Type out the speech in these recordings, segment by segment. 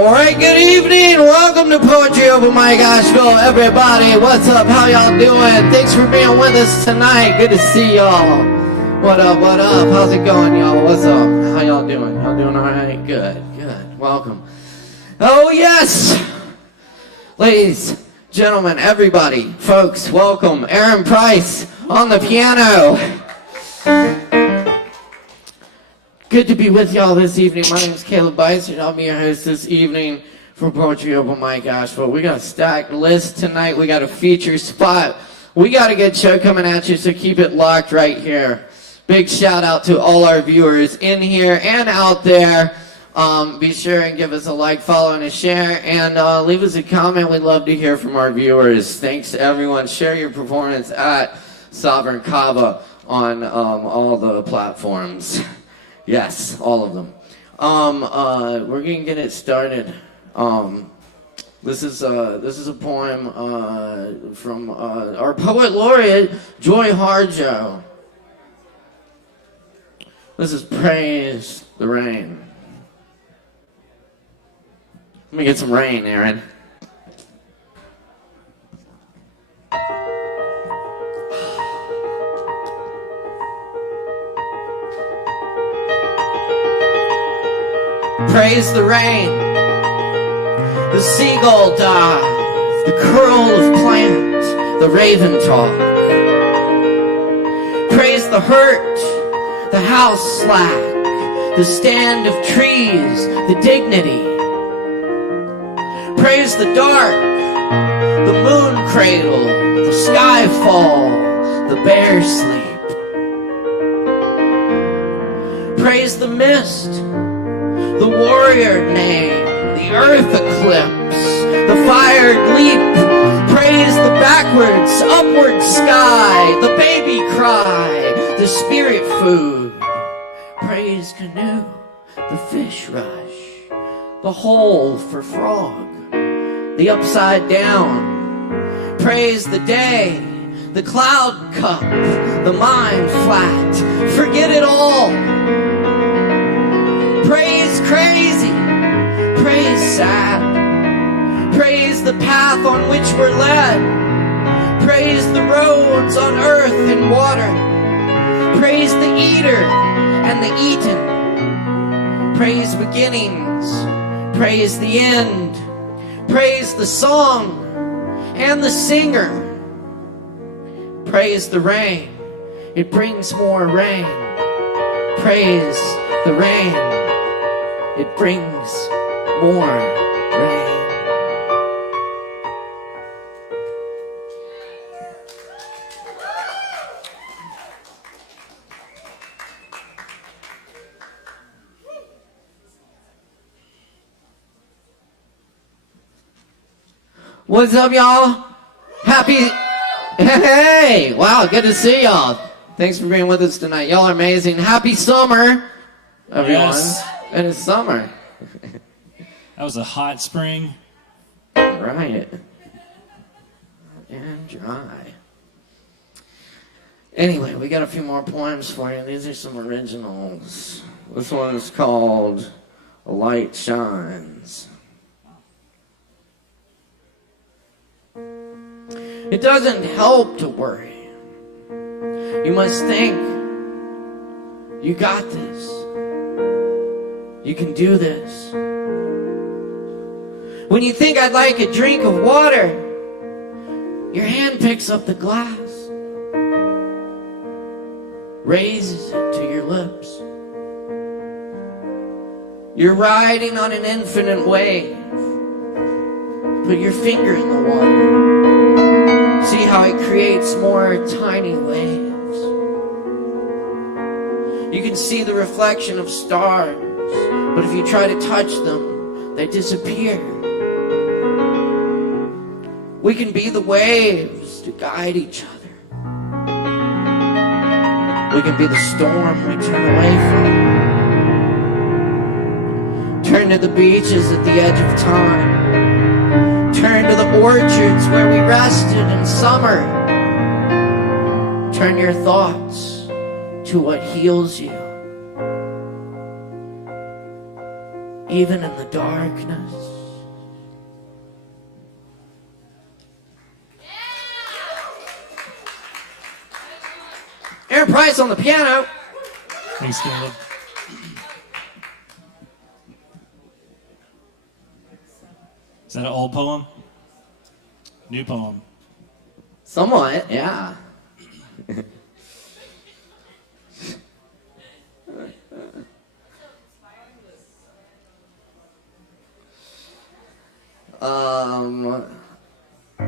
Alright, good evening. Welcome to Poetry Open Mic ASHEViLLE, everybody. What's up? How y'all doing? Thanks for being with us tonight. Good to see y'all. What up, what up? How's it going, y'all? What's up? How y'all doing? Y'all doing alright? Good, good. Welcome. Oh, yes! Ladies, gentlemen, everybody, folks, welcome. Aaron Price on the piano. Good to be with y'all this evening. My name is Caleb Beissert. I'll be your host this evening for Poetry Open Mic ASHEViLLE. We got a stacked list tonight. We got a feature spot. We got a good show coming at you, so keep it locked right here. Big shout out to all our viewers in here and out there. Be sure and give us a like, follow, and a share, and leave us a comment. We'd love to hear from our viewers. Thanks to everyone. Share your performance at Sovereign Kava on all the platforms. Yes, all of them. We're gonna get it started. This is a poem from our poet laureate Joy Harjo. This is Praise the Rain. Let me get some rain, Aaron. Praise the rain. The seagull dive, the curl of plant, the raven talk. Praise the hurt, the house slack, the stand of trees, the dignity. Praise the dark, the moon cradle, the sky fall, the bear sleep. Praise the mist, the warrior name, the earth eclipse, the fired leap. Praise the backwards, upward sky, the baby cry, the spirit food. Praise canoe, the fish rush, the hole for frog, the upside down. Praise the day, the cloud cup, the mind flat, forget it all. Praise crazy, praise sad, praise the path on which we're led, praise the roads on earth and water, praise the eater and the eaten, praise beginnings, praise the end, praise the song and the singer, praise the rain, it brings more rain, praise the rain. It brings more rain. What's up, y'all? Hey! Wow, good to see y'all. Thanks for being with us tonight. Y'all are amazing. Happy summer, everyone. Yes. And it's summer. That was a hot spring. Right. And dry. Anyway, we got a few more poems for you. These are some originals. This one is called A Light Shines. It doesn't help to worry. You must think, you got this. You can do this. When you think I'd like a drink of water, your hand picks up the glass, raises it to your lips. You're riding on an infinite wave. Put your finger in the water. See how it creates more tiny waves. You can see the reflection of stars. But if you try to touch them, they disappear. We can be the waves to guide each other. We can be the storm we turn away from. Turn to the beaches at the edge of time. Turn to the orchards where we rested in summer. Turn your thoughts to what heals you. even in the darkness. Aaron Price on the piano. Thanks, Caleb. Is that an old poem? New poem. Somewhat, yeah.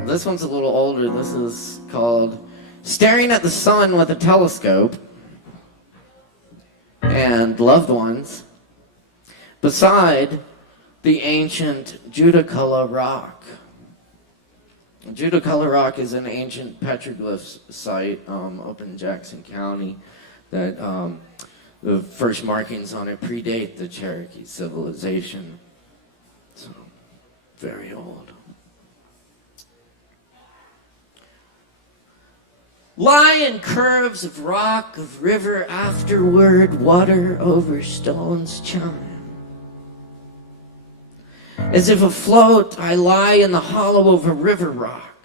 This one's a little older. This is called Staring at the Sun with a Telescope and Loved Ones Beside the Ancient Judaculla Rock. Judaculla Rock is an ancient petroglyph site up in Jackson County that the first markings on it predate the Cherokee civilization. So, very old. Lie in curves of rock, of river afterward, water over stones chime. As if afloat, I lie in the hollow of a river rock.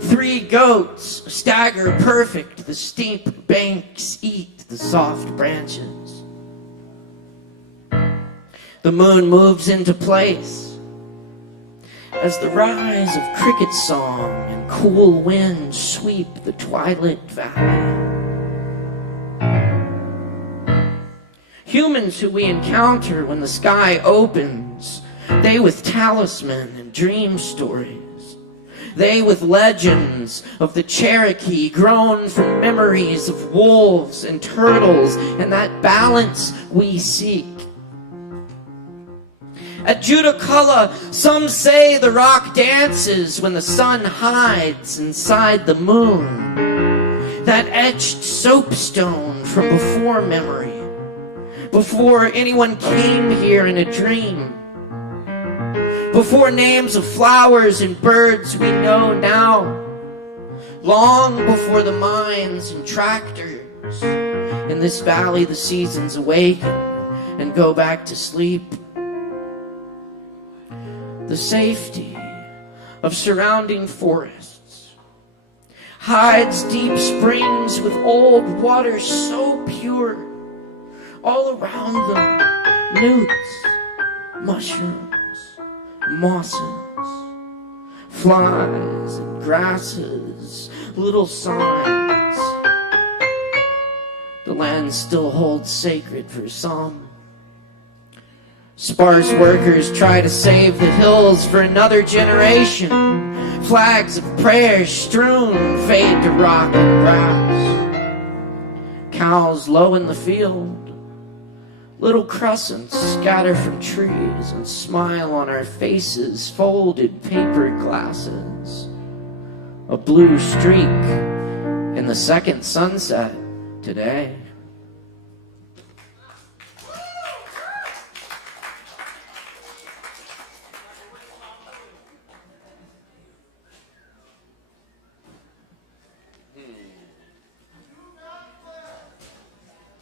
3 goats stagger perfect, the steep banks eat the soft branches. The moon moves into place as the rise of cricket song and cool winds sweep the twilit valley. Humans who we encounter when the sky opens, they with talisman and dream stories. They with legends of the Cherokee grown from memories of wolves and turtles and that balance we seek. At Judaculla, some say the rock dances when the sun hides inside the moon. That etched soapstone from before memory, before anyone came here in a dream, before names of flowers and birds we know now, long before the mines and tractors. In this valley the seasons awaken and go back to sleep. The safety of surrounding forests hides deep springs with old water so pure. All around them, newts, mushrooms, mosses, flies and grasses, little signs. The land still holds sacred for some. Sparse workers try to save the hills for another generation. Flags of prayer strewn fade to rock and grass. Cows low in the field. Little crescents scatter from trees and smile on our faces, folded paper glasses. A blue streak in the second sunset today.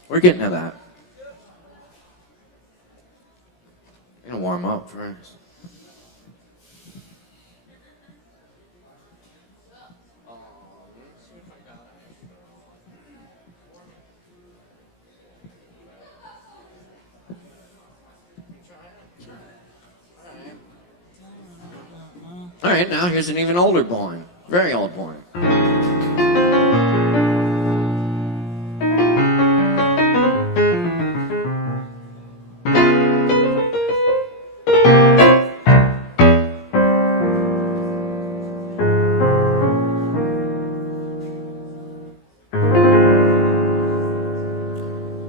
We're getting to that. I'm gonna warm up first. All right, now here's an even older poem. Very old poem.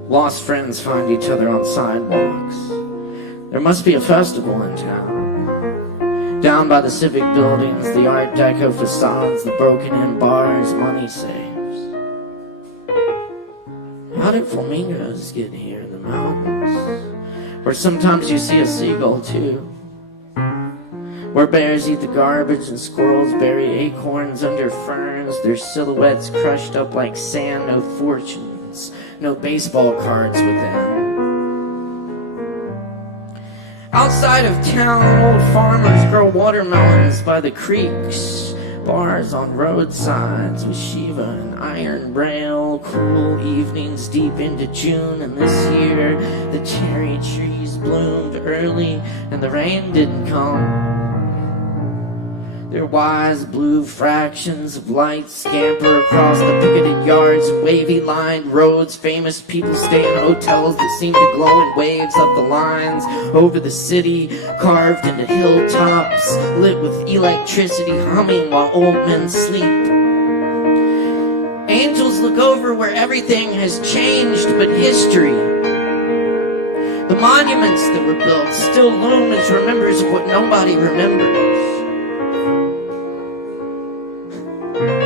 Lost friends find each other on sidewalks. There must be a festival in town. Down by the civic buildings, the Art Deco facades, the broken-in bars, money saves. How did flamingos get here in the mountains? Where sometimes you see a seagull too. Where bears eat the garbage and squirrels bury acorns under ferns, their silhouettes crushed up like sand, no fortunes, no baseball cards within. Outside of town, old farmers grow watermelons by the creeks. Bars on roadsides with Shiva and iron rail. Cool evenings deep into June, and this year the cherry trees bloomed early and the rain didn't come. Their wise blue fractions of light scamper across the picketed yards and wavy-lined roads. Famous people stay in hotels that seem to glow in waves up the lines over the city, carved into hilltops, lit with electricity humming while old men sleep. Angels look over where everything has changed but history. The monuments that were built still loom as remembers of what nobody remembers.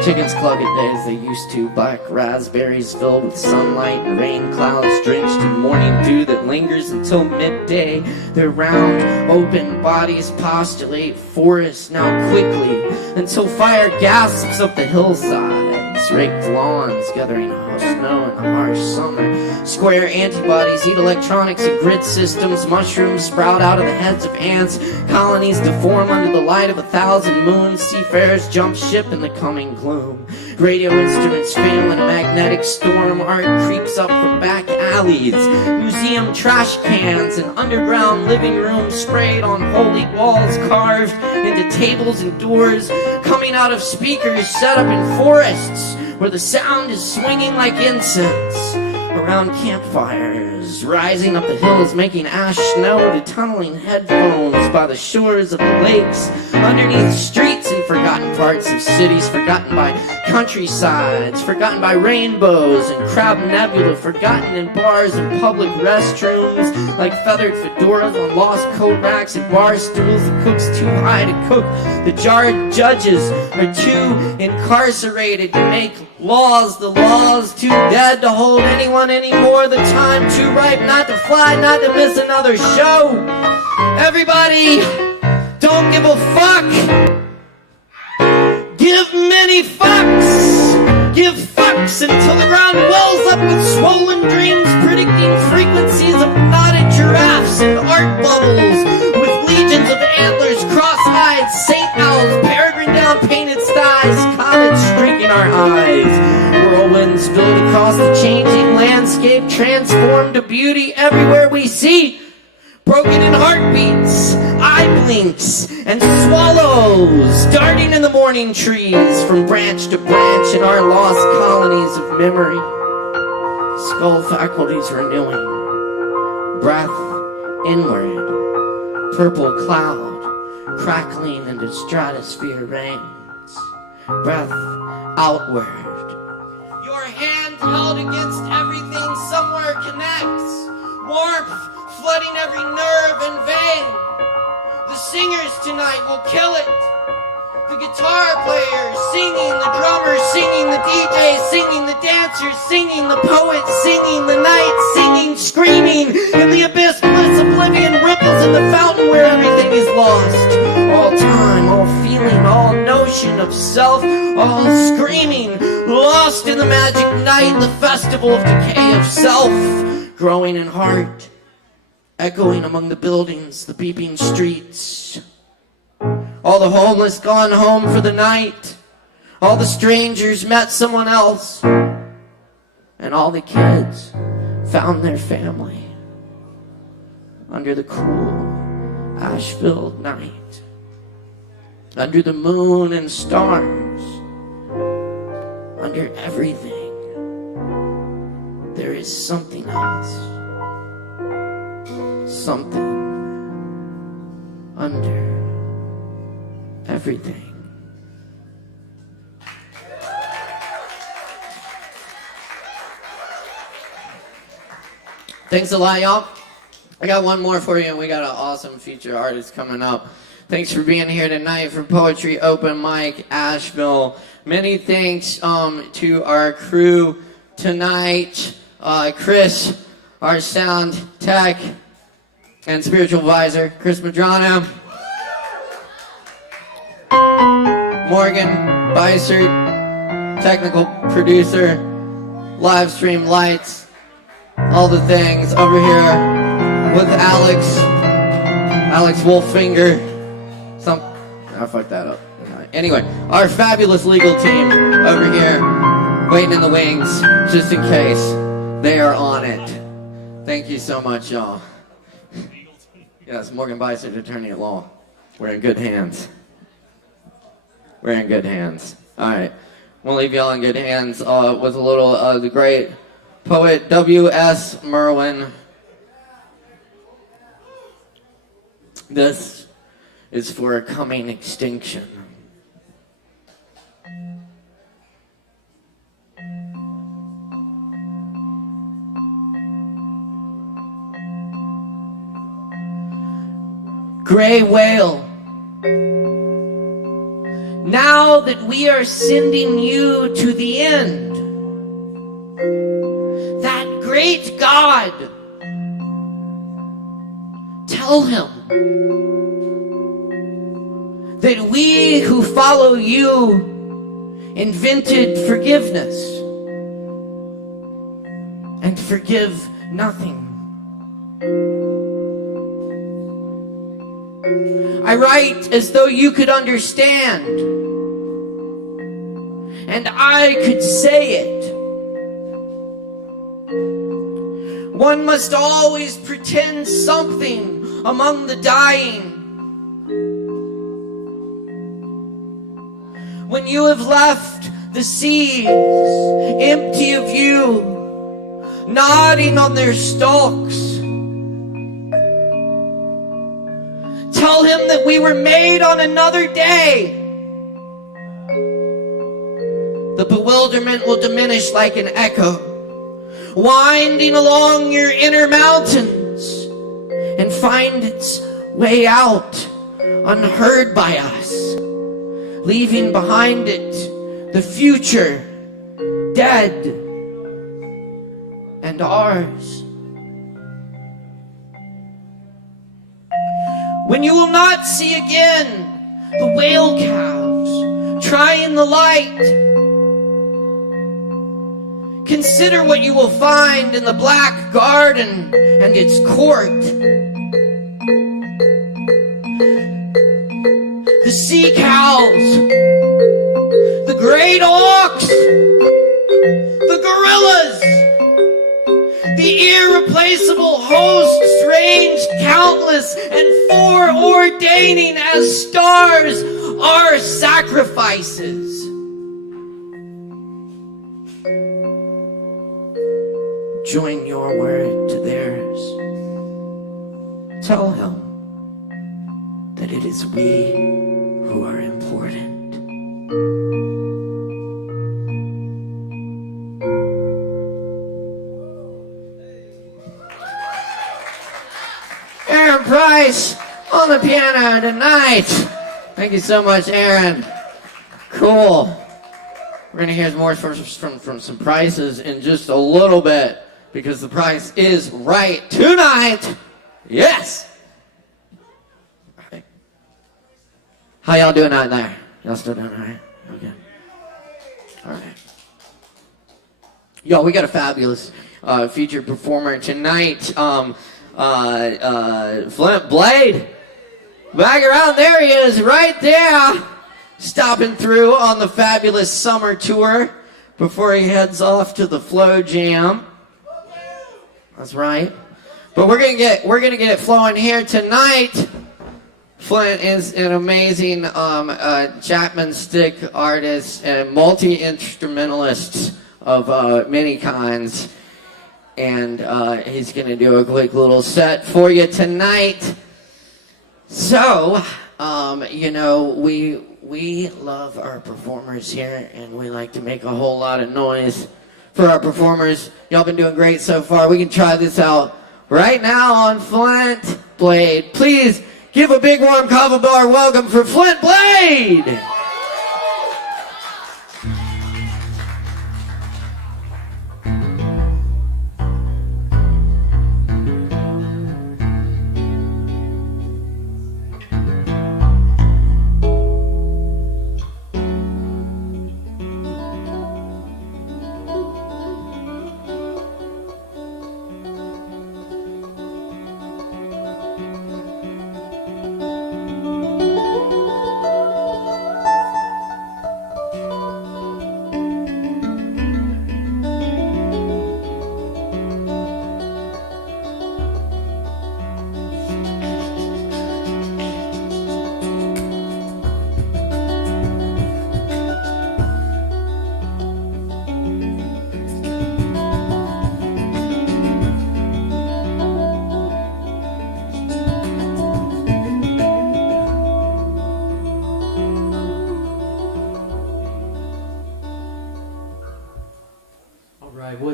Chickens cluck at days they used to. Black raspberries filled with sunlight and rain clouds drenched in morning dew that lingers until midday. Their round, open bodies postulate forests now quickly until fire gasps up the hillsides. Raked lawns gathering snow in the harsh summer. Square antibodies eat electronics and grid systems. Mushrooms sprout out of the heads of ants. Colonies deform under the light of 1,000 moons. Seafarers jump ship in the coming gloom. Radio instruments fail in a magnetic storm. Art creeps up from back alleys. Museum trash cans and underground living rooms sprayed on holy walls carved into tables and doors. Coming out of speakers set up in forests where the sound is swinging like incense around campfires, rising up the hills, making ash snow to tunneling headphones by the shores of the lakes, underneath streets in forgotten parts of cities, forgotten by countrysides, forgotten by rainbows and crab nebula, forgotten in bars and public restrooms, like feathered fedoras on lost coat racks and bar stools. The cook's too high to cook. The jarred judges are too incarcerated to make laws. The law's too dead to hold anyone anymore. The time too ripe not to fly, not to miss another show. Everybody, don't give a fuck. Give many fucks. Give fucks until the ground wells up with swollen dreams, predicting frequencies of knotted giraffes and art bubbles with legions of antlers, cross-eyed St. Owls, peregrine down painted skies, comets streaking our eyes. Whirlwinds build across the changing landscape, transformed to beauty everywhere we see. Broken in heartbeats, eye blinks, and swallows darting in the morning trees from branch to branch in our lost colonies of memory. Skull faculties renewing, breath inward, purple cloud crackling into stratosphere rains, breath outward. Your hand held against everything somewhere connects, warmth flooding every nerve and vein. The singers tonight will kill it. The guitar players singing, the drummers singing, the DJ singing, the dancers singing, the poet singing, the night singing, screaming in the abyss, bliss, oblivion, ripples in the fountain where everything is lost. All time, all feeling, all notion of self, all screaming, lost in the magic night, the festival of decay of self, growing in heart, echoing among the buildings, the beeping streets. All the homeless gone home for the night. All the strangers met someone else. And all the kids found their family under the cool, ash-filled night. Under the moon and stars. Under everything. There is something else. Something under everything. Thanks a lot, y'all. I got one more for you, and we got an awesome feature artist coming up. Thanks for being here tonight for Poetry Open Mic Asheville. Many thanks to our crew tonight. Chris, our sound tech and spiritual advisor, Chris Madrano. Morgan Beissert, technical producer, live stream lights, all the things over here with Alex, Alex Wolfinger. I fucked that up. Anyway, our fabulous legal team over here, waiting in the wings, just in case they are on it. Thank you so much, y'all. Yes, Morgan Beissert, attorney at law. We're in good hands. We're in good hands. All right, we'll leave y'all in good hands with a little the great poet W.S. Merwin. This is for a coming extinction. Gray whale, now that we are sending you to the end, that great God, tell him that we who follow you invented forgiveness and forgive nothing. I write as though you could understand, and I could say it. One must always pretend something among the dying. When you have left the seas empty of you, nodding on their stalks, tell him that we were made on another day. The bewilderment will diminish like an echo, winding along your inner mountains, and find its way out unheard by us, leaving behind it the future, dead, and ours. When you will not see again the whale calves trying the light, consider what you will find in the black garden and its court. The sea cows, the great auks, the gorillas, the irreplaceable hosts ranged countless and foreordaining as stars are sacrifices. Join your word to theirs. Tell him that it is we who are important. Aaron Price on the piano tonight. Thank you so much, Aaron. Cool. We're going to hear more from some prices in just a little bit, because the price is right tonight. Yes. All right. How y'all doing out there? Y'all still doing all right? Okay. All right. Y'all, we got a fabulous featured performer tonight. Flint Blade. Back around, there he is, right there. Stopping through on the fabulous summer tour before he heads off to the Flow Jam. That's right. But we're gonna get it flowing here tonight. Flint is an amazing Chapman stick artist and multi-instrumentalist of many kinds. And he's going to do a quick little set for you tonight. So, we love our performers here, and we like to make a whole lot of noise for our performers. Y'all been doing great so far. We can try this out right now on Flint Blade. Please give a big warm Kava bar welcome for Flint Blade.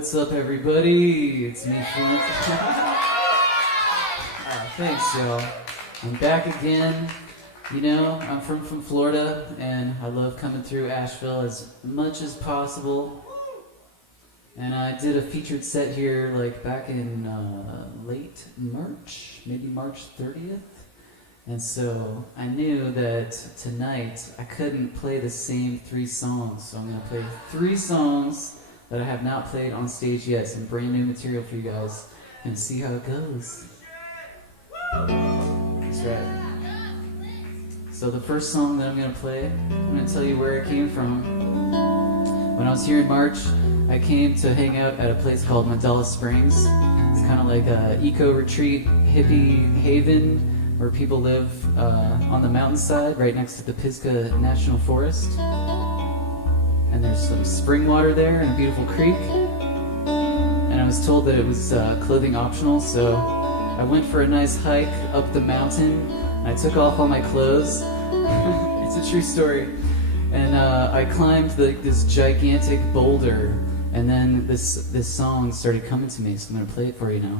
What's up, everybody? It's me, Flint. Thanks, y'all. I'm back again. You know, I'm from Florida, and I love coming through Asheville as much as possible. And I did a featured set here, like, back in late March, maybe March 30th. And so I knew that tonight I couldn't play the same 3 songs. So I'm going to play 3 songs that I have not played on stage yet. Some brand new material for you guys. And see how it goes. That's right. So the first song that I'm going to play, I'm going to tell you where it came from. When I was here in March, I came to hang out at a place called Mandela Springs. It's kind of like a eco-retreat, hippie haven where people live on the mountainside right next to the Pisgah National Forest. And there's some spring water there and a beautiful creek. And I was told that it was clothing optional, so I went for a nice hike up the mountain. And I took off all my clothes. It's a true story. And I climbed this gigantic boulder. And then this song started coming to me, so I'm going to play it for you now.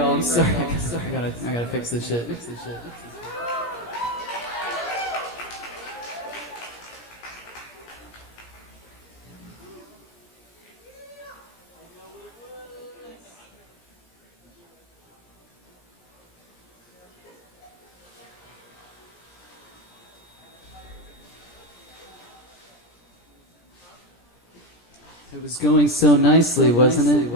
I'm sorry. I gotta fix this shit. It was going so nicely, wasn't it?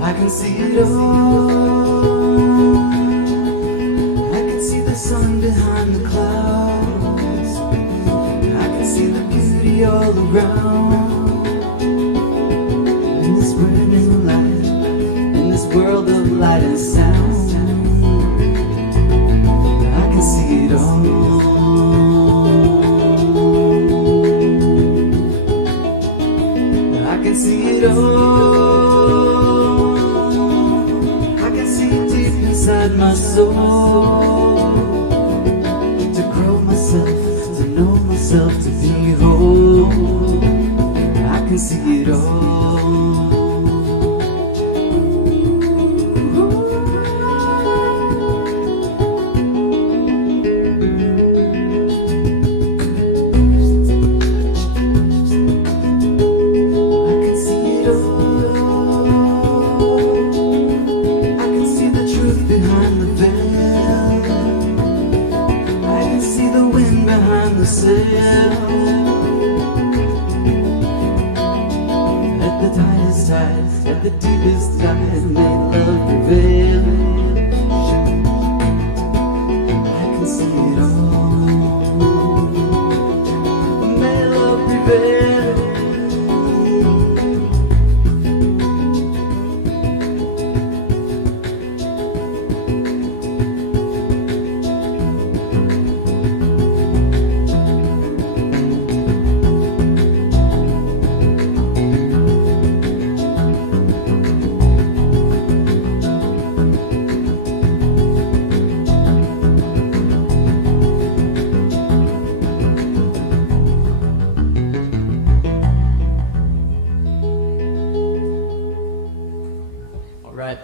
I can see it all. I can see the sun behind the clouds. I can see the beauty all around. In this world of light and sound. see it all. I can see it deep inside my soul. To grow myself, to know myself, to be whole. I can see it all. At the tightest tides, at the deepest tide, may love prevail. I can see it all. May love prevail.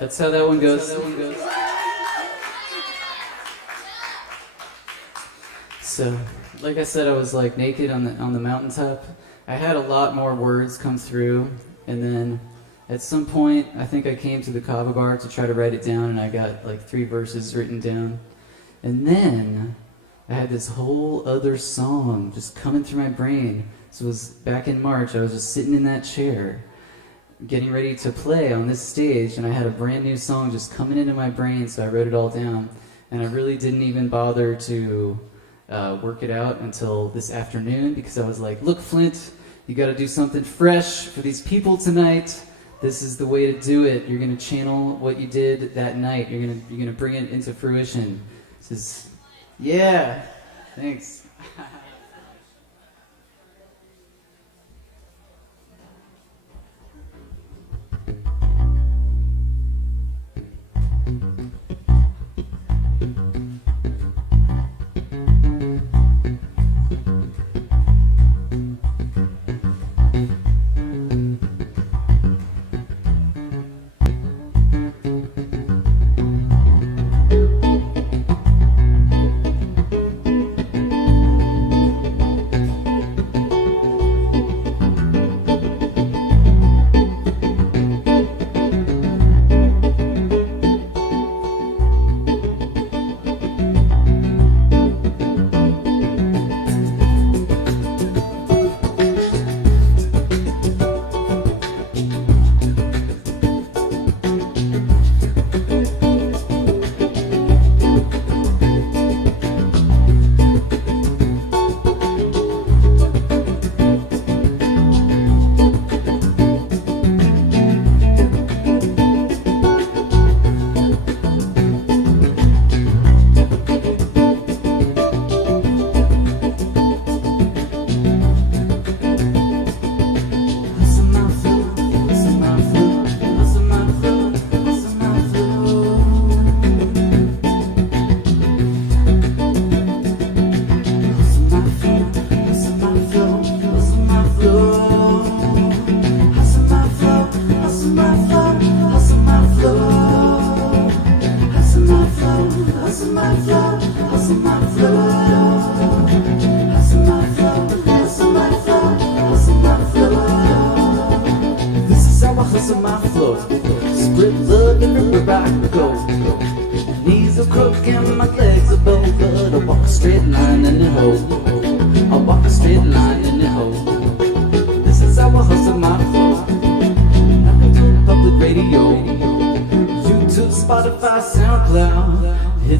That's how that one goes. So, like I said, I was like naked on the mountaintop. I had a lot more words come through, and then at some point, I think I came to the Kava bar to try to write it down, and I got like 3 verses written down. And then I had this whole other song just coming through my brain. So it was back in March. I was just sitting in that chair, getting ready to play on this stage, and I had a brand new song just coming into my brain, so I wrote it all down, and I really didn't even bother to work it out until this afternoon, because I was like, look, Flint, you got to do something fresh for these people tonight. This is the way to do it. You're going to channel what you did that night. You're going to bring it into fruition. This is, yeah, thanks.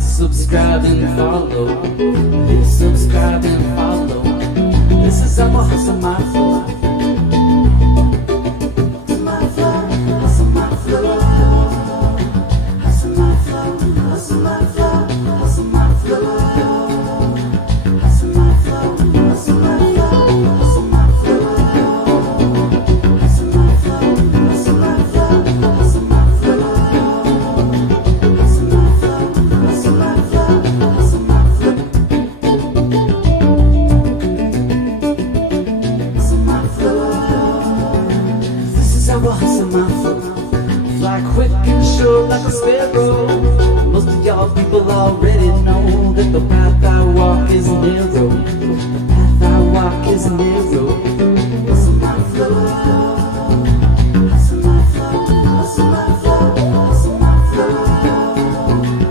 Subscribe and follow. Hit subscribe and follow. This is how I hustle my flow. My flow, hustle my flow. Hustle my flow, hustle my flow, hustle my flow. Hustle my flow, hustle my flow, hustle my flow. Hustle my flow, hustle my flow, hustle my flow. soar like a sparrow. Most of y'all people already know that the path I walk is narrow. The path I walk is narrow. Hustle my flow, hustle my flow, hustle my flow,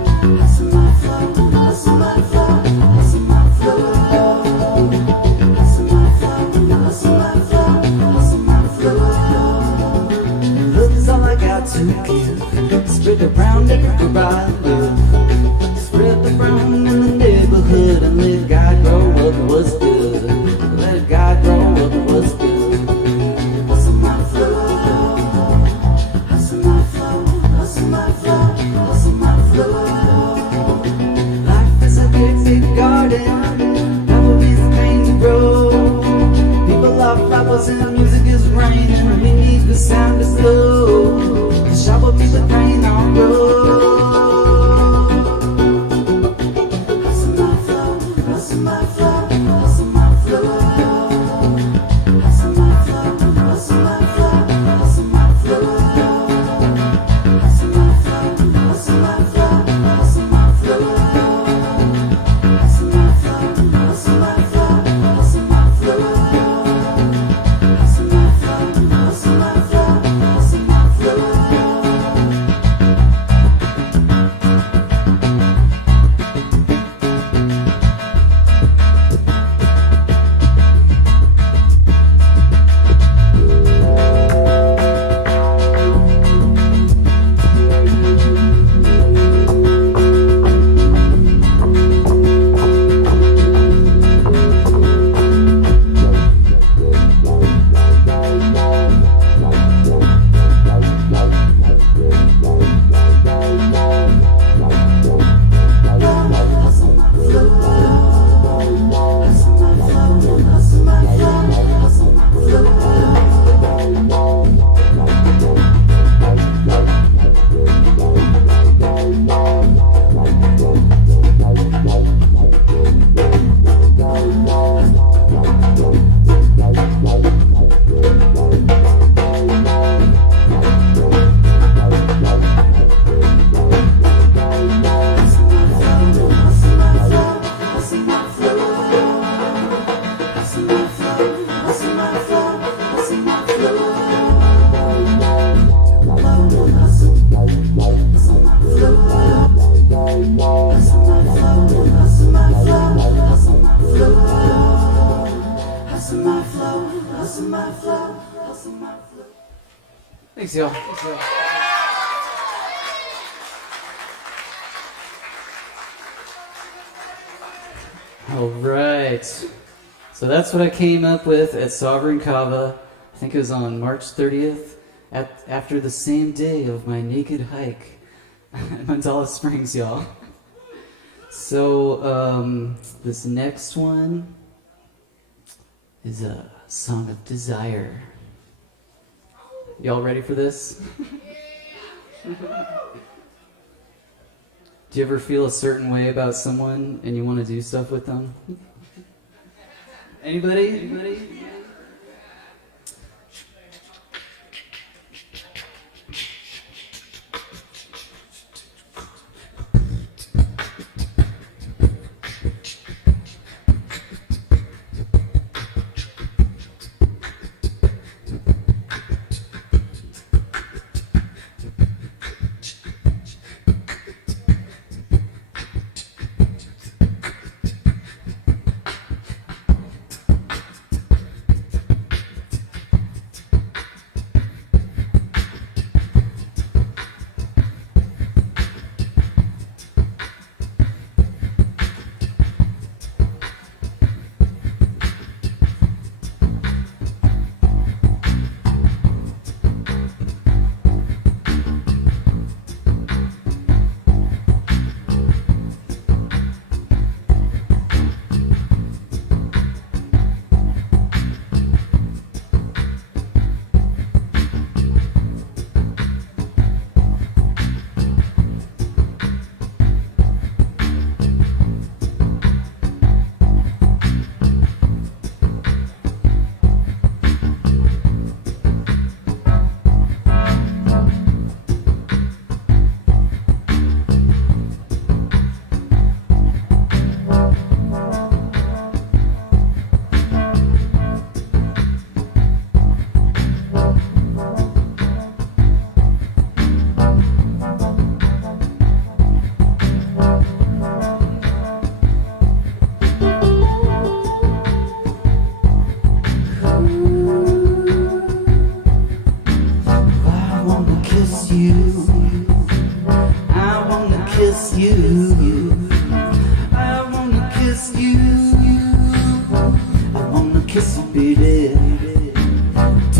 hustle my flow, hustle my flow, hustle my flow, hustle my flow, hustle my flow, hustle my flow, hustle my flow. Love is all I got to give. Spread around everywhere I live. Spread the brown in the neighborhood and let God grow what was good. Let God grow what was good. Hustle my flow, hustle my flow, hustle my flow, hustle my flow. Life is a big, big garden. Never be the pain to grow. People are flowers and music is rain, and we need the sound to flow. The shower be the rain on road. Hustle my flow, hustle my flow, hustle my flow. Hustle my flow, hustle my flow, hustle my flow. Hustle my flow, hustle my flow, hustle my flow. Hustle my flow, hustle my flow, hustle my flow. Hustle my flow, hustle my flow, hustle my flow. Thanks, y'all. All right. So that's what I came up with at Sovereign Kava. I think it was on March 30th, after the same day of my naked hike at Mandala Springs, y'all. So this next one is a song of desire. Y'all ready for this? Do you ever feel a certain way about someone and you want to do stuff with them? Anybody? Anybody?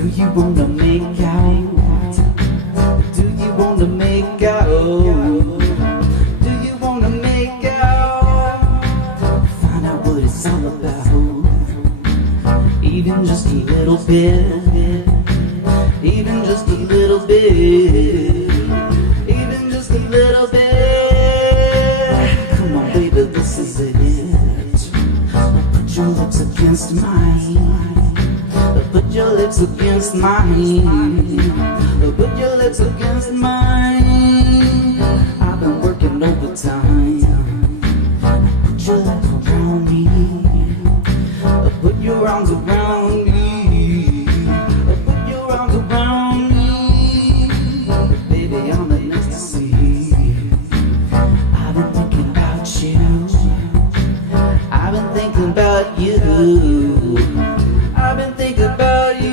Do you wanna make out? Do you wanna make out? Do you wanna make out? Find out what it's all about. Even just a little bit. Even just a little bit. Even just a little bit. Come on, baby, this is it. Put your lips against mine. Put your lips against mine. Put your lips against mine. I've been working overtime. Put your legs around me. Put your arms around me. Put your arms around me. Baby, I'm in ecstasy. I've been thinking about you. I've been thinking about you. I've been thinking about you.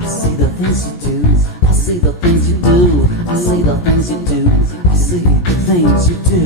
I see the things you do. I see the things you do. I see the things you do. I see the things you do.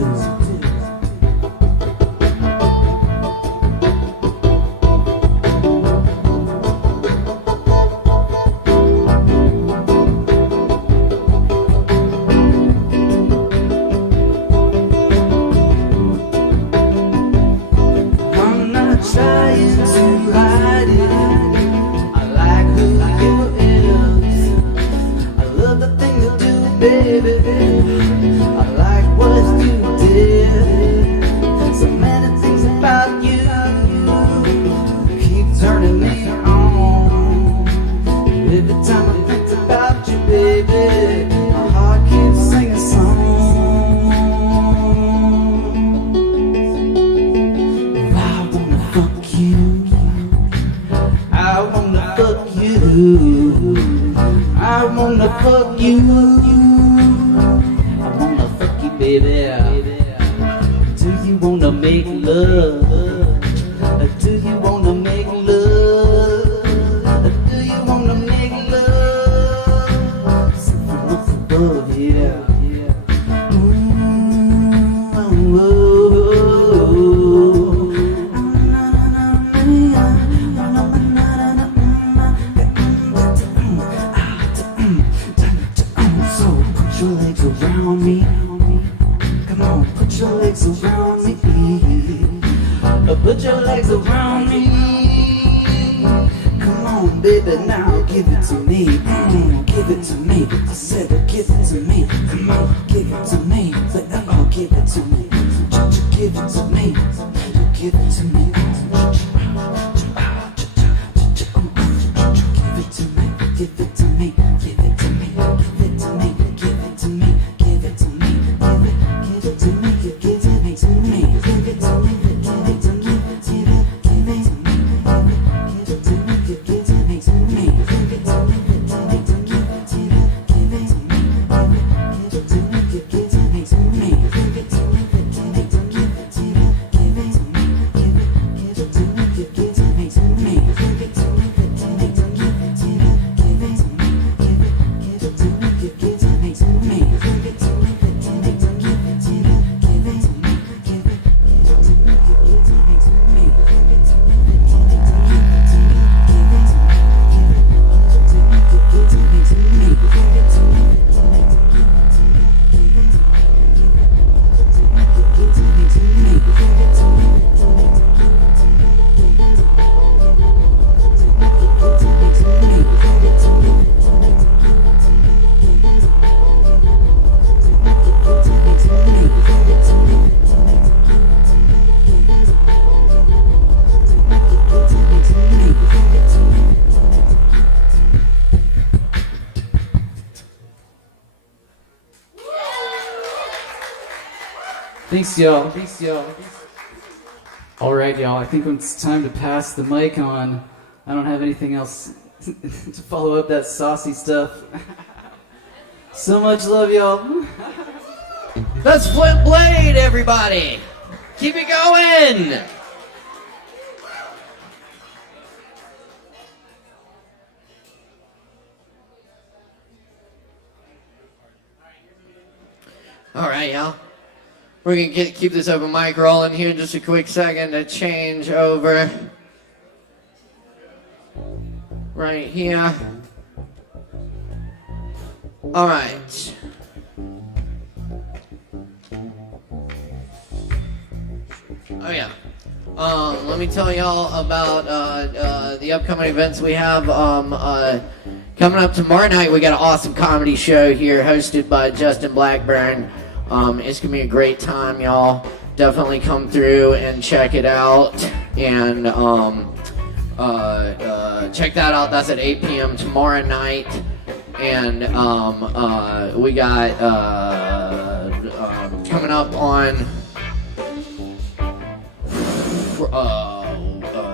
Thanks, y'all. All right, y'all. I think it's time to pass the mic on. I don't have anything else to follow up that saucy stuff. So much love, y'all. That's Flint Blade, everybody. Keep it going. All right, y'all. We're going to keep this open mic rolling here in just a quick second to change over. right here. All right. Oh yeah. Let me tell y'all about the upcoming events we have. Coming up tomorrow night, we got an awesome comedy show here hosted by Justin Blackburn. It's gonna be a great time, y'all. Definitely come through and check it out. And check that out. That's at 8 p.m. tomorrow night. And we got coming up on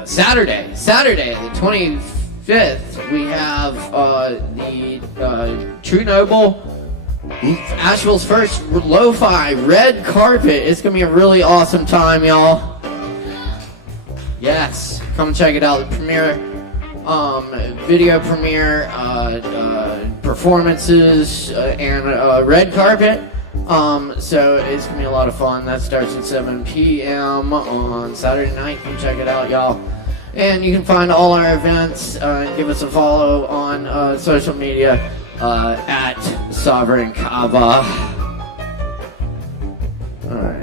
Saturday, the 25th, we have the True Noble, Asheville's first lo-fi red carpet. It's gonna be a really awesome time, y'all. Yes, come check it out. The premiere, video premiere, performances, and red carpet. So it's gonna be a lot of fun. That starts at 7 p.m. on Saturday night. Come check it out, y'all. And you can find all our events and give us a follow on social media at Sovereign Kava. All right.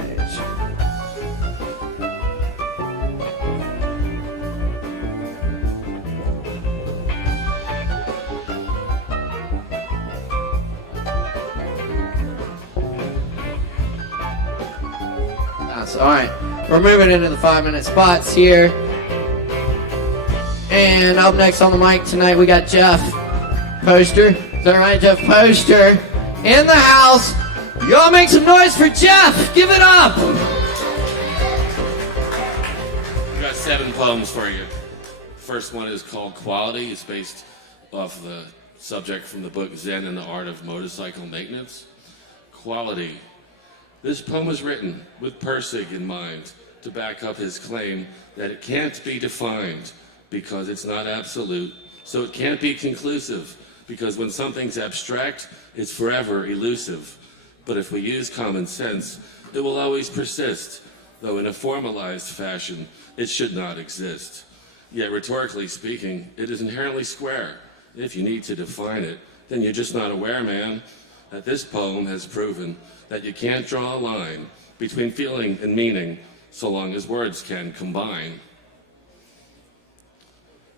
All right, we're moving into the 5-minute spots here. And up next on the mic tonight, we got Jeff Poster. Is that right, Jeff Poster? In the house. Y'all make some noise for Jeff. Give it up. I've got 7 poems for you. The first one is called Quality. It's based off the subject from the book Zen and the Art of Motorcycle Maintenance. Quality. This poem was written with Persig in mind to back up his claim that it can't be defined because it's not absolute, so it can't be conclusive because when something's abstract, it's forever elusive. But if we use common sense, it will always persist, though in a formalized fashion, it should not exist. Yet rhetorically speaking, it is inherently square. If you need to define it, then you're just not aware, man, that this poem has proven that you can't draw a line between feeling and meaning so long as words can combine.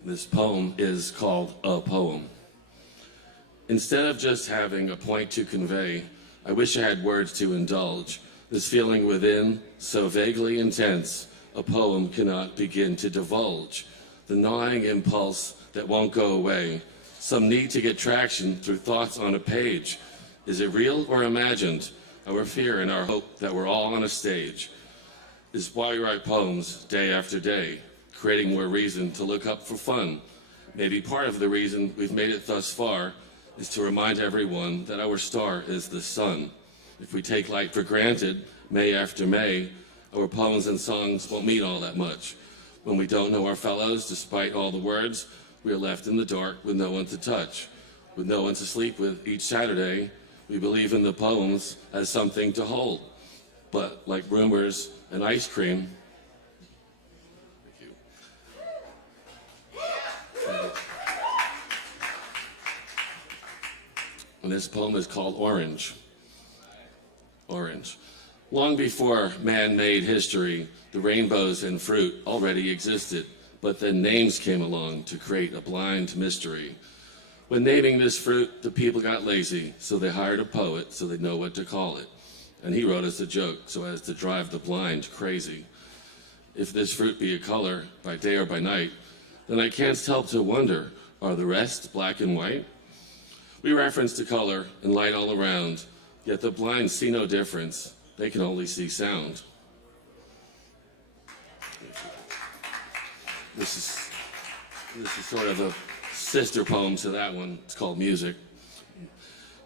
This poem is called A Poem. Instead of just having a point to convey, I wish I had words to indulge. This feeling within, so vaguely intense, a poem cannot begin to divulge. The gnawing impulse that won't go away, some need to get traction through thoughts on a page. Is it real or imagined? Our fear and our hope that we're all on a stage is why we write poems day after day, creating more reason to look up for fun. Maybe part of the reason we've made it thus far is to remind everyone that our star is the sun. If we take light for granted, May after May, our poems and songs won't mean all that much. When we don't know our fellows, despite all the words, we are left in the dark with no one to touch, with no one to sleep with each Saturday. We believe in the poems as something to hold, but like rumors and ice cream, and this poem is called Orange. Orange. Long before man made history, the rainbows and fruit already existed, but then names came along to create a blind mystery. When naming this fruit, the people got lazy, so they hired a poet so they know what to call it. And he wrote us a joke so as to drive the blind crazy. If this fruit be a color, by day or by night, then I can't help to wonder, are the rest black and white? We reference to color and light all around, yet the blind see no difference. They can only see sound. This is sort of a sister poem to that one. It's called Music.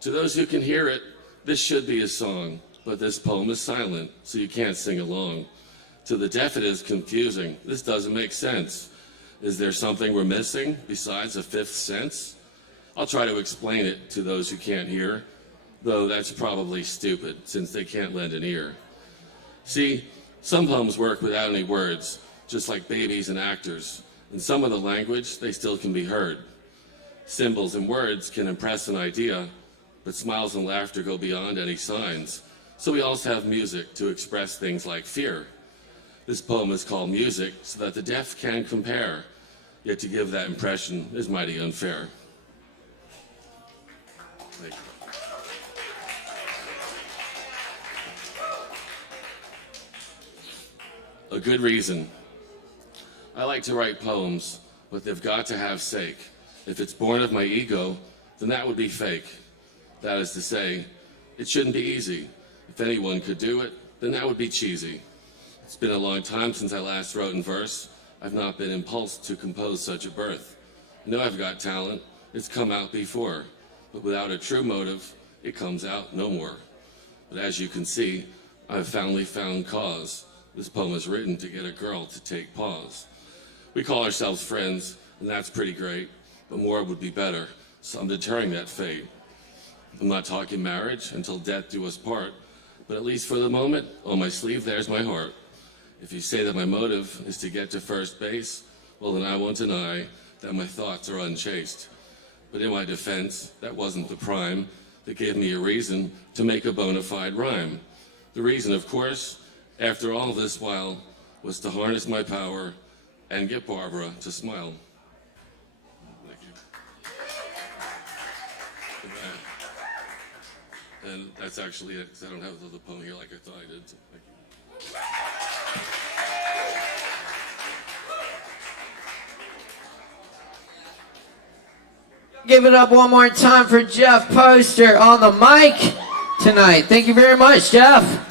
To those who can hear it, this should be a song, but this poem is silent, so you can't sing along. To the deaf it is confusing. This doesn't make sense. Is there something we're missing besides a fifth sense? I'll try to explain it to those who can't hear, though that's probably stupid since they can't lend an ear. See, some poems work without any words, just like babies and actors. In some of the language, they still can be heard. Symbols and words can impress an idea, but smiles and laughter go beyond any signs. So we also have music to express things like fear. This poem is called Music so that the deaf can compare, yet to give that impression is mighty unfair. Thank you. A good reason. I like to write poems, but they've got to have sake. If it's born of my ego, then that would be fake. That is to say, it shouldn't be easy. If anyone could do it, then that would be cheesy. It's been a long time since I last wrote in verse. I've not been impulsed to compose such a birth. I know I've got talent, it's come out before, but without a true motive, it comes out no more. But as you can see, I've finally found cause. This poem is written to get a girl to take pause. We call ourselves friends, and that's pretty great, but more would be better, so I'm deterring that fate. I'm not talking marriage until death do us part, but at least for the moment, on my sleeve there's my heart. If you say that my motive is to get to first base, well then I won't deny that my thoughts are unchaste. But in my defense, that wasn't the prime that gave me a reason to make a bona fide rhyme. The reason, of course, after all this while, was to harness my power and get Barbara to smile. Thank you. And that's actually it, because I don't have the poem here like I thought I did. So thank you. Give it up one more time for Jeff Poster on the mic tonight. Thank you very much, Jeff.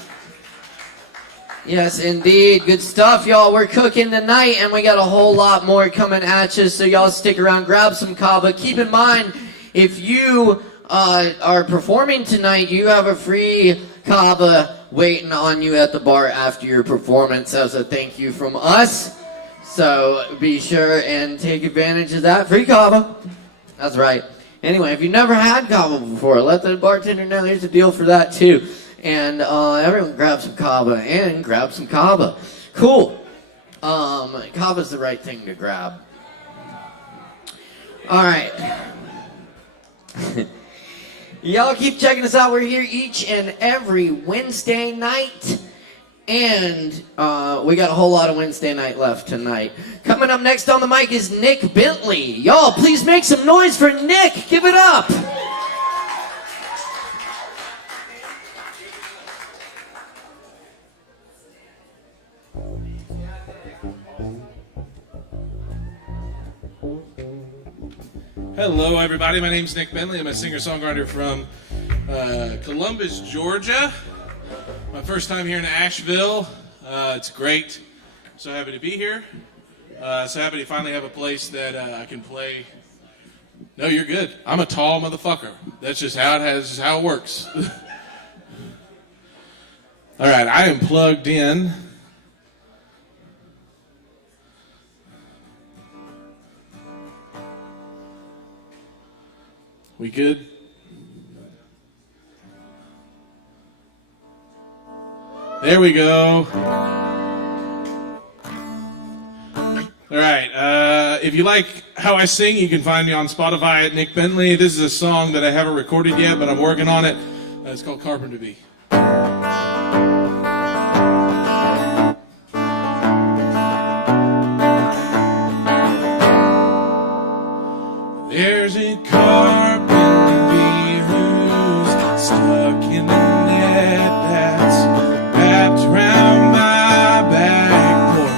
Yes, indeed. Good stuff, y'all. We're cooking tonight, and we got a whole lot more coming at you, so y'all stick around, grab some kava. Keep in mind, if you are performing tonight, you have a free kava waiting on you at the bar after your performance as a thank you from us. So be sure and take advantage of that free kava. That's right. Anyway, if you've never had kava before, let the bartender know there's a deal for that too. And everyone grab some kava and grab some kava. Cool. Kava's the right thing to grab. All right. Y'all keep checking us out. We're here each and every Wednesday night. And we got a whole lot of Wednesday night left tonight. Coming up next on the mic is Nick Bentley. Y'all, please make some noise for Nick. Give it up. Hello, everybody. My name's Nick Bentley. I'm a singer-songwriter from Columbus, Georgia. My first time here in Asheville. It's great. So happy to be here. So happy to finally have a place that I can play. No, you're good. I'm a tall motherfucker. That's just how it works. All right, I am plugged in. We good? There we go. All right. If you like how I sing, you can find me on Spotify at Nick Bentley. This is a song that I haven't recorded yet, but I'm working on it. It's called Carpenter Bee. There's a carpenter bee who's stuck in the net that's wrapped around my backboard.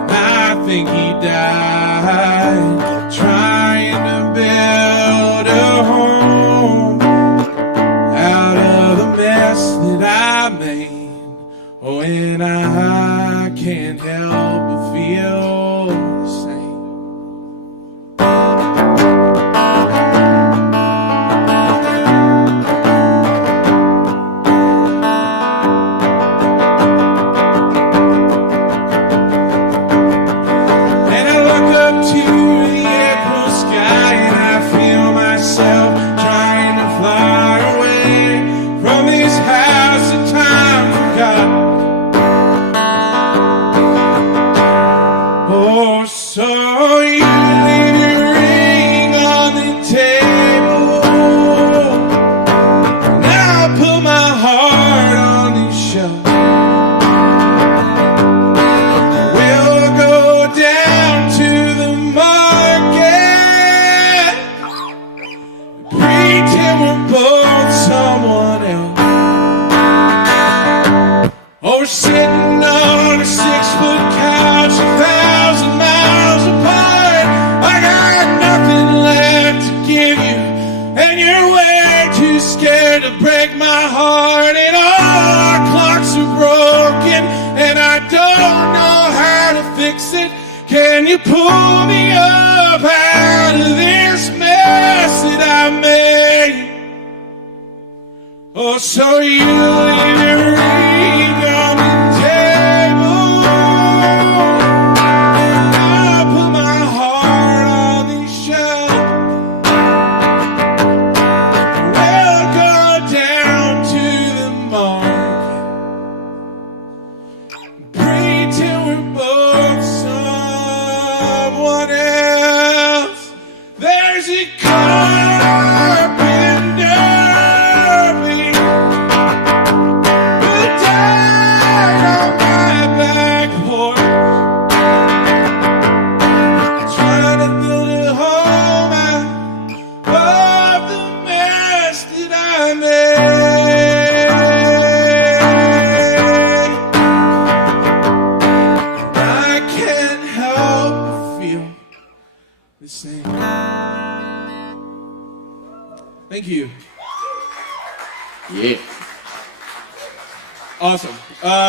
And I think he died trying to build a home out of the mess that I made. Oh, and I can't help but feel the same. So you you pull me up out of this mess that I made. Oh, so you leave your ring on the table. I put my heart on these shelves. We'll go down to the market. Pray till we're both someone else. There's a carpenter who died on my back porch, trying to build a home out of the mess that I made. I can't help but feel the same. Thank you. Yeah. Awesome.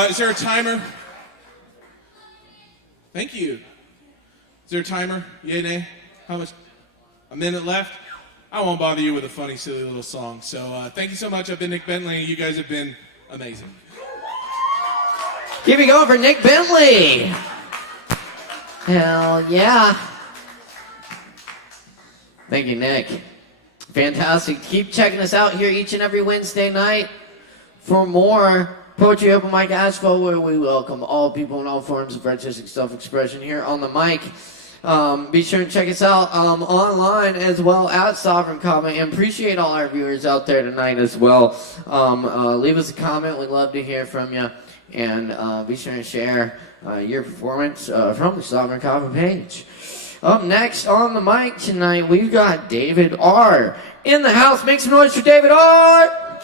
Is there a timer? Thank you. Is there a timer? Yay, nay? How much? A minute left? I won't bother you with a funny, silly little song. So thank you so much. I've been Nick Bentley. You guys have been amazing. Keep it going for Nick Bentley. Hell yeah. Thank you, Nick. Fantastic. Keep checking us out here each and every Wednesday night for more Poetry Open Mic ASHEVILLE, where we welcome all people in all forms of artistic self-expression here on the mic. Be sure to check us out online as well at Sovereign Kava, and appreciate all our viewers out there tonight as well. Leave us a comment. We'd love to hear from you. And be sure to share your performance from the Sovereign Kava page. Up next on the mic tonight, we've got David R. in the house. Make some noise for David R.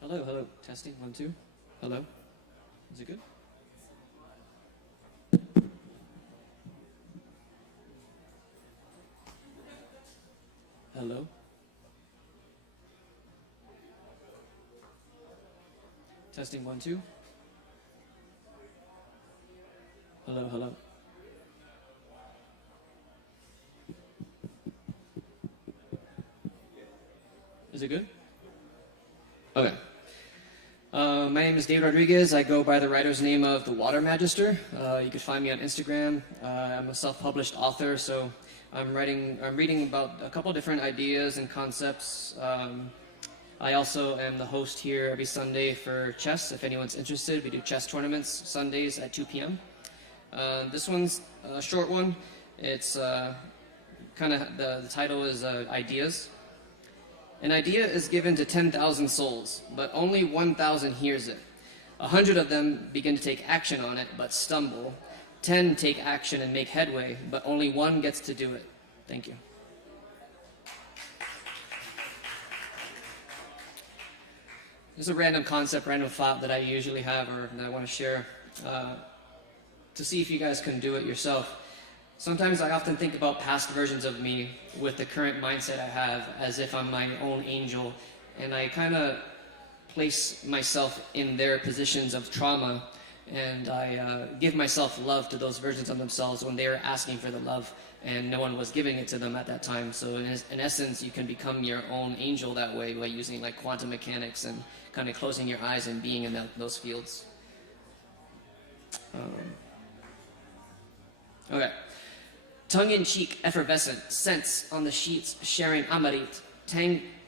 Hello, hello. Testing, 1, 2. Hello. Is it good? Hello. Testing, 1, 2. Hello, hello. Is it good? Okay. My name is David Rodriguez. I go by the writer's name of The Water Magister. You can find me on Instagram. I'm a self-published author, so I'm reading about a couple different ideas and concepts. I also am the host here every Sunday for chess. If anyone's interested, we do chess tournaments Sundays at 2 p.m. This one's a short one. It's kind of, the title is Ideas. An idea is given to 10,000 souls, but only 1,000 hears it. 100 of them begin to take action on it, but stumble. 10 take action and make headway, but only one gets to do it. Thank you. This is a random concept, random thought that I usually have or that I want to share to see if you guys can do it yourself. Sometimes I often think about past versions of me with the current mindset I have as if I'm my own angel, and I kind of place myself in their positions of trauma, and I give myself love to those versions of themselves when they were asking for the love and no one was giving it to them at that time. So in essence, you can become your own angel that way by using like quantum mechanics and kind of closing your eyes and being in those fields. Okay. Tongue-in-cheek, effervescent, scents on the sheets, sharing amarit,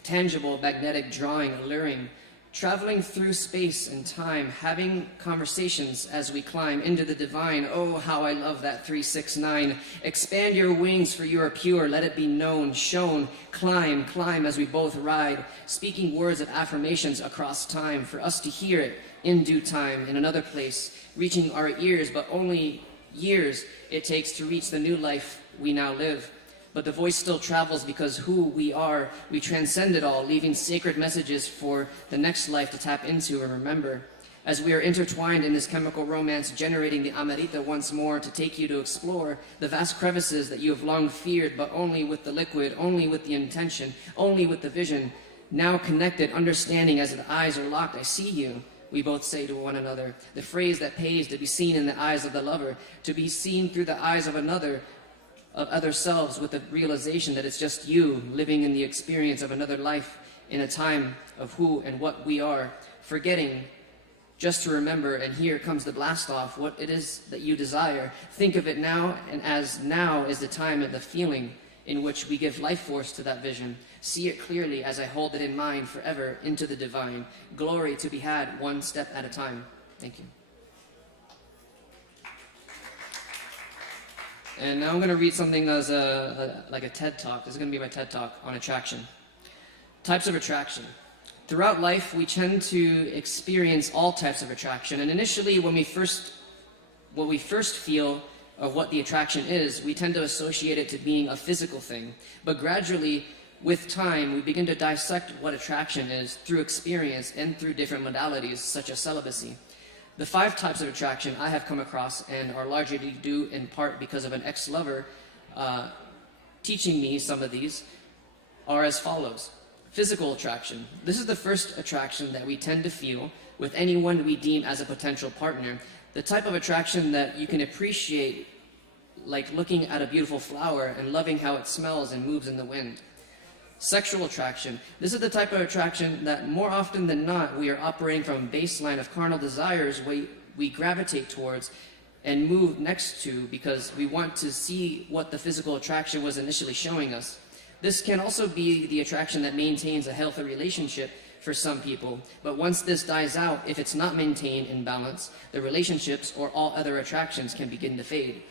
tangible, magnetic drawing, alluring, traveling through space and time, having conversations as we climb into the divine. Oh, how I love that 369. Expand your wings, for you are pure. Let it be known, shown. Climb, climb as we both ride, speaking words of affirmations across time, for us to hear it in due time, in another place, reaching our ears, but only years it takes to reach the new life we now live. But the voice still travels because who we are, we transcend it all, leaving sacred messages for the next life to tap into and remember. As we are intertwined in this chemical romance, generating the Amarita once more to take you to explore the vast crevices that you have long feared, but only with the liquid, only with the intention, only with the vision. Now connected, understanding as the eyes are locked, I see you, we both say to one another. The phrase that pays to be seen in the eyes of the lover, to be seen through the eyes of another, of other selves, with the realization that it's just you living in the experience of another life in a time of who and what we are, forgetting just to remember, and here comes the blast off, what it is that you desire. Think of it now, and as now is the time and the feeling in which we give life force to that vision. See it clearly as I hold it in mind forever into the divine. Glory to be had one step at a time. Thank you. And now I'm going to read something as like a TED Talk. This is going to be my TED Talk on attraction. Types of attraction. Throughout life, we tend to experience all types of attraction. And initially, when we first feel of what the attraction is, we tend to associate it to being a physical thing. But gradually, with time, we begin to dissect what attraction is through experience and through different modalities, such as celibacy. The 5 types of attraction I have come across, and are largely due in part because of an ex-lover teaching me some of these, are as follows. Physical attraction. This is the first attraction that we tend to feel with anyone we deem as a potential partner. The type of attraction that you can appreciate, like looking at a beautiful flower and loving how it smells and moves in the wind. Sexual attraction. This is the type of attraction that more often than not we are operating from a baseline of carnal desires we gravitate towards and move next to because we want to see what the physical attraction was initially showing us. This can also be the attraction that maintains a healthy relationship for some people, but once this dies out, if it's not maintained in balance, the relationships or all other attractions can begin to fade.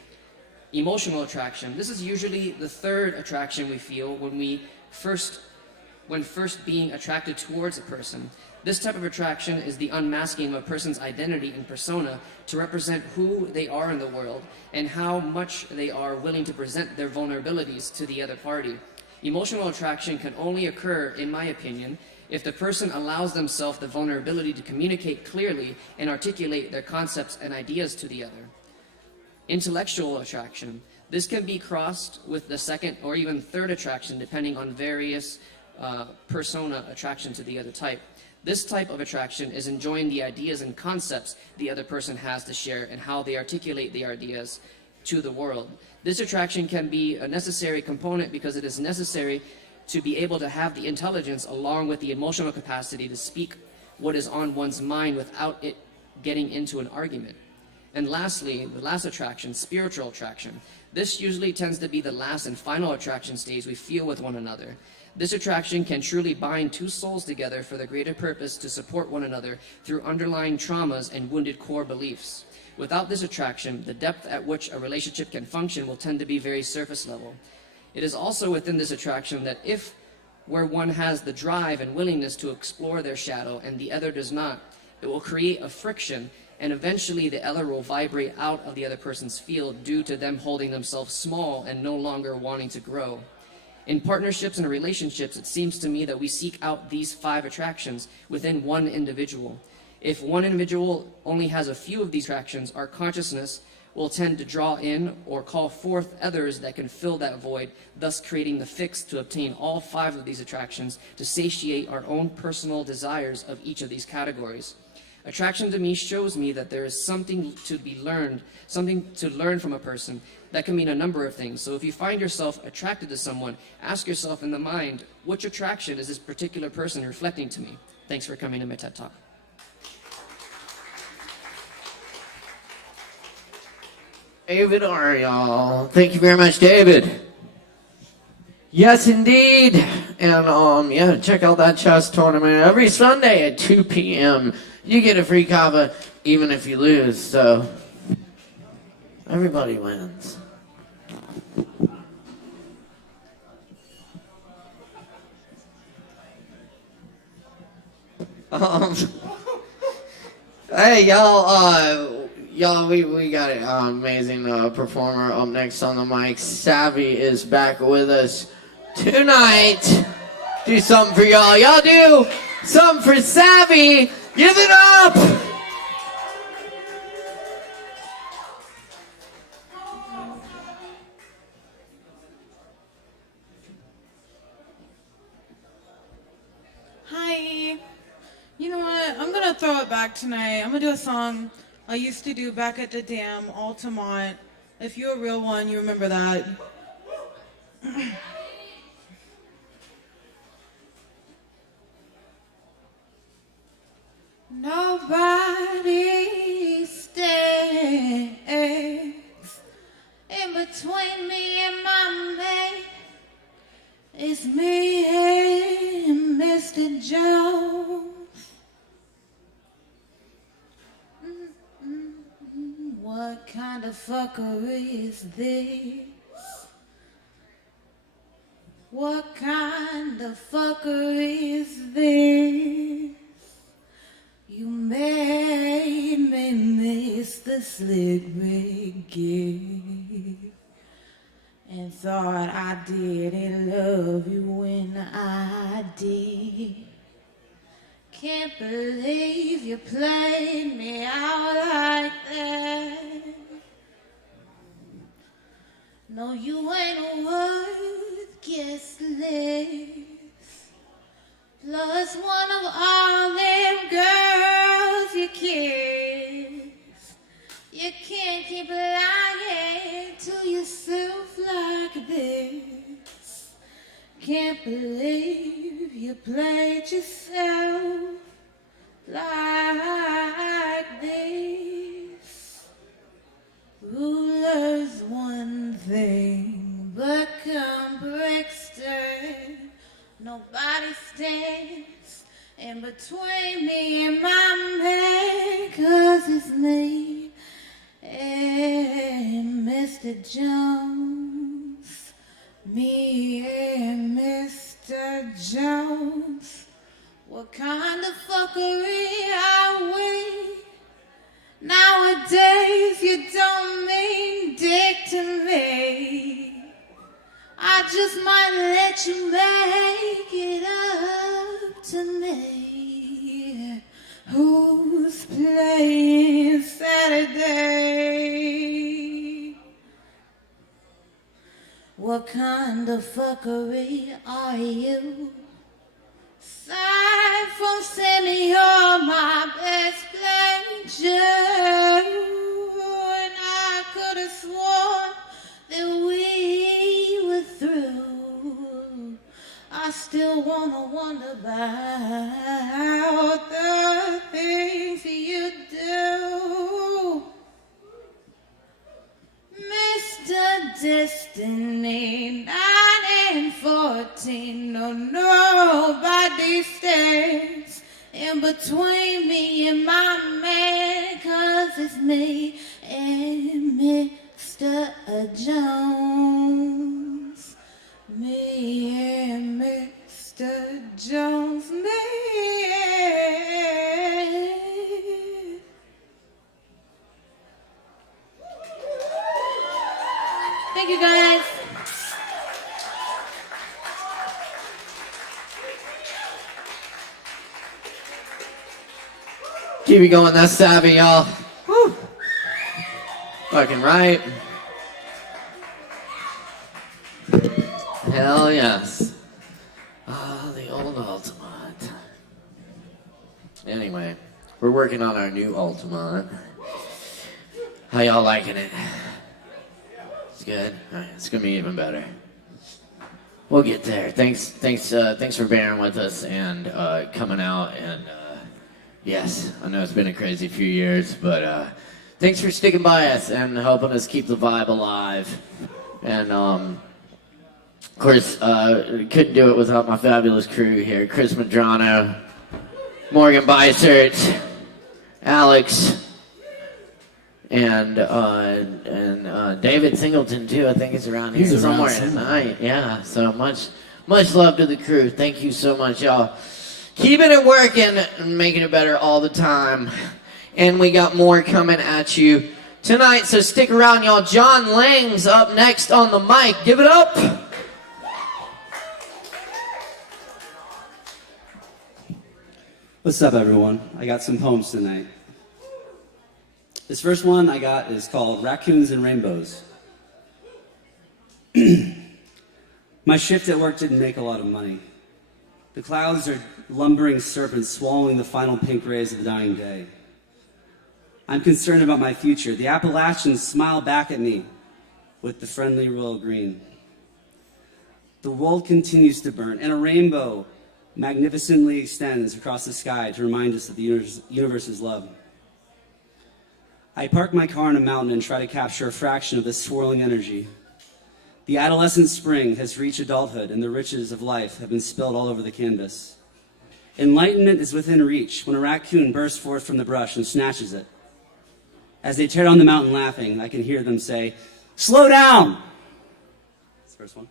Emotional attraction. This is usually the third attraction we feel when first being attracted towards a person. This type of attraction is the unmasking of a person's identity and persona to represent who they are in the world and how much they are willing to present their vulnerabilities to the other party. Emotional attraction can only occur, in my opinion, if the person allows themselves the vulnerability to communicate clearly and articulate their concepts and ideas to the other. Intellectual attraction. This can be crossed with the second or even third attraction, depending on various persona attraction to the other type. This type of attraction is enjoying the ideas and concepts the other person has to share and how they articulate the ideas to the world. This attraction can be a necessary component because it is necessary to be able to have the intelligence along with the emotional capacity to speak what is on one's mind without it getting into an argument. And lastly, the last attraction, spiritual attraction. This usually tends to be the last and final attraction stage we feel with one another. This attraction can truly bind two souls together for the greater purpose to support one another through underlying traumas and wounded core beliefs. Without this attraction, the depth at which a relationship can function will tend to be very surface level. It is also within this attraction that where one has the drive and willingness to explore their shadow and the other does not, it will create a friction, and eventually the other will vibrate out of the other person's field due to them holding themselves small and no longer wanting to grow. In partnerships and relationships, it seems to me that we seek out these 5 attractions within one individual. If one individual only has a few of these attractions, our consciousness will tend to draw in or call forth others that can fill that void, thus creating the fix to obtain all 5 of these attractions to satiate our own personal desires of each of these categories. Attraction to me shows me that there is something to be learned, something to learn from a person. That can mean a number of things. So if you find yourself attracted to someone, ask yourself in the mind, which attraction is this particular person reflecting to me? Thanks for coming to my TED Talk. David Ariel. Thank you very much, David. Yes, indeed. And yeah, check out that chess tournament every Sunday at 2 p.m. You get a free Kava even if you lose. So everybody wins. Hey, y'all, we got an amazing performer up next on the mic. Savvy is back with us tonight. Do something for y'all. Y'all do something for Savvy. Give it up. throw it back tonight. I'm gonna do a song I used to do back at the dam, Altamont. If you're a real one, you remember that. Nobody stands in between me and my mate. It's me and Mr. Jones. What kind of fuckery is this? What kind of fuckery is this? You made me miss the slick Rick gig and thought I didn't love you when I did. Can't believe you played me out like that. No, you ain't worth guest list. Plus one of all them girls you kiss. You can't keep lying to yourself like this. Can't believe you played yourself like this. Rulers one thing, but come Brixton, nobody stands in between me and my man, 'cause it's me and Mr. Jones. Me and Mr. Jones. What kind of fuckery are we? Nowadays you don't mean dick to me. I just might let you make it up to me. Who's playing Saturday? What kind of fuckery are you? Aside from Sammy, you're my best pleasure. And I could have sworn that we were through. I still wanna wonder about the things you do. Mr. Destiny, 9 and 14, no, nobody stands in between me and my man, 'cause it's me and Mr. Jones. Me and Mr. Jones, me. Thank you, guys. Keep it going, that's savvy, y'all. Woo. Fucking right. Hell yes. Ah, the old Altamont. Anyway, we're working on our new Altamont. How y'all liking it? It's good? Alright, it's gonna be even better. We'll get there. Thanks for bearing with us and coming out and yes, I know it's been a crazy few years, but thanks for sticking by us and helping us keep the vibe alive. And of course, couldn't do it without my fabulous crew here: Chris Madrano, Morgan Beissert, Alex, and David Singleton too. I think is around here somewhere tonight. Yeah, so much love to the crew. Thank you so much, y'all. Keeping it working and making it better all the time. And we got more coming at you tonight, so stick around, y'all. John Lang's up next on the mic. Give it up. What's up, everyone? I got some poems tonight. This first one I got is called Raccoons and Rainbows. My shift at work didn't make a lot of money, The clouds are lumbering serpents swallowing the final pink rays of the dying day. I'm concerned about my future. The Appalachians smile back at me with the friendly royal green. The world continues to burn, and a rainbow magnificently extends across the sky to remind us of the universe's love. I park my car on a mountain and try to capture a fraction of this swirling energy. The adolescent spring has reached adulthood, and the riches of life have been spilled all over the canvas. Enlightenment is within reach when a raccoon bursts forth from the brush and snatches it. As they tear down the mountain laughing, I can hear them say, "Slow down!" That's the first one.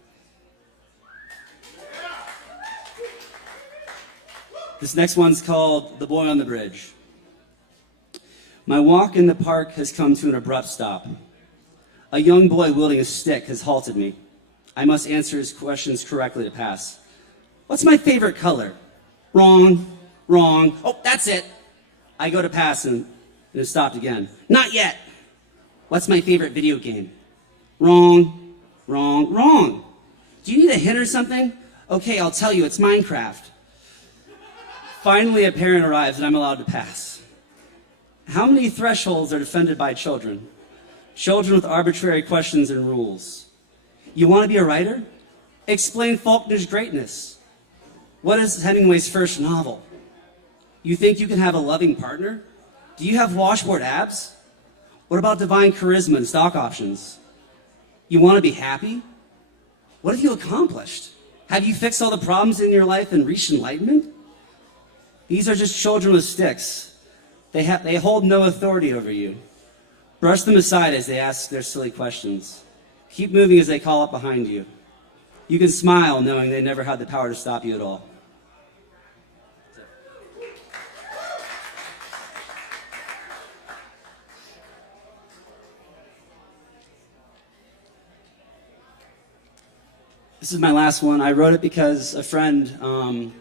This next one's called The Boy on the Bridge. My walk in the park has come to an abrupt stop. A young boy wielding a stick has halted me. I must answer his questions correctly to pass. What's my favorite color? Wrong, wrong. Oh, that's it. I go to pass and it has stopped again. Not yet. What's my favorite video game? Wrong, wrong, wrong. Do you need a hint or something? Okay, I'll tell you, it's Minecraft. Finally, a parent arrives and I'm allowed to pass. How many thresholds are defended by children? Children with arbitrary questions and rules. You want to be a writer? Explain Faulkner's greatness. What is Hemingway's first novel? You think you can have a loving partner? Do you have washboard abs? What about divine charisma and stock options? You want to be happy? What have you accomplished? Have you fixed all the problems in your life and reached enlightenment? These are just children with sticks. They hold no authority over you. Brush them aside as they ask their silly questions. Keep moving as they call up behind you. You can smile knowing they never had the power to stop you at all. This is my last one. I wrote it because a friend,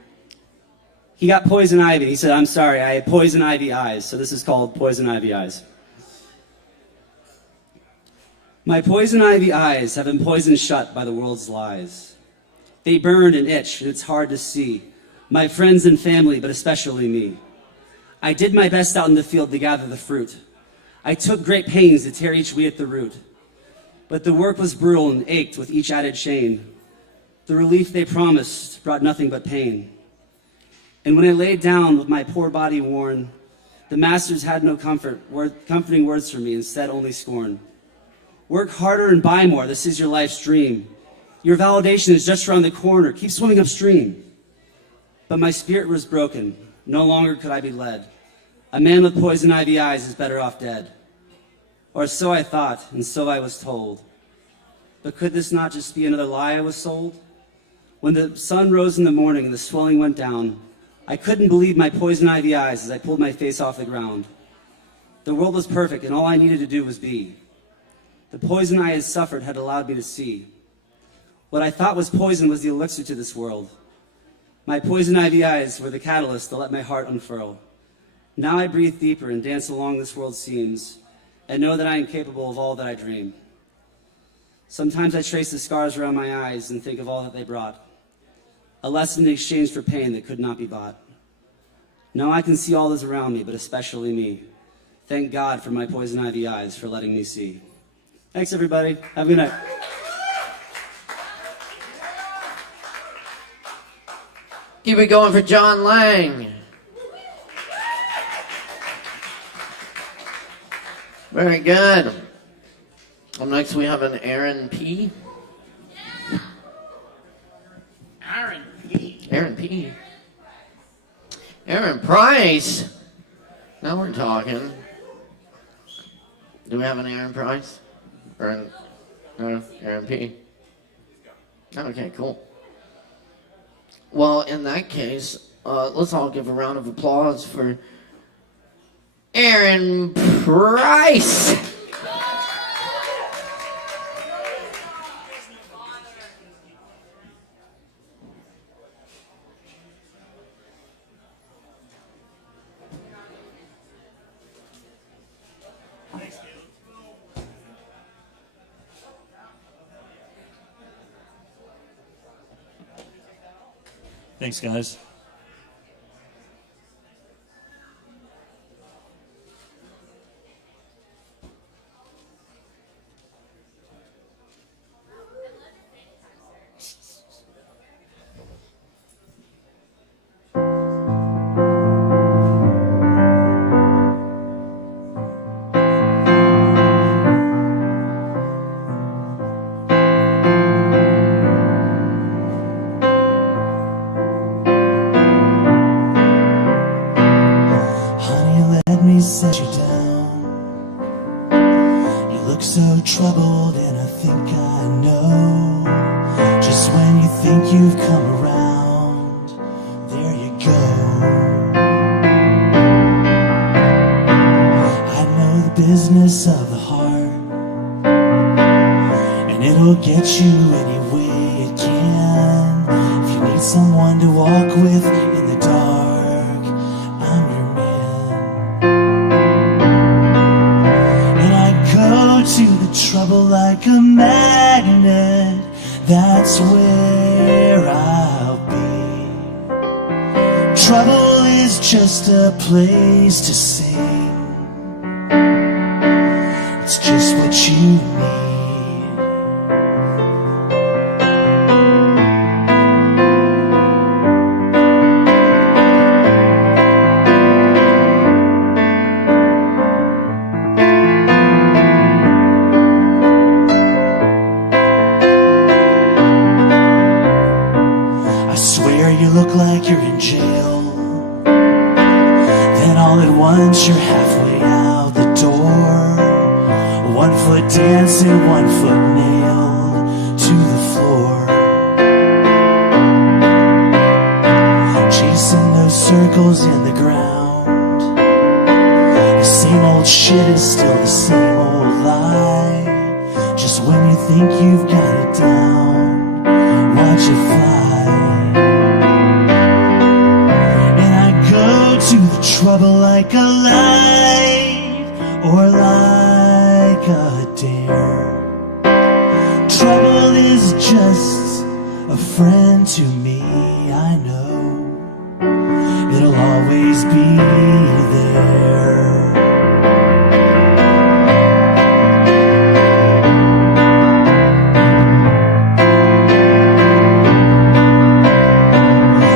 he got poison ivy. He said, "I'm sorry, I had poison ivy eyes." So this is called Poison Ivy Eyes. My poison ivy eyes have been poisoned shut by the world's lies. They burn and itch, and it's hard to see. My friends and family, but especially me. I did my best out in the field to gather the fruit. I took great pains to tear each weed at the root. But the work was brutal and ached with each added chain. The relief they promised brought nothing but pain. And when I laid down with my poor body worn, the masters had no comforting words for me, instead only scorn. Work harder and buy more, this is your life's dream. Your validation is just around the corner, keep swimming upstream. But my spirit was broken, no longer could I be led. A man with poison ivy eyes is better off dead. Or so I thought, and so I was told. But could this not just be another lie I was sold? When the sun rose in the morning and the swelling went down, I couldn't believe my poison ivy eyes as I pulled my face off the ground. The world was perfect, and all I needed to do was be. The poison I had suffered had allowed me to see. What I thought was poison was the elixir to this world. My poison ivy eyes were the catalyst to let my heart unfurl. Now I breathe deeper and dance along this world's seams, and know that I am capable of all that I dream. Sometimes I trace the scars around my eyes and think of all that they brought. A lesson in exchange for pain that could not be bought. Now I can see all those around me, but especially me. Thank God for my poison ivy eyes for letting me see. Thanks, everybody. Have a good night. Keep it going for John Lang. Very good. Up next we have an Aaron P. Aaron P. Aaron P. Aaron Price. Now we're talking. Do we have an Aaron Price? Or no, Aaron P. Okay, cool. Well, in that case, let's all give a round of applause for Aaron Price. Thanks, guys. Set you down. You look so troubled, and I think I know. Just when you think you've come around, there you go. I know the business of the heart, and it'll get you any way it can. If you need someone to walk with in the dark, I'm your to the trouble like a magnet, that's where I'll be. Trouble is just a place to sing. It's just what you need. You're in jail, then all at once you're halfway out the door. 1 foot dancing, 1 foot nailed to the floor. Chasing those circles in the ground. The same old shit is still the same old lie. Just when you think you've got it down, watch it fly. To the trouble like a light or like a dare. Trouble is just a friend to me, I know. It'll always be there.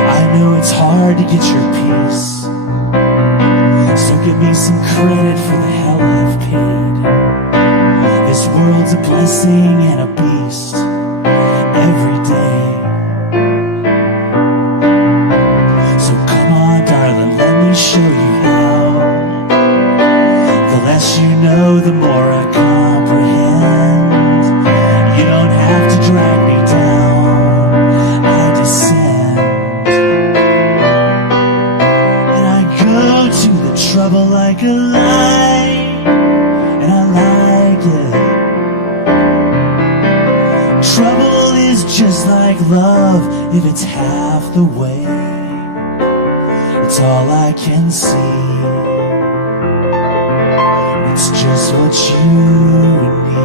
I know it's hard to get your peace, so give me some credit for the hell I've paid. This world's a blessing and a beast every day. So come on, darling, let me show you how. The less you know, the more I comprehend. You don't have to drag me down, I descend. And I go to the trouble like a light, and I like it. Trouble is just like love if it's half the way. It's all I can see. It's just what you need.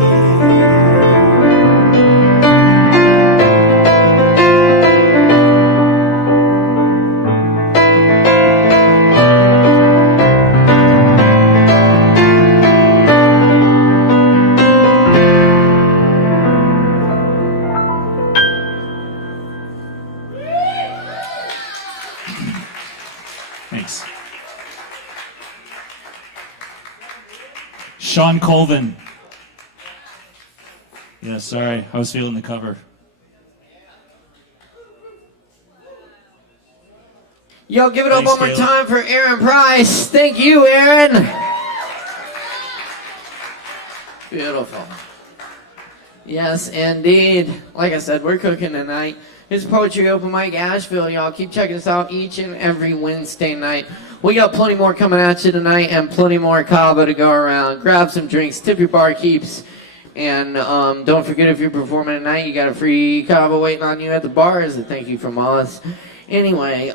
Thanks. Sean Colvin. Yeah, sorry. I was feeling the cover. Yo, give it up Thanks, one more Caleb. time for Aaron Price. Thank you, Aaron. Beautiful. Yes, indeed. Like I said, we're cooking tonight. It's Poetry Open Mic Asheville, y'all. Keep checking us out each and every Wednesday night. We got plenty more coming at you tonight and plenty more Kava to go around. Grab some drinks, tip your barkeeps, and don't forget if you're performing tonight, you got a free Kava waiting on you at the bar as a thank you from us. Anyway,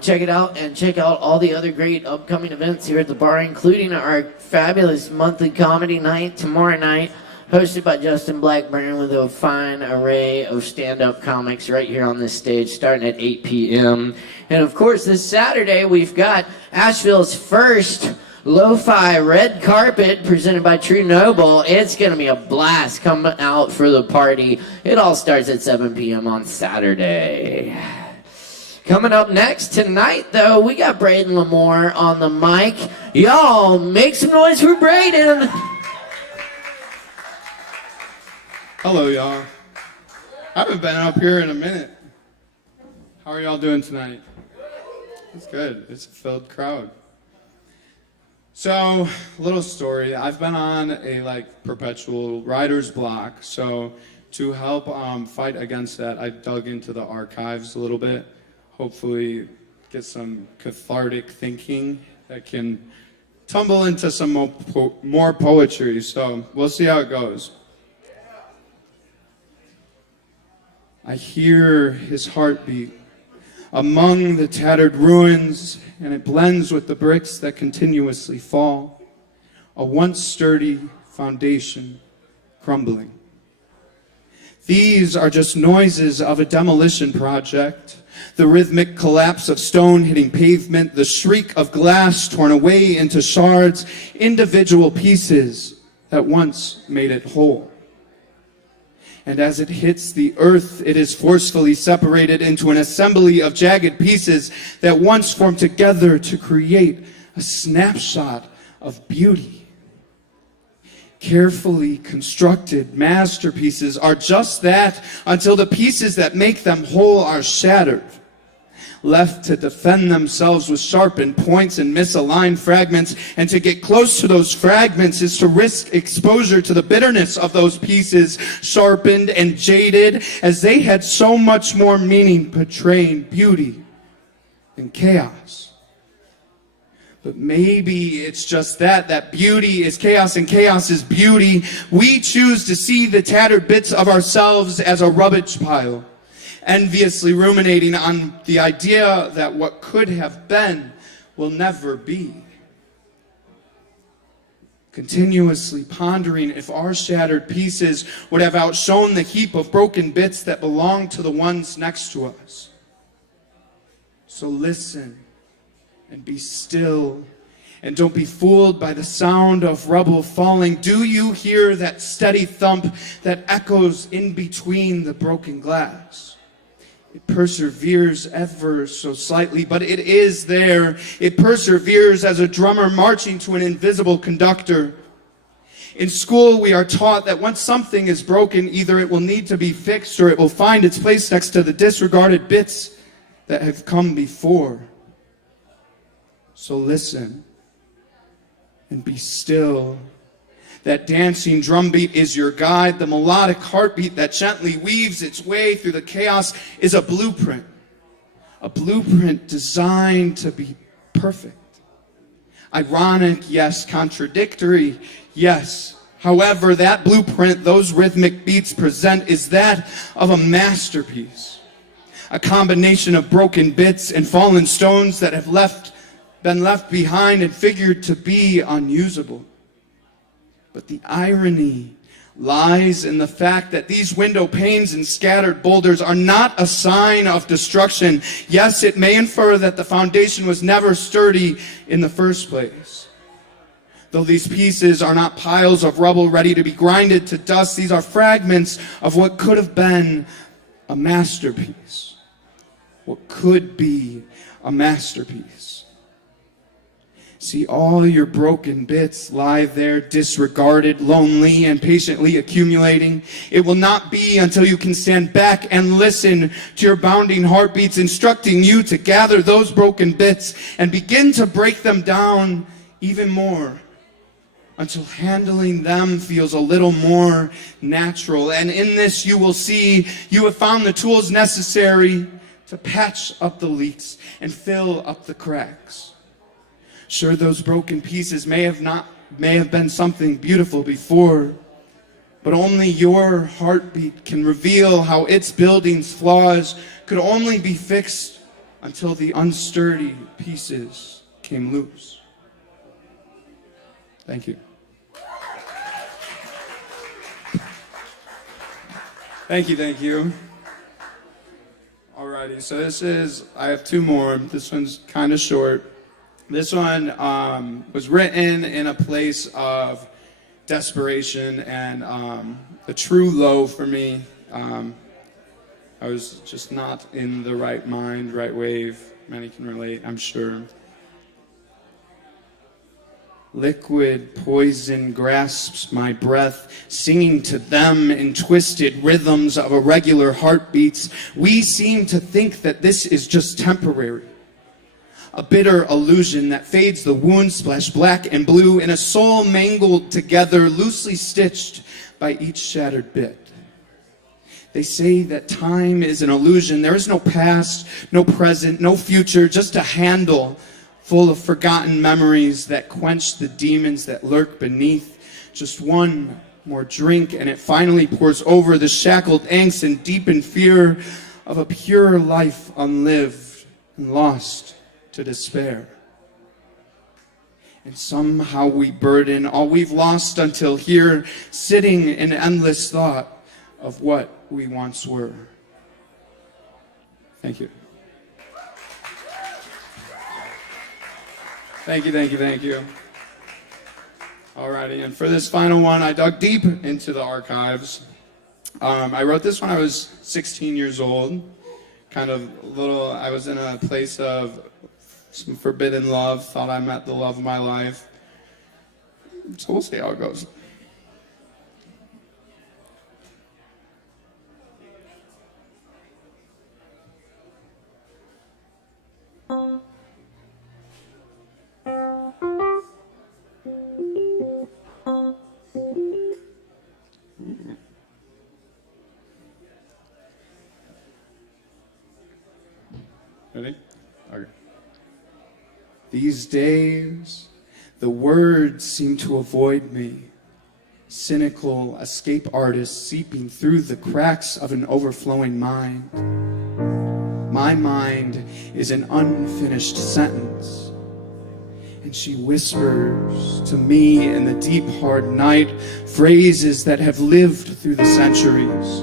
check it out and check out all the other great upcoming events here at the bar, including our fabulous monthly comedy night tomorrow night, hosted by Justin Blackburn with a fine array of stand-up comics right here on this stage starting at 8 p.m. And of course, this Saturday we've got Asheville's first Lo-Fi Red Carpet presented by True Noble. It's going to be a blast coming out for the party. It all starts at 7 p.m. on Saturday. Coming up next tonight, though, we got Braden Lamore on the mic. Y'all, make some noise for Braden. Hello, y'all. I haven't been up here in a minute. How are y'all doing tonight? It's good. It's a filled crowd. So, little story. I've been on a perpetual writer's block. So, to help fight against that, I dug into the archives a little bit. Hopefully, get some cathartic thinking that can tumble into some more poetry. So, we'll see how it goes. I hear his heartbeat among the tattered ruins, and it blends with the bricks that continuously fall. A once sturdy foundation crumbling. These are just noises of a demolition project. The rhythmic collapse of stone hitting pavement, the shriek of glass torn away into shards, individual pieces that once made it whole. And as it hits the earth, it is forcefully separated into an assembly of jagged pieces that once formed together to create a snapshot of beauty. Carefully constructed masterpieces are just that until the pieces that make them whole are shattered, left to defend themselves with sharpened points and misaligned fragments. And to get close to those fragments is to risk exposure to the bitterness of those pieces, sharpened and jaded, as they had so much more meaning, portraying beauty and chaos. But maybe it's just that beauty is chaos and chaos is beauty. We choose to see the tattered bits of ourselves as a rubbish pile, enviously ruminating on the idea that what could have been will never be. Continuously pondering if our shattered pieces would have outshone the heap of broken bits that belong to the ones next to us. So listen and be still, and don't be fooled by the sound of rubble falling. Do you hear that steady thump that echoes in between the broken glass? It perseveres ever so slightly, but it is there. It perseveres as a drummer marching to an invisible conductor. In school, we are taught that once something is broken, either it will need to be fixed or it will find its place next to the disregarded bits that have come before. So listen and be still. That dancing drumbeat is your guide. The melodic heartbeat that gently weaves its way through the chaos is a blueprint. A blueprint designed to be perfect. Ironic, yes. Contradictory, yes. However, that blueprint those rhythmic beats present is that of a masterpiece. A combination of broken bits and fallen stones that have been left behind and figured to be unusable. But the irony lies in the fact that these window panes and scattered boulders are not a sign of destruction. Yes, it may infer that the foundation was never sturdy in the first place. Though these pieces are not piles of rubble ready to be grinded to dust, these are fragments of what could have been a masterpiece. What could be a masterpiece. See, all your broken bits lie there disregarded, lonely, and patiently accumulating. It will not be until you can stand back and listen to your bounding heartbeats instructing you to gather those broken bits and begin to break them down even more until handling them feels a little more natural. And in this you will see you have found the tools necessary to patch up the leaks and fill up the cracks. Sure, those broken pieces may have been something beautiful before, but only your heartbeat can reveal how its building's flaws could only be fixed until the unsturdy pieces came loose. Thank you. Thank you. Alrighty, so I have two more. This one's kind of short. This one was written in a place of desperation and a true low for me. I was just not in the right mind, right wave. Many can relate, I'm sure. Liquid poison grasps my breath, singing to them in twisted rhythms of irregular heartbeats. We seem to think that this is just temporary. A bitter illusion that fades the wound splashed black and blue in a soul mangled together, loosely stitched by each shattered bit. They say that time is an illusion. There is no past, no present, no future, just a handle full of forgotten memories that quench the demons that lurk beneath. Just one more drink and it finally pours over the shackled angst and deepened fear of a pure life unlived and lost to despair. And somehow we burden all we've lost until here, sitting in endless thought of what we once were. Thank you. Thank you. Alrighty, and for this final one, I dug deep into the archives. I wrote this when I was 16 years old. I was in a place of some forbidden love, thought I met the love of my life. So we'll see how it goes. Ready? Okay. These days, the words seem to avoid me. Cynical escape artists seeping through the cracks of an overflowing mind. My mind is an unfinished sentence. And she whispers to me in the deep, hard night phrases that have lived through the centuries.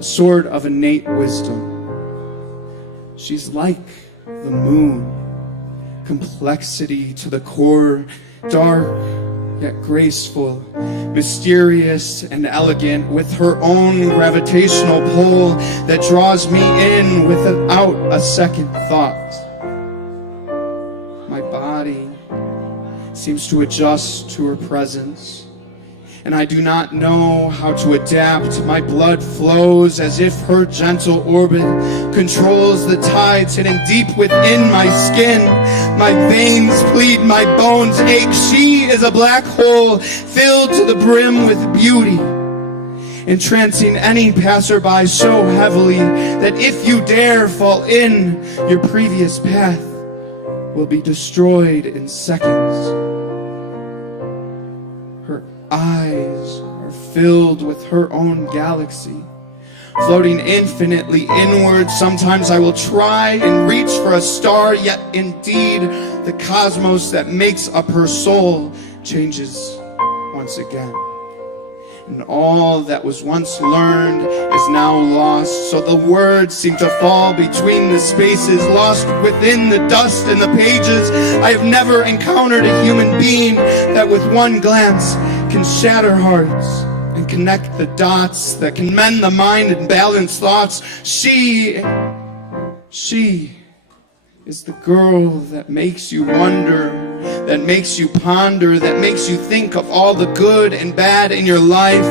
A sort of innate wisdom. She's like the moon, complexity to the core, dark yet graceful, mysterious and elegant, with her own gravitational pull that draws me in without a second thought. My body seems to adjust to her presence, and I do not know how to adapt. My blood flows as if her gentle orbit controls the tides hidden deep within my skin. My veins bleed, my bones ache. She is a black hole filled to the brim with beauty, entrancing any passerby so heavily that if you dare fall in, your previous path will be destroyed in seconds. Her eyes are filled with her own galaxy, floating infinitely inward. Sometimes I will try and reach for a star, yet indeed the cosmos that makes up her soul changes once again. And all that was once learned is now lost. So the words seem to fall between the spaces, lost within the dust and the pages. I have never encountered a human being that with one glance can shatter hearts and connect the dots, that can mend the mind and balance thoughts. She is the girl that makes you wonder, that makes you ponder, that makes you think of all the good and bad in your life,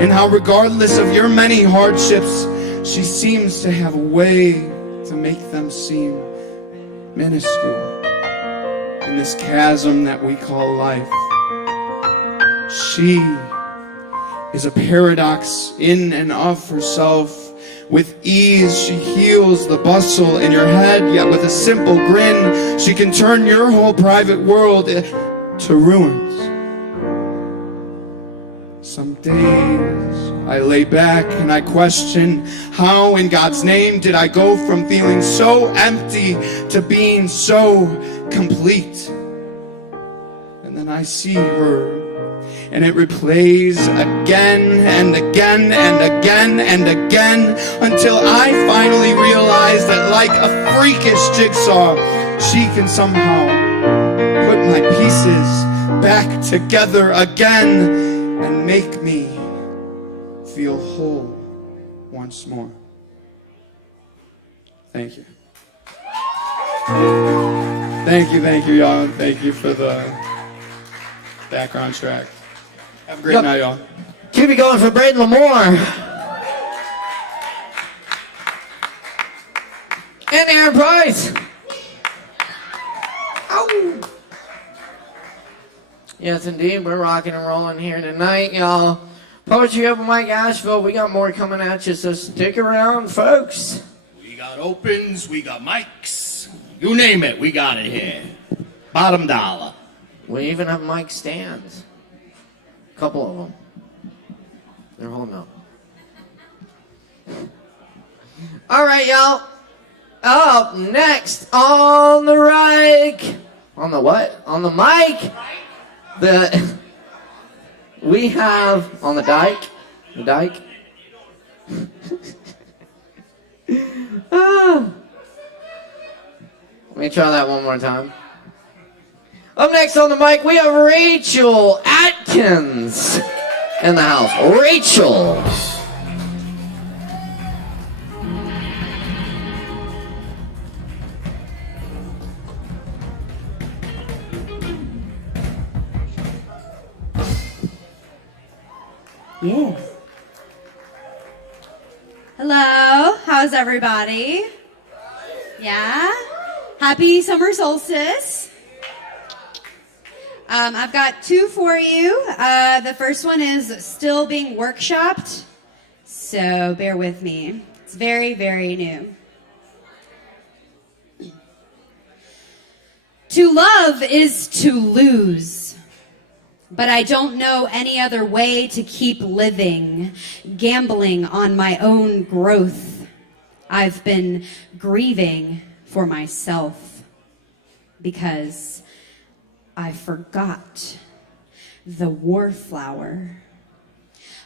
and how regardless of your many hardships, she seems to have a way to make them seem minuscule in this chasm that we call life. She is a paradox in and of herself. With ease, she heals the bustle in your head, yet with a simple grin, she can turn your whole private world to ruins. Some days I lay back and I question, how in God's name did I go from feeling so empty to being so complete? And then I see her, and it replays again and again and again and again until I finally realize that like a freakish jigsaw, she can somehow put my pieces back together again and make me feel whole once more. Thank you. Thank you, y'all. And thank you for the background track. Have a great night, y'all. Keep it going for Braden Lamore. And Aaron Price. Ow. Yes, indeed. We're rocking and rolling here tonight, y'all. Poetry Open Mic Asheville. We got more coming at you, so stick around, folks. We got opens, we got mics. You name it, we got it here. Bottom dollar. We even have mic stands. A couple of them. They're holding up. All right, y'all. Up next on the mic. On the what? On the mic. We have on the dike. The dike. Let me try that one more time. Up next on the mic, we have Rachel Atkins in the house. Rachel. Yes. Hello, how's everybody? Yeah? Happy summer solstice. I've got two for you. The first one is still being workshopped, so bear with me. It's very, very new. To love is to lose. But I don't know any other way to keep living, gambling on my own growth. I've been grieving for myself because I forgot the warflower.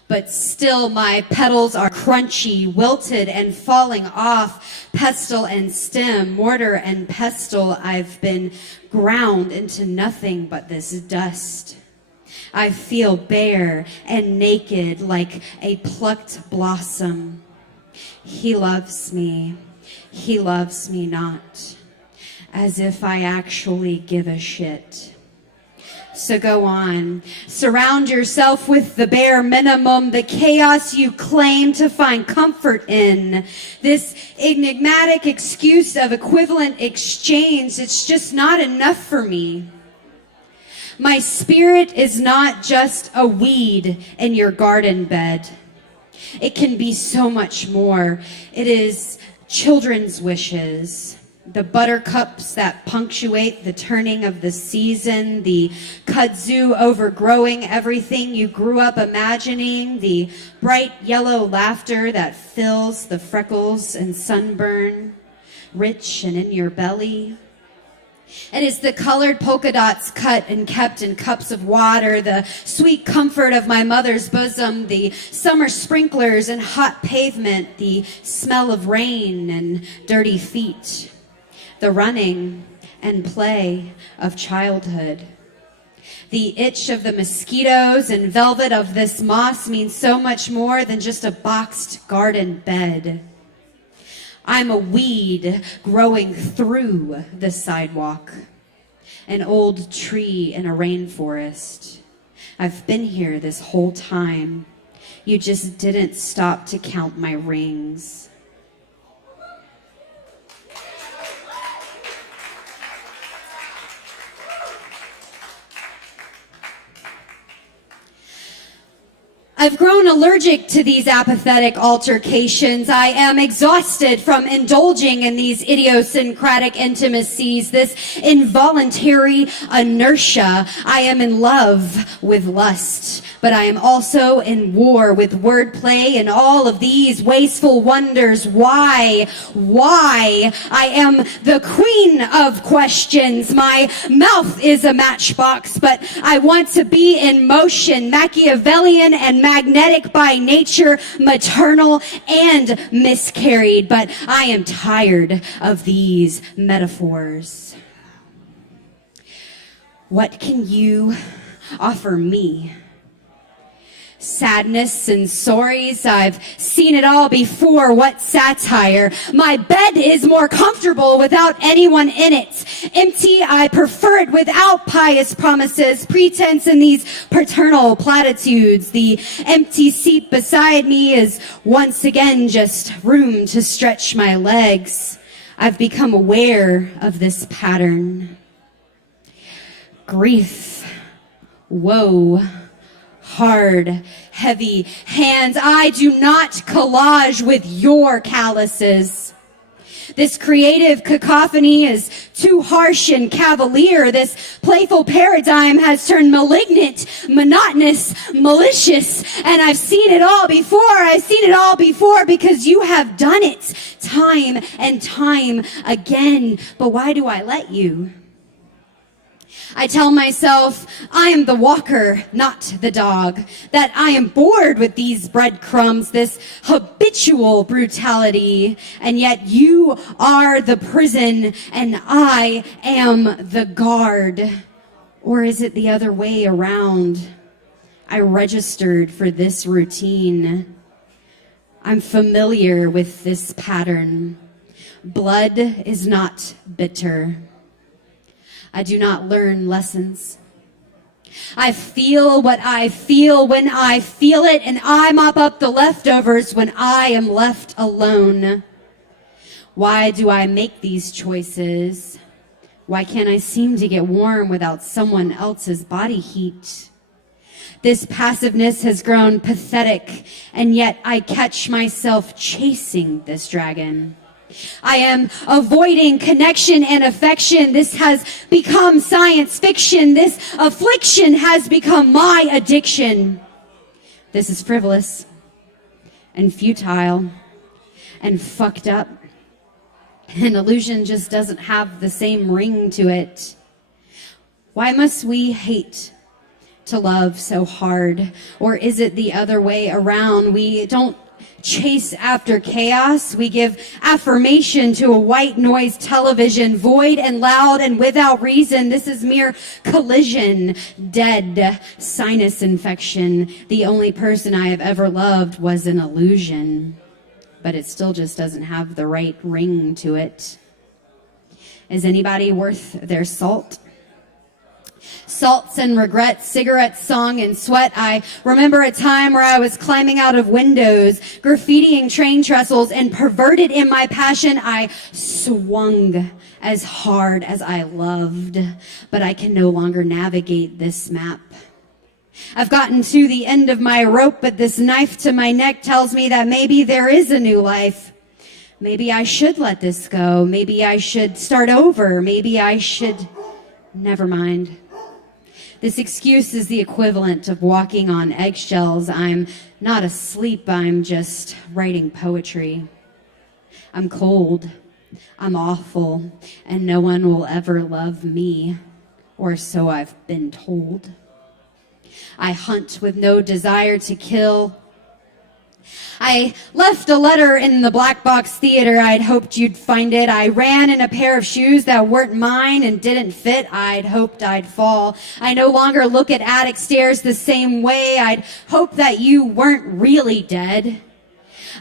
But still my petals are crunchy, wilted and falling off, pestle and stem, mortar and pestle. I've been ground into nothing but this dust. I feel bare and naked like a plucked blossom. He loves me not, as if I actually give a shit. So go on, surround yourself with the bare minimum, the chaos you claim to find comfort in. This enigmatic excuse of equivalent exchange, it's just not enough for me. My spirit is not just a weed in your garden bed. It can be so much more. It is children's wishes, the buttercups that punctuate the turning of the season, the kudzu overgrowing everything you grew up imagining, the bright yellow laughter that fills the freckles and sunburn, rich and in your belly. It is the colored polka dots cut and kept in cups of water, the sweet comfort of my mother's bosom, the summer sprinklers and hot pavement, the smell of rain and dirty feet, the running and play of childhood. The itch of the mosquitoes and velvet of this moss means so much more than just a boxed garden bed. I'm a weed growing through the sidewalk, an old tree in a rainforest. I've been here this whole time. You just didn't stop to count my rings. I've grown allergic to these apathetic altercations. I am exhausted from indulging in these idiosyncratic intimacies, this involuntary inertia. I am in love with lust, but I am also in war with wordplay and all of these wasteful wonders. Why? I am the queen of questions. My mouth is a matchbox, but I want to be in motion, Machiavellian and magnetic by nature, maternal and miscarried, but I am tired of these metaphors. What can you offer me? Sadness and sorries, I've seen it all before. What satire? My bed is more comfortable without anyone in it. Empty, I prefer it without pious promises, pretense, and these paternal platitudes. The empty seat beside me is once again just room to stretch my legs. I've become aware of this pattern. Grief, woe, hard, heavy hands. I do not collage with your calluses. This creative cacophony is too harsh and cavalier. This playful paradigm has turned malignant, monotonous, malicious, and I've seen it all before. I've seen it all before because you have done it time and time again. But why do I let you? I tell myself I am the walker, not the dog, that I am bored with these breadcrumbs, this habitual brutality, and yet you are the prison and I am the guard. Or is it the other way around? I registered for this routine. I'm familiar with this pattern. Blood is not bitter. I do not learn lessons. I feel what I feel when I feel it, and I mop up the leftovers when I am left alone. Why do I make these choices? Why can't I seem to get warm without someone else's body heat? This passiveness has grown pathetic, and yet I catch myself chasing this dragon. I am avoiding connection and affection. This has become science fiction. This affliction has become my addiction. This is frivolous and futile and fucked up. An illusion just doesn't have the same ring to it. Why must we hate to love so hard? Or is it the other way around? We don't chase after chaos. We give affirmation to a white noise television, void and loud and without reason. This is mere collision, dead sinus infection. The only person I have ever loved was an illusion, but it still just doesn't have the right ring to it. Is anybody worth their salt? Salts and regrets, cigarettes, song and sweat. I remember a time where I was climbing out of windows, graffitiing train trestles, and perverted in my passion, I swung as hard as I loved. But I can no longer navigate this map. I've gotten to the end of my rope, but this knife to my neck tells me that maybe there is a new life. Maybe I should let this go. Maybe I should start over. Maybe I should... Never mind. This excuse is the equivalent of walking on eggshells. I'm not asleep, I'm just writing poetry. I'm cold, I'm awful, and no one will ever love me, or so I've been told. I hunt with no desire to kill. I left a letter in the Black Box Theater. I'd hoped you'd find it. I ran in a pair of shoes that weren't mine and didn't fit. I'd hoped I'd fall. I no longer look at attic stairs the same way. I'd hoped that you weren't really dead.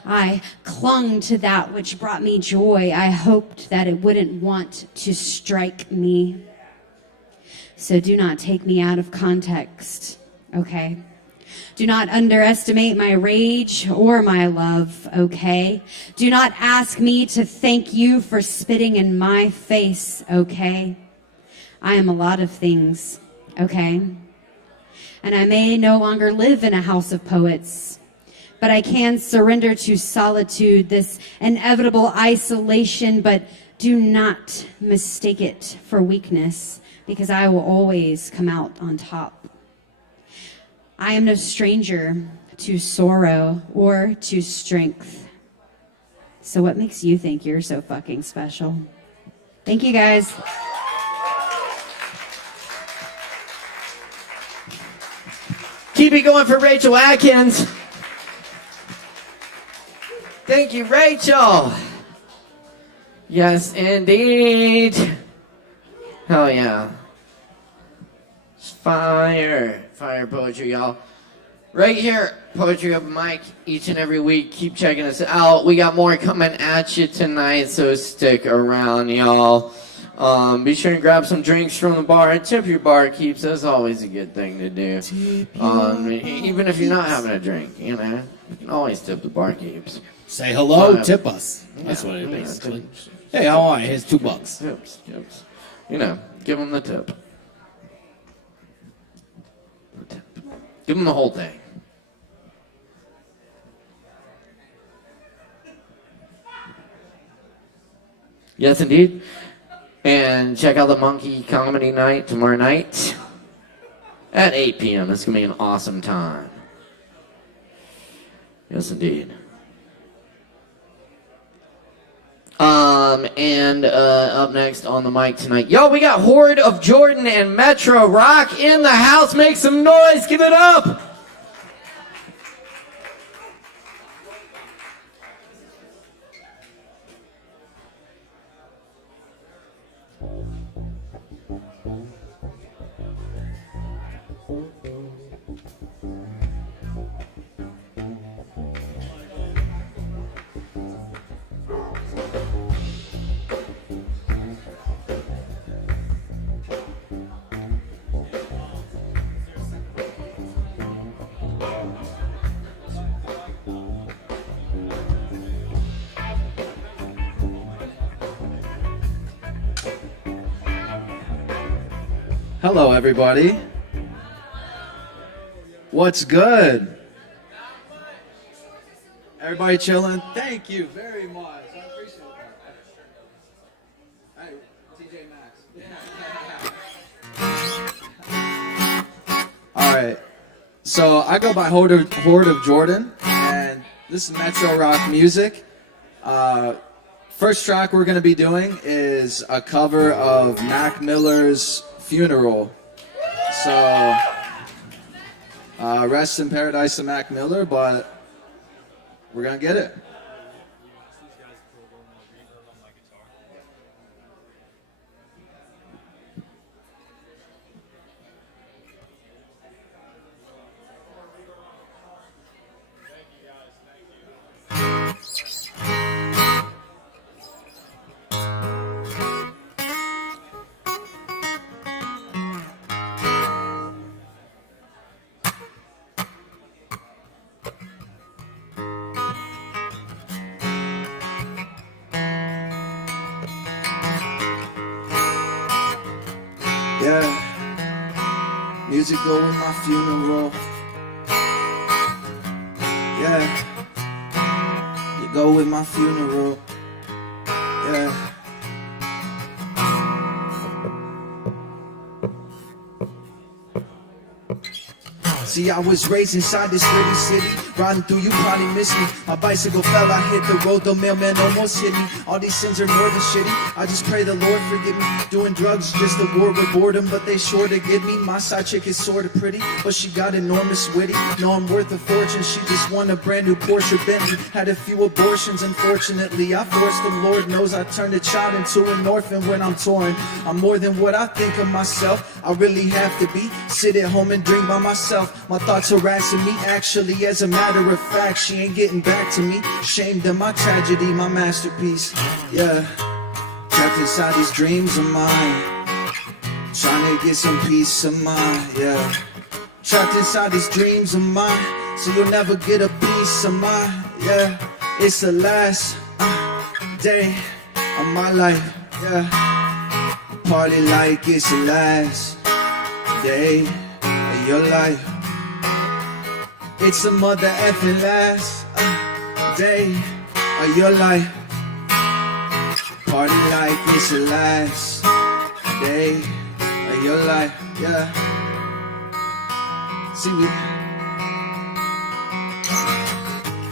I clung to that which brought me joy. I hoped that it wouldn't want to strike me. So do not take me out of context, okay? Do not underestimate my rage or my love, okay? Do not ask me to thank you for spitting in my face, okay? I am a lot of things, okay? and I may no longer live in a house of poets, but I can surrender to solitude, this inevitable isolation, but do not mistake it for weakness, because I will always come out on top. I am no stranger to sorrow or to strength. So what makes you think you're so fucking special? Thank you, guys. Keep it going for Rachel Atkins. Thank you, Rachel. Yes, indeed. Hell yeah. Fire poetry, y'all. Right here, Poetry Open Mic, each and every week. Keep checking us out. We got more coming at you tonight, so stick around, y'all. Be sure and grab some drinks from the bar. Tip your barkeeps. That's always a good thing to do. Even if you're not having a drink, you know, you can always tip the barkeeps. Say hello, tip us. That's what it is, basically. Hey, how are you? Here's $2. Tips. You know, give them the tip. Give them the whole thing. Yes, indeed. And check out the Monkey Comedy Night tomorrow night at 8 p.m. It's going to be an awesome time. Yes, indeed. And up next on the mic tonight, yo, we got Horde of Jordan and Metro Rock in the house. Make some noise. Give it up. Hello, everybody. What's good? Everybody chilling? Thank you very much. I appreciate that. Hey, TJ Maxx. All right. So I go by Horde of Jordan, and this is Metro Rock music. First track we're going to be doing is a cover of Mac Miller's Funeral. So rest in paradise to Mac Miller, but we're gonna get it. Yeah, music go with my funeral. Yeah, you go with my funeral. Yeah. See, I was raised inside this pretty city. Riding through, you probably miss me. My bicycle fell, I hit the road, the mailman almost hit me. All these sins are more than shitty. I just pray the Lord forgive me. Doing drugs, just a war with boredom, but they sure to give me. My side chick is sorta pretty, but she got enormous witty. Know I'm worth a fortune, she just won a brand new Porsche Bentley. Had a few abortions, unfortunately. I forced them, Lord knows I turned a child into an orphan when I'm torn. I'm more than what I think of myself. I really have to be. Sit at home and drink by myself. My thoughts harassing me, actually, as a matter of fact, she ain't getting back to me. Shamed in my tragedy, my masterpiece. Yeah, trapped inside these dreams of mine, trying to get some peace of mind. Yeah, trapped inside these dreams of mine, so you'll never get a piece of mine. Yeah, it's the last day of my life. Yeah, party like it's the last day of your life. It's the mother effing last day of your life. Party like it's the last day of your life. Yeah.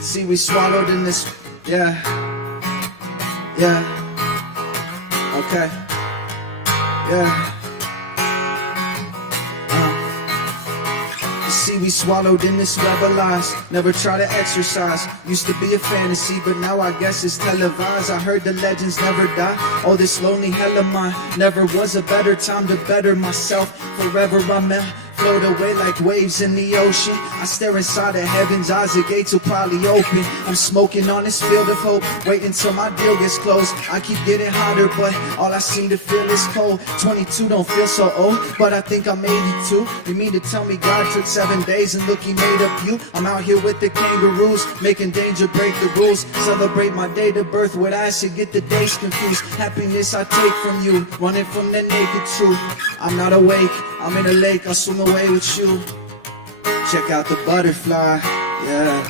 See, we swallowed in this. Yeah. Yeah. Okay. Yeah. See, we swallowed in this web of lies. Never try to exercise. Used to be a fantasy, but now I guess it's televised. I heard the legends never die. Oh, this lonely hell of mine. Never was a better time to better myself. Forever I'm float away like waves in the ocean. I stare inside of heaven's eyes, the gates will probably open. I'm smoking on this field of hope, waiting till my deal gets closed. I keep getting hotter, but all I seem to feel is cold. 22 don't feel so old, but I think I'm 82. You mean to tell me God took 7 days and look, he made up you? I'm out here with the kangaroos, making danger break the rules. Celebrate my date of birth with acid, get the days confused. Happiness I take from you, running from the naked truth. I'm not awake, I'm in a lake, I'll swim away with you. Check out the butterfly, yeah.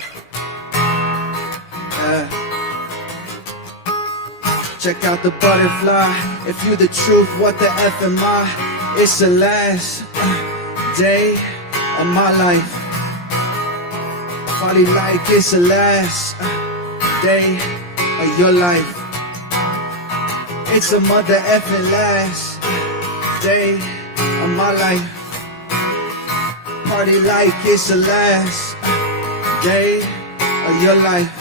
Yeah. Check out the butterfly. If you the truth, what the F am I? It's the last day of my life. Party like it's the last day of your life. It's a mother effing last day of my life. Party like it's the last day of your life.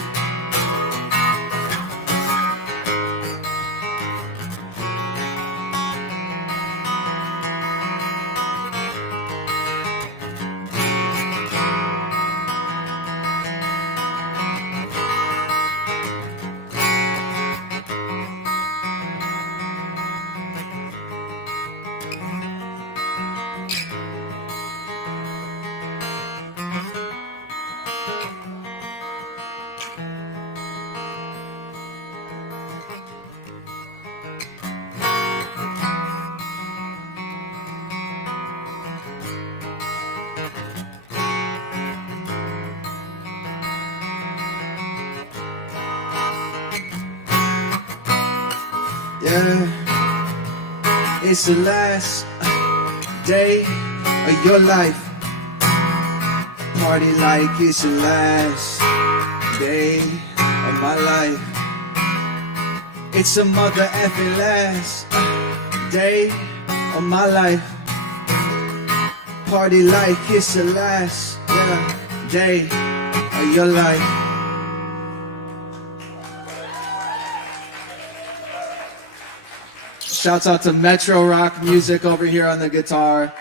Yeah, it's the last day of your life. Party like it's the last day of my life. It's a mother effing last day of my life. Party like it's the last day of your life. Shouts out to Metro Rock Music over here on the guitar.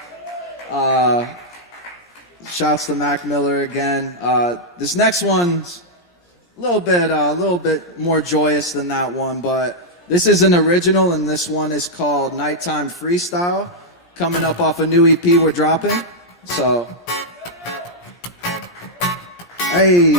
Shouts to Mac Miller again. This next one's a little bit more joyous than that one, but this is an original, and this one is called Nighttime Freestyle, coming up off a new EP we're dropping. So, hey.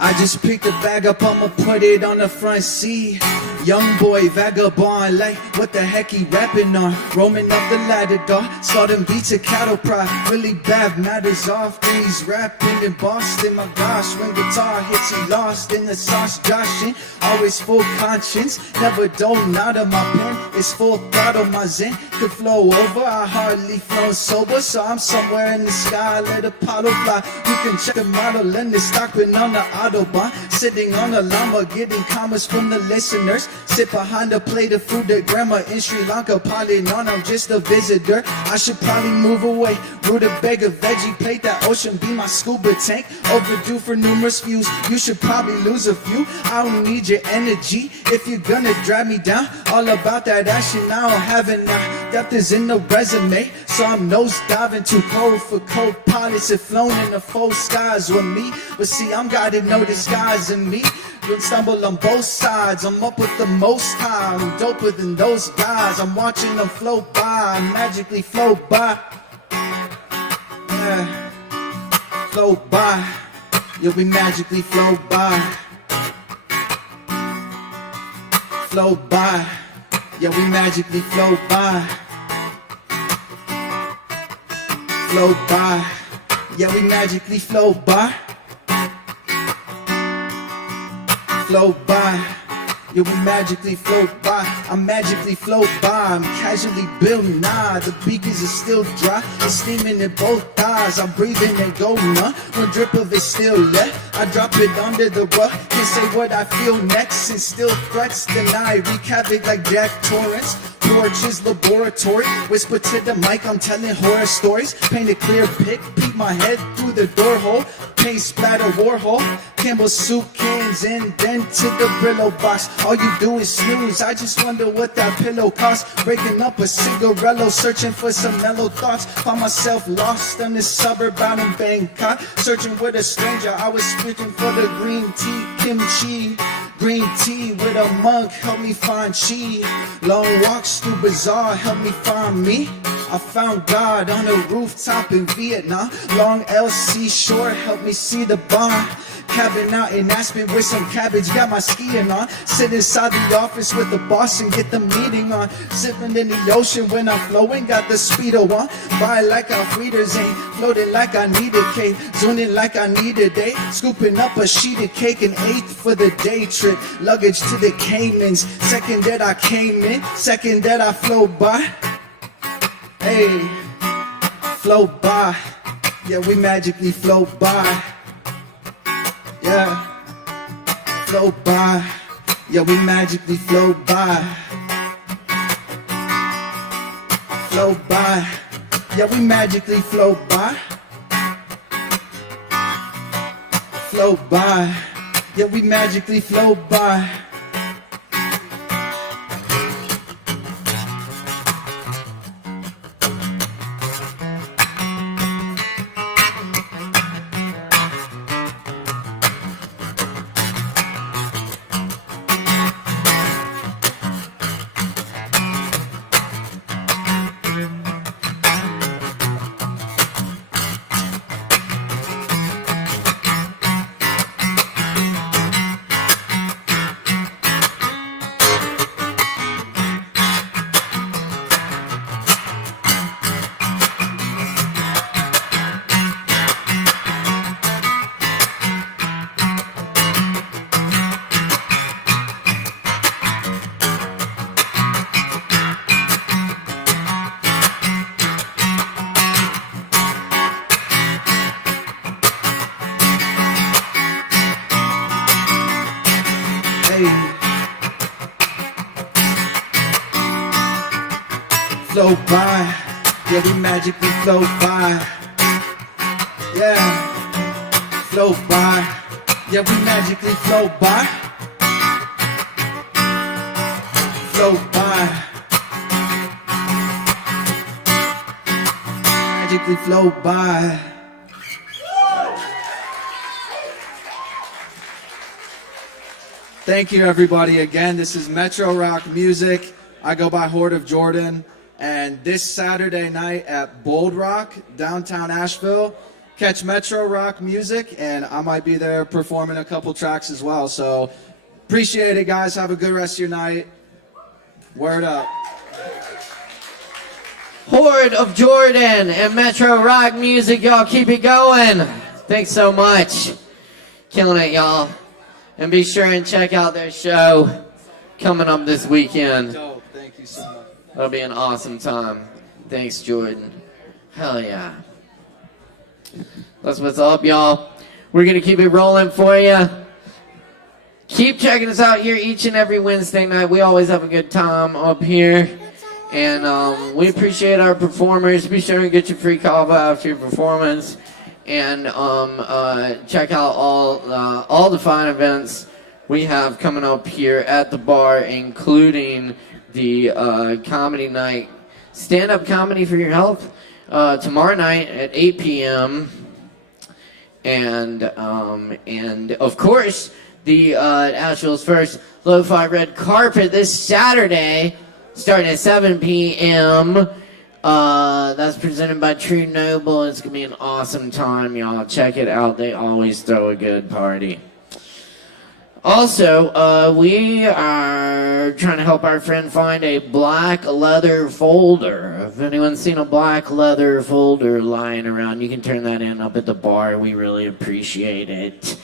I just picked a bag up, I'ma put it on the front seat. Young boy, vagabond, like what the heck he rapping on? Roaming up the ladder, dog, saw them beats of cattle prod. Really bad matters often, he's rapping in Boston. My gosh, when guitar hits, he lost in the sauce, joshing. Always full conscience, never don't nod on my pen. It's full throttle, my zen could flow over. I hardly flown sober, so I'm somewhere in the sky, let Apollo fly. You can check the model and the Stockman on the Autobahn. Sitting on a llama, getting comments from the listeners. Sit behind a plate of food that grandma in Sri Lanka piling on. I'm just a visitor, I should probably move away. Rutabaga veggie plate, that ocean be my scuba tank. Overdue for numerous views, you should probably lose a few. I don't need your energy if you're gonna drag me down. All about that action now, having depth is in the resume. So I'm nose diving, too cold for co-pilots that flown in the full skies with me. But see, I'm guided, no disguise in me. Don't stumble on both sides, I'm up with the most high. I'm doper than those guys, I'm watching them float by, magically float by. Yeah. float by. Yeah, we magically float by. Float by. Yeah, we magically float by. Float by. Yeah, we magically float by. Float by. Yeah, we magically float by. I magically float by. I'm casually built, nah. The beakers are still dry. It's steaming in both thighs. I'm breathing and going, one drip of it still left. I drop it under the rug. Can't say what I feel next. And still threats denied. Wreak havoc like Jack Torrance. Porches, laboratory. Whisper to the mic, I'm telling horror stories. Paint a clear pic, peek my head through the door hole. Paint splatter Warhol. Campbell soup cans and then to the Brillo box. All you do is snooze. I just wonder what that pillow costs. Breaking up a cigarello, searching for some mellow thoughts. Found myself lost in this suburb out in Bangkok. Searching with a stranger, I was speaking for the green tea, kimchi. Green tea with a mug, help me find chi. Long walks through bazaar, help me find me. I found God on a rooftop in Vietnam. Long LC shore, help me see the barn. Cabin out in Aspen with some cabbage, got my skiing on. Sit inside the office with the boss and get the meeting on. Sipping in the ocean when I'm flowing, got the speedo on. Buy like our readers ain't, floating like I need a cake. Zooming like I need a day, scooping up a sheet of cake and ate for the day trip. Luggage to the Caymans, second that I came in, second that I float by. Hey, float by, yeah, we magically float by. Yeah, float by. Yeah, we magically float by. Float by. Yeah, we magically float by. Float by. Yeah, we magically float by. Float by, yeah, we magically float by. Yeah, float by, yeah, we magically float by. Float by, magically float by. Thank you, everybody. Again, this is Metro Rock Music. I go by Horde of Jordan. And this Saturday night at Bold Rock, downtown Asheville, catch Metro Rock Music, and I might be there performing a couple tracks as well. So appreciate it, guys. Have a good rest of your night. Word up. Horde of Jordan and Metro Rock Music, y'all keep it going. Thanks so much. Killing it, y'all. And be sure and check out their show coming up this weekend. Dope. Thank you so much. That'll be an awesome time. Thanks, Jordan. Hell yeah. That's what's up, y'all. We're going to keep it rolling for you. Keep checking us out here each and every Wednesday night. We always have a good time up here. And we appreciate our performers. Be sure and get your free Kava after your performance. And check out all the fine events we have coming up here at the bar, including the comedy night, stand-up comedy for your health, tomorrow night at 8 p.m. And of course, the Asheville's first Lo-Fi Red Carpet this Saturday, starting at 7 p.m. That's presented by True Noble. It's going to be an awesome time, y'all. Check it out. They always throw a good party. Also, we are trying to help our friend find a black leather folder. If anyone's seen a black leather folder lying around, you can turn that in up at the bar. We really appreciate it.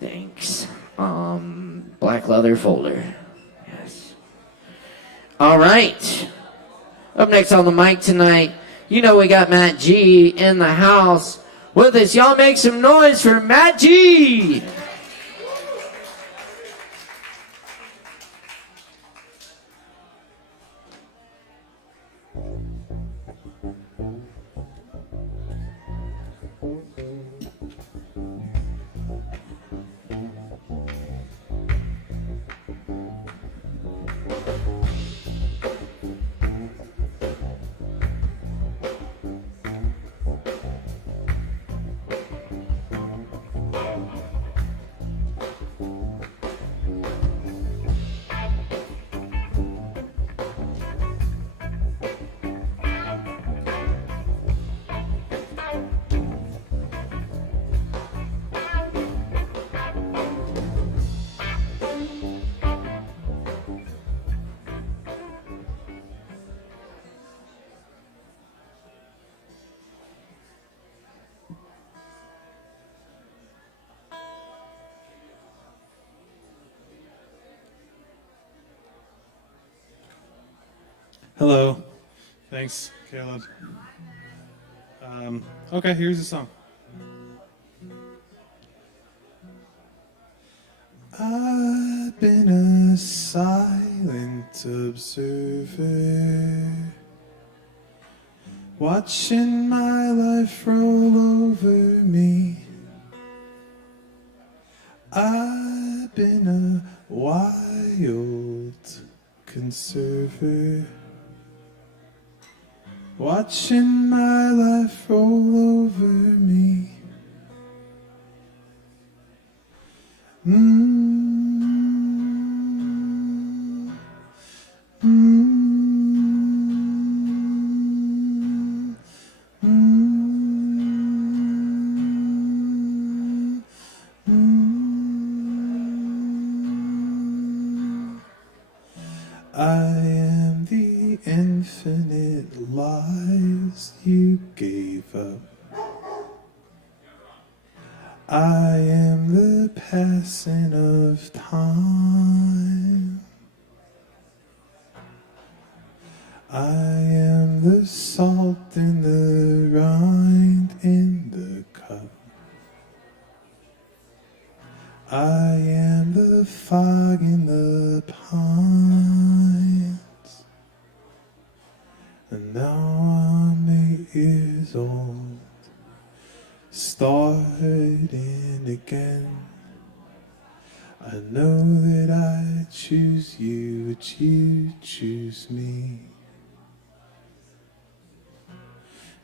Thanks. Black leather folder. Yes. All right. Up next on the mic tonight, you know we got Matt G in the house with us. Y'all make some noise for Matt G. Hello. Thanks, Caleb. Okay, here's the song. I've been a silent observer, watching my life roll over me. I've been a wild conserver, watching my life roll over me. I am the infinite lies you gave up. I am the passing of time. I am the salt in the rind in the cup. I am the fog in the pines. And now I'm 8 years old, starting again. I know that I choose you, but you choose me.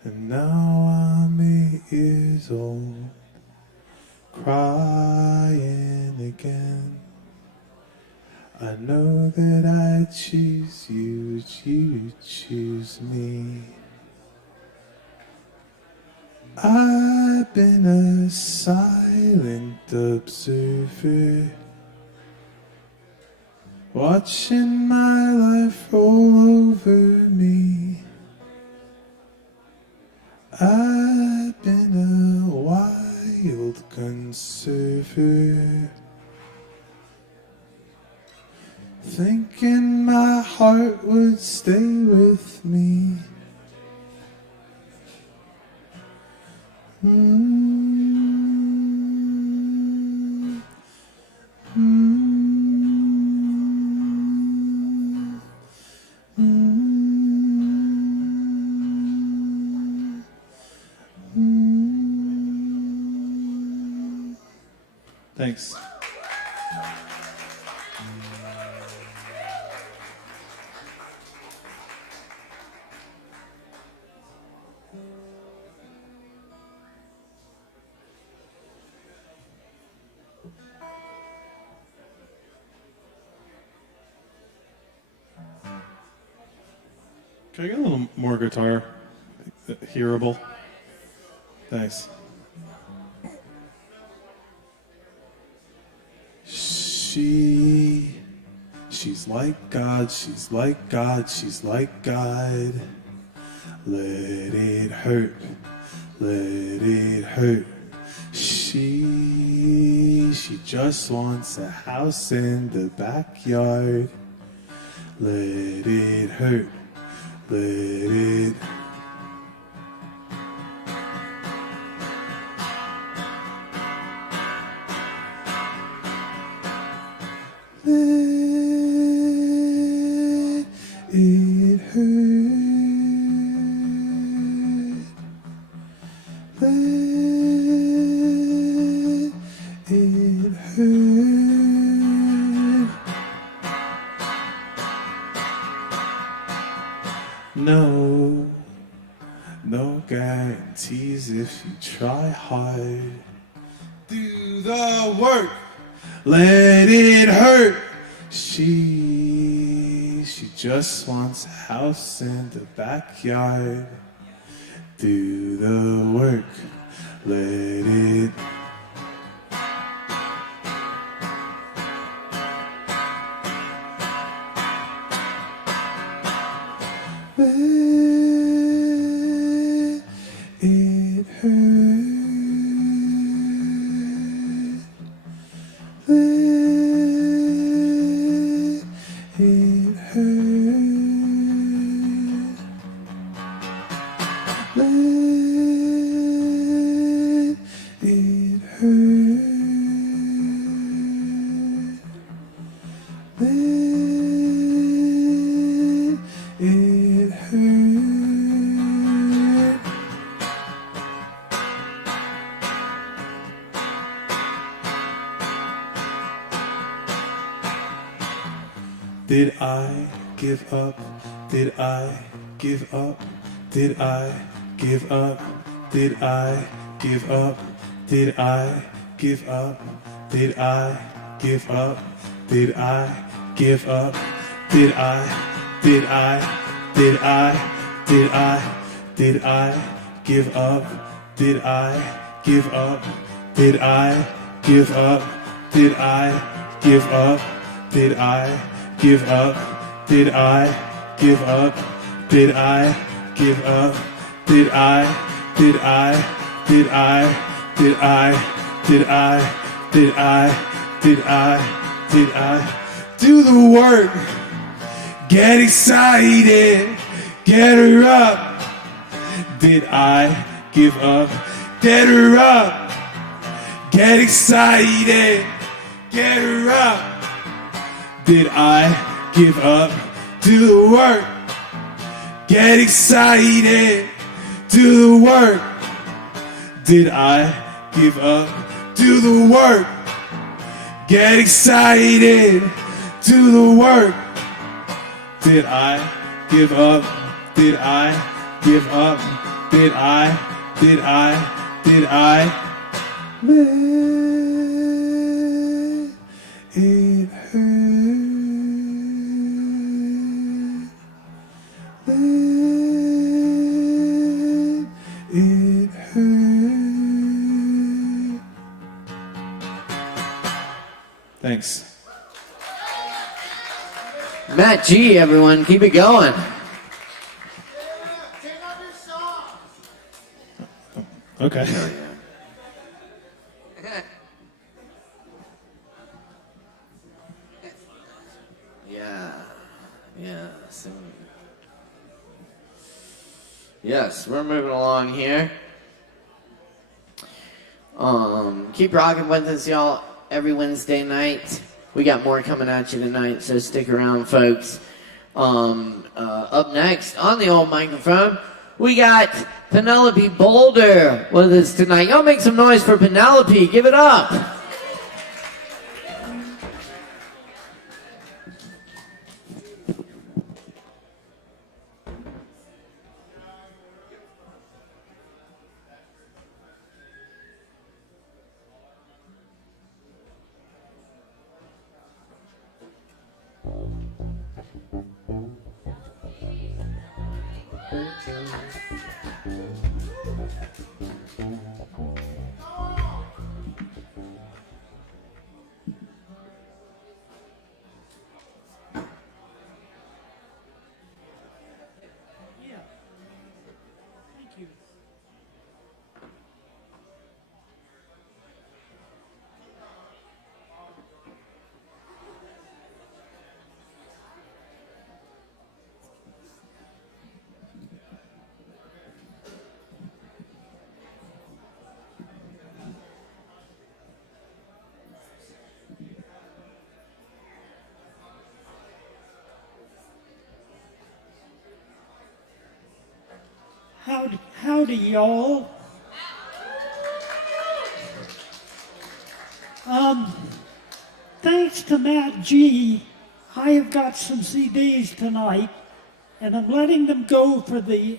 And now I'm 8 years old, crying again. I know that I choose you, but you choose me. I've been a silent observer, watching my life roll over me. I've been a wild conserver, thinking my heart would stay with me. Thanks. Can I get a little more guitar? Hearable. Thanks. She's like God, she's like God, she's like God. Let it hurt, let it hurt. She just wants a house in the backyard. Let it hurt, let it. Let it hurt. Let it hurt. No guarantees if you try hard. Do the work. Let it hurt. She just wants a house in the backyard. Do the work. Let it. Let it hurt. Let it hurt. Let it hurt. Let it hurt. Did I give up? Did I give up? Did I give up? Did I give up? Did I give up? Did I give up? Did I give up? Did I? Did I? Did I? Did I? Did I give up? Did I give up? Did I give up? Did I give up? Did I give up? Did I give up? Did I give up? Did I? Did I? Did I? Did I? Did I? Did I? Did I? Did I? Do the work. Get excited. Get her up. Did I give up? Get her up. Get excited. Get her up. Did I give up? Do the work. Get excited. Do the work. Did I give up? Do the work. Get excited. Do the work. Did I give up? Did I give up? Did I? Did I? Did I? Let it hurt. Let it hurt. Thanks. Matt G, everyone, keep it going. Okay. Yes, we're moving along here. Keep rocking with us, y'all, every Wednesday night. We got more coming at you tonight, so stick around, folks. Up next, on the old microphone, we got Penelope Boulder with us tonight. Y'all make some noise for Penelope. Give it up. Howdy, y'all. Thanks to Matt G, I have got some CDs tonight, and I'm letting them go for the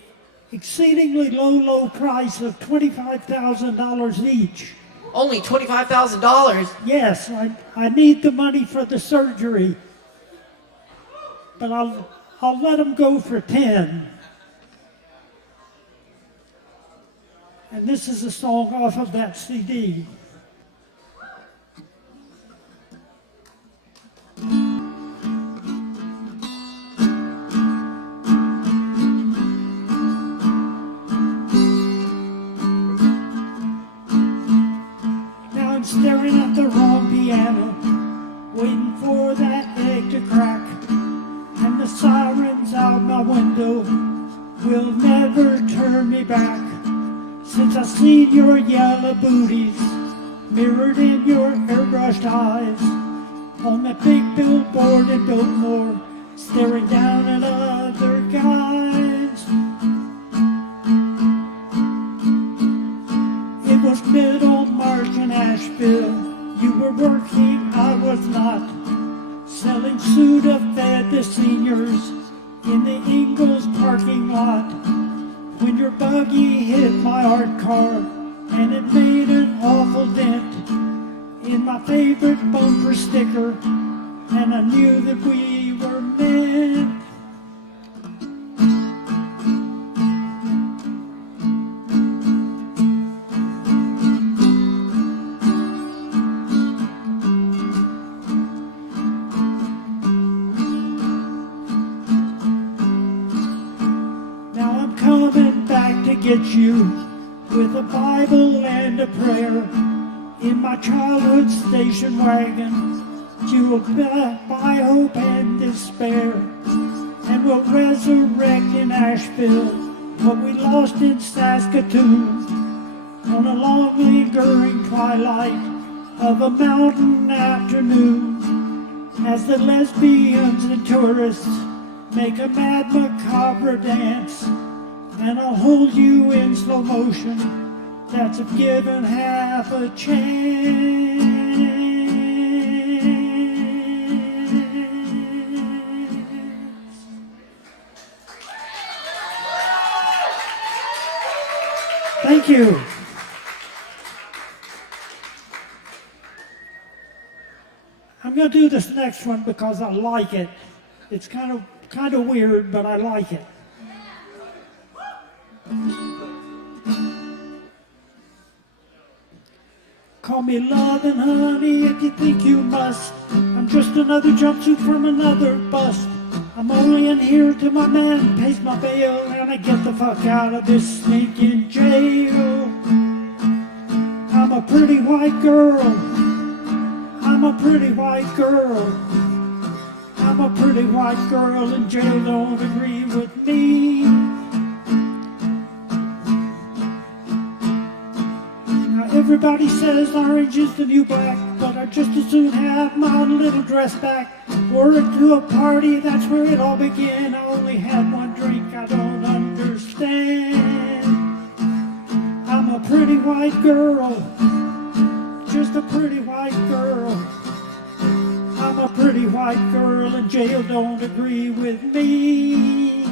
exceedingly low price of $25,000 each. Only $25,000? Yes, I need the money for the surgery, but I'll let them go for 10. And this is a song off of that CD. Now I'm staring at the wrong piano, waiting for that egg to crack, and the sirens out my window will never turn me back. Since I seen your yellow booties mirrored in your airbrushed eyes on that big billboard in Biltmore, staring down at other guys. It was Middlemarch in Asheville. You were working, I was not, selling Sudafed to seniors in the Ingalls parking lot. When your buggy hit my art car and it made an awful dent in my favorite bumper sticker, and I knew that we were meant. Get you with a Bible and a prayer in my childhood station wagon, fueled by hope and despair, and we'll resurrect in Asheville what we lost in Saskatoon on a long lingering twilight of a mountain afternoon, as the lesbians and tourists make a mad macabre dance. And I'll hold you in slow motion, that's if given half a chance. Thank you. I'm going to do this next one because I like it. It's kind of weird, but I like it. Call me love and honey if you think you must. I'm just another jumpsuit from another bust. I'm only in here till my man pays my bail and I get the fuck out of this stinking jail. I'm a pretty white girl. I'm a pretty white girl. I'm a pretty white girl and jail don't agree with me. Everybody says orange is the new black, but I just as soon have my little dress back. Wore it to a party, that's where it all began. I only had one drink, I don't understand. I'm a pretty white girl, just a pretty white girl. I'm a pretty white girl and jail don't agree with me.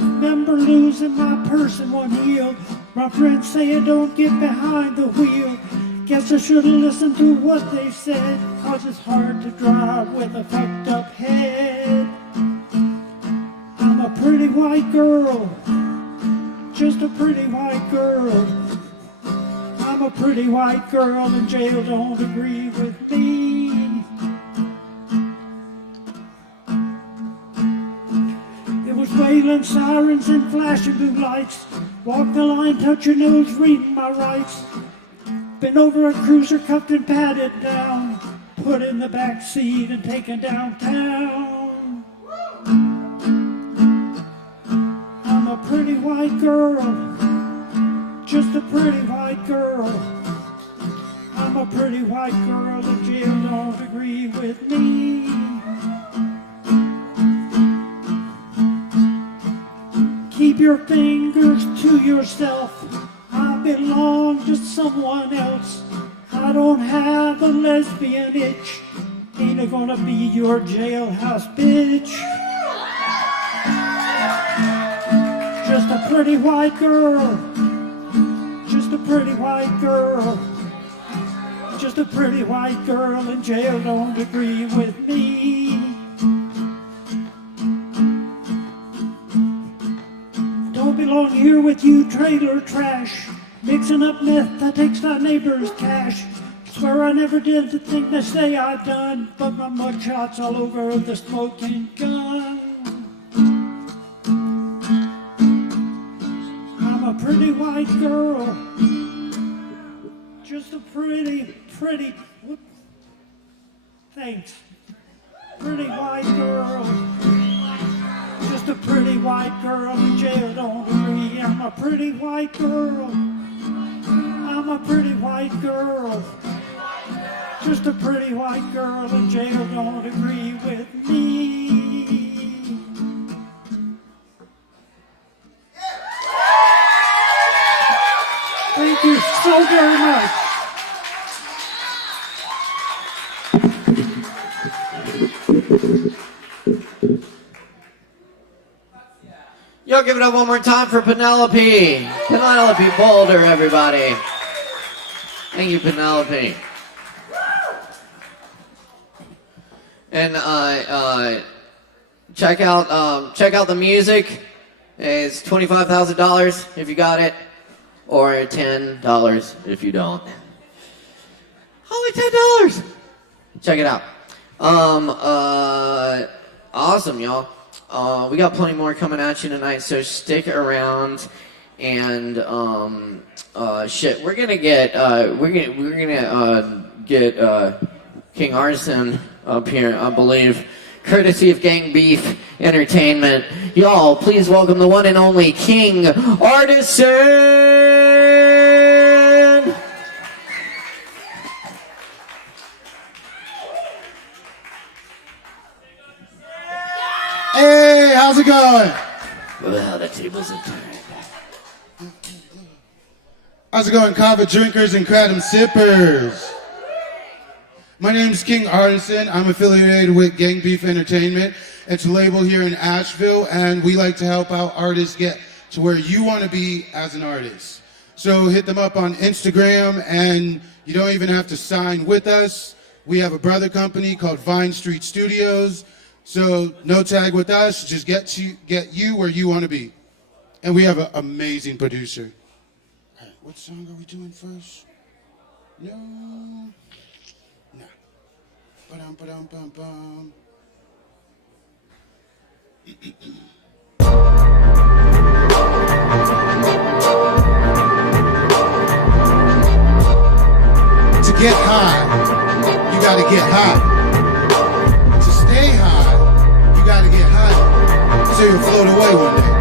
Remember losing my purse in one heel. My friends say I don't get behind the wheel. Guess I should have listened to what they said, 'cause it's hard to drive with a fucked up head. I'm a pretty white girl, just a pretty white girl. I'm a pretty white girl and jail don't agree with me. It was wailing sirens and flashing blue lights. Walk the line, touch your nose, reading my rights. Been over a cruiser, cuffed and patted down. Put in the back seat and taken downtown. I'm a pretty white girl, just a pretty white girl. I'm a pretty white girl and jail don't agree with me. Keep your fingers to yourself. I belong to someone else. I don't have a lesbian itch. Ain't it gonna be your jailhouse bitch? Just a pretty white girl. Just a pretty white girl. Just a pretty white girl in jail don't agree with me. Don't belong here with you trailer trash. Mixing up meth that takes thy neighbor's cash. Swear I never did the thing they say I've done, but my mugshot's all over the smoking gun. I'm a pretty white girl. Just a pretty, whoop, thanks. Pretty white girl. Just a pretty white girl in jail don't agree. I'm a pretty white girl. I'm a pretty white girl. Just a pretty white girl in jail don't agree with me. Thank you so very much. Y'all give it up one more time for Penelope. Penelope Boulder, everybody. Thank you, Penelope. And check out the music. It's $25,000 if you got it, or $10 if you don't. Only $10. Check it out. Awesome, y'all. We got plenty more coming at you tonight, so stick around. And shit, we're gonna get King Arson up here, I believe, courtesy of Gang Beef Entertainment. Y'all, please welcome the one and only King Arson. Hey, how's it going? Well, the tables are turned. How's it going, Kava drinkers and kratom sippers? My name is King Arson. I'm affiliated with Gang Beef Entertainment. It's a label here in Asheville, and we like to help out artists get to where you want to be as an artist. So hit them up on Instagram, and you don't even have to sign with us. We have a brother company called Vine Street Studios. So no tag with us, just get you where you want to be. And we have an amazing producer. All right, what song are we doing first? No. Ba-dum-ba-dum-bum-bum. To get high, you gotta get high. To stay high, you gotta get high. So you'll float away one day.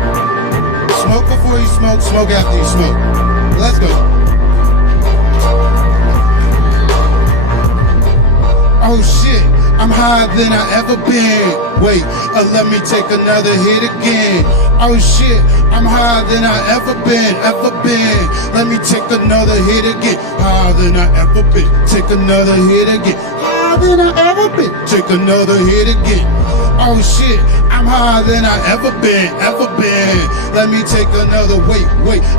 Smoke before you smoke, smoke after you smoke. Let's go. Oh shit, I'm higher than I ever been. Wait, let me take another hit again. Oh shit, I'm higher than I ever been. Let me take another hit again. Higher than I ever been. Take another hit again. Higher than I ever been. Take another hit again. Oh shit, I'm higher than I ever been. Let me take another wait.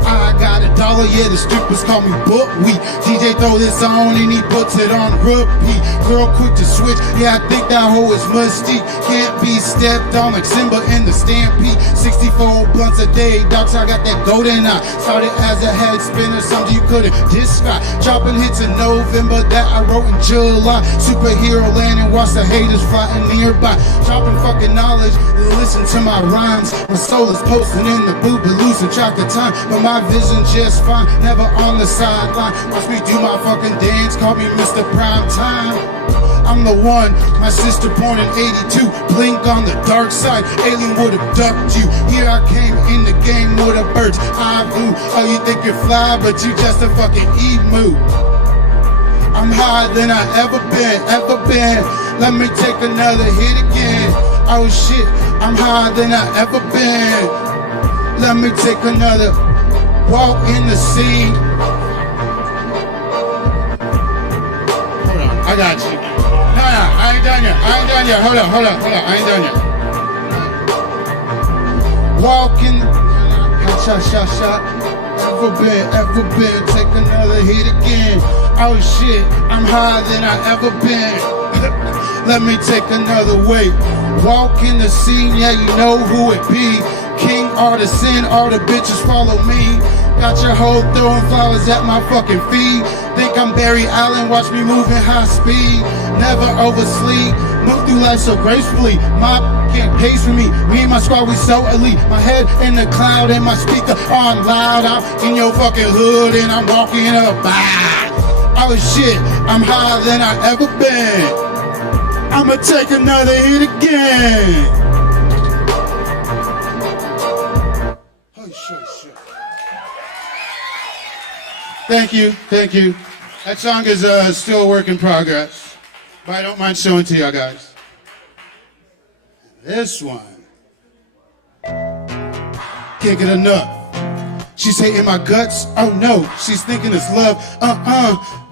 I got $1, yeah, the strippers call me buckwheat. DJ throw this on and he puts it on repeat. Girl quick to switch, yeah, I think that hoe is musty. Can't be stepped on like Simba in the Stampede. 64 blunts a day, docs, I got that golden eye. Started as a head spinner, something you couldn't describe. Dropping hits in November that I wrote in July. Superhero land and watch the haters flying nearby. Dropping fucking knowledge, listen to my rhymes. My soul is posting in the booth, but losing track of time. But my vision just fine, never on the sideline. Watch me do my fucking dance, call me Mr. Prime Time. I'm the one, my sister born in 82. Blink on the dark side, alien would have ducked you. Here I came in the game with a bird's eye view. Oh, you think you're fly, but you just a fucking emu. I'm higher than I ever been. Let me take another hit again. Oh shit, I'm higher than I ever been. Let me take another walk in the scene. Hold on, I got you. No, I ain't done yet. Hold on, I ain't done yet. Walk in the shot. Ever been, take another hit again. Oh shit, I'm higher than I ever been. Let me take another wait. Walk in the scene, yeah, you know who it be. King artisan, all the bitches follow me. Got your hoe throwing flowers at my fucking feet. Think I'm Barry Allen, watch me move in high speed. Never oversleep, move through life so gracefully. My can't pace for me. Me and my squad, we so elite. My head in the cloud and my speaker on loud. I'm in your fucking hood and I'm walking up. Oh shit, I'm higher than I ever been. I'ma take another hit again. Oh shit. Thank you. That song is still a work in progress, but I don't mind showing to y'all guys. This one, can't get enough. She's hating my guts, oh no, she's thinking it's love,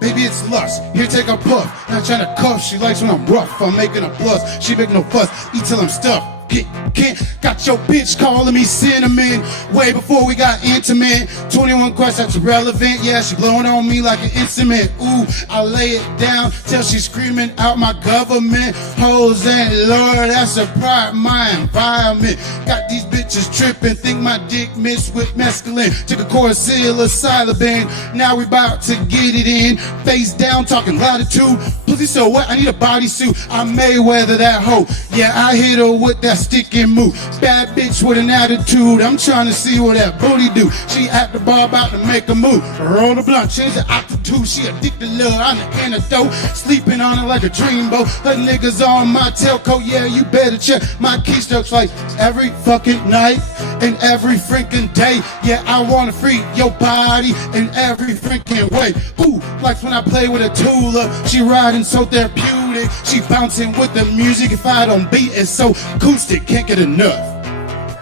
baby it's lust, here take a puff, not trying to cuff, she likes when I'm rough, I'm making a bluff, she make no fuss, eat till I'm stuffed. Can't, got your bitch calling me cinnamon way before we got intimate. 21 questions, that's relevant. Yeah, she blowing on me like an instrument. Ooh, I lay it down till she's screaming out my government. Hoes and Lord, that's a part of my environment. Got these bitches tripping, think my dick mixed with mescaline. Took a course of psilocybin, now we about to get it in. Face down, talking latitude. Pussy so wet, I need a bodysuit. I Mayweather that hoe. Yeah, I hit her with that stick and move. Bad bitch with an attitude. I'm trying to see what that booty do. She at the bar about to make a move. Roll the blunt, change the altitude. She addicted to love, I'm the antidote. Sleeping on her like a dreamboat. Her niggas on my tailcoat. Yeah, you better check my keystrokes like every fucking night and every freaking day. Yeah, I wanna freak your body in every freaking way. Ooh, like when I play with a Tula. She riding so therapeutic. She bouncing with the music. If I don't beat it, so acoustic, can't get enough.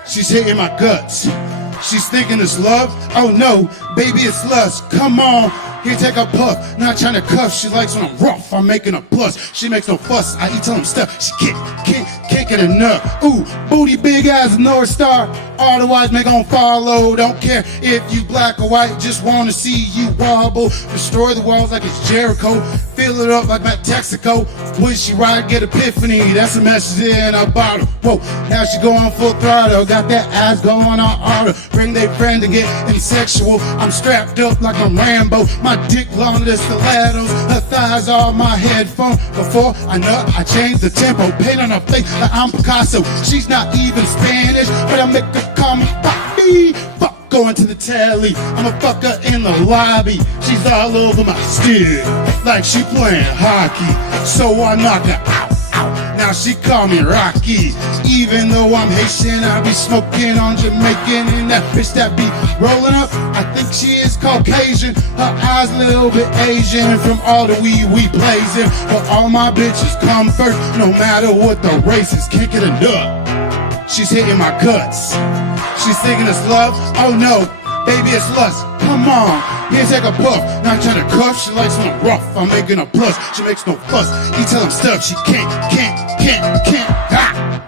She's hitting my guts. She's thinking it's love. Oh no, baby, it's lust. Come on, here, take a puff. Not trying to cuff. She likes when I'm rough. I'm making a plus. She makes no fuss. I eat till I'm stuck. She can't get enough. Ooh, booty big as a North Star. All the wise men gon' follow. Don't care if you black or white. Just wanna see you wobble. Destroy the walls like it's Jericho. Fill it up like my Texaco. When she ride, get epiphany. That's a message in a bottle. Whoa, now she going full throttle. Got that ass going on auto. Bring their friend and get sexual. I'm strapped up like I'm Rambo. My dick long as stilettos. Her thighs are my headphone. Before I nut, I change the tempo. Paint on her face like I'm Picasso. She's not even Spanish, but I make her call me papi. Fuck going to the telly. I'm a fucker in the lobby. She's all over my stick like she playing hockey. So I knock her out. Now she call me Rocky. Even though I'm Haitian, I be smoking on Jamaican. And that bitch that be rolling up, I think she is Caucasian. Her eyes a little bit Asian from all the weed we blazing. But all my bitches come first, no matter what the race is. Can't get enough. She's hitting my guts. She's thinking it's love. Oh no, baby, it's lust. Come on, here, take a puff. Not trying to cuff. She likes when I'm rough. I'm making a plus. She makes no fuss. You tell him stuff. She can't. Ha!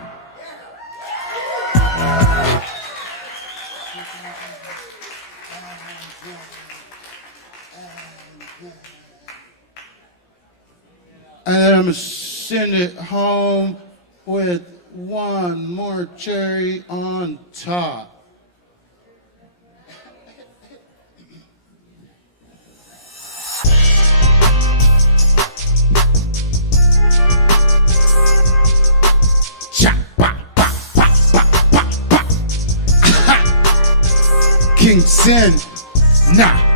And then I'm gonna send it home with one more cherry on top. King Sin, nah.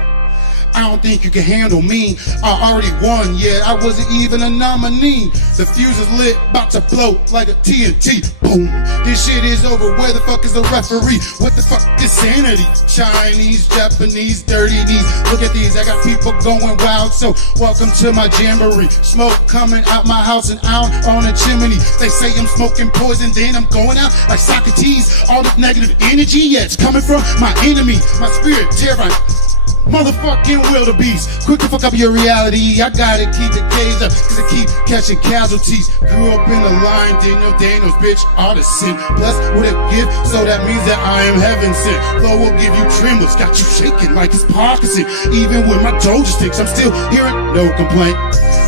I don't think you can handle me. I already won, yeah, I wasn't even a nominee. The fuse is lit, about to blow like a TNT. Boom, this shit is over, where the fuck is the referee? What the fuck is sanity? Chinese, Japanese, dirty knees. Look at these, I got people going wild, so welcome to my jamboree. Smoke coming out my house and out on a chimney. They say I'm smoking poison, then I'm going out like Socrates. All this negative energy, yeah, it's coming from my enemy. My spirit, terrifying. Motherfucking wildebeest, quick to fuck up your reality. I gotta keep the cage up, cause I keep catching casualties. Grew up in the line, Daniels, bitch, artisan. Blessed with a gift, so that means that I am heaven sent. Flow will give you tremors, got you shaking like it's Parkinson. Even with my doja sticks, I'm still hearing no complaint.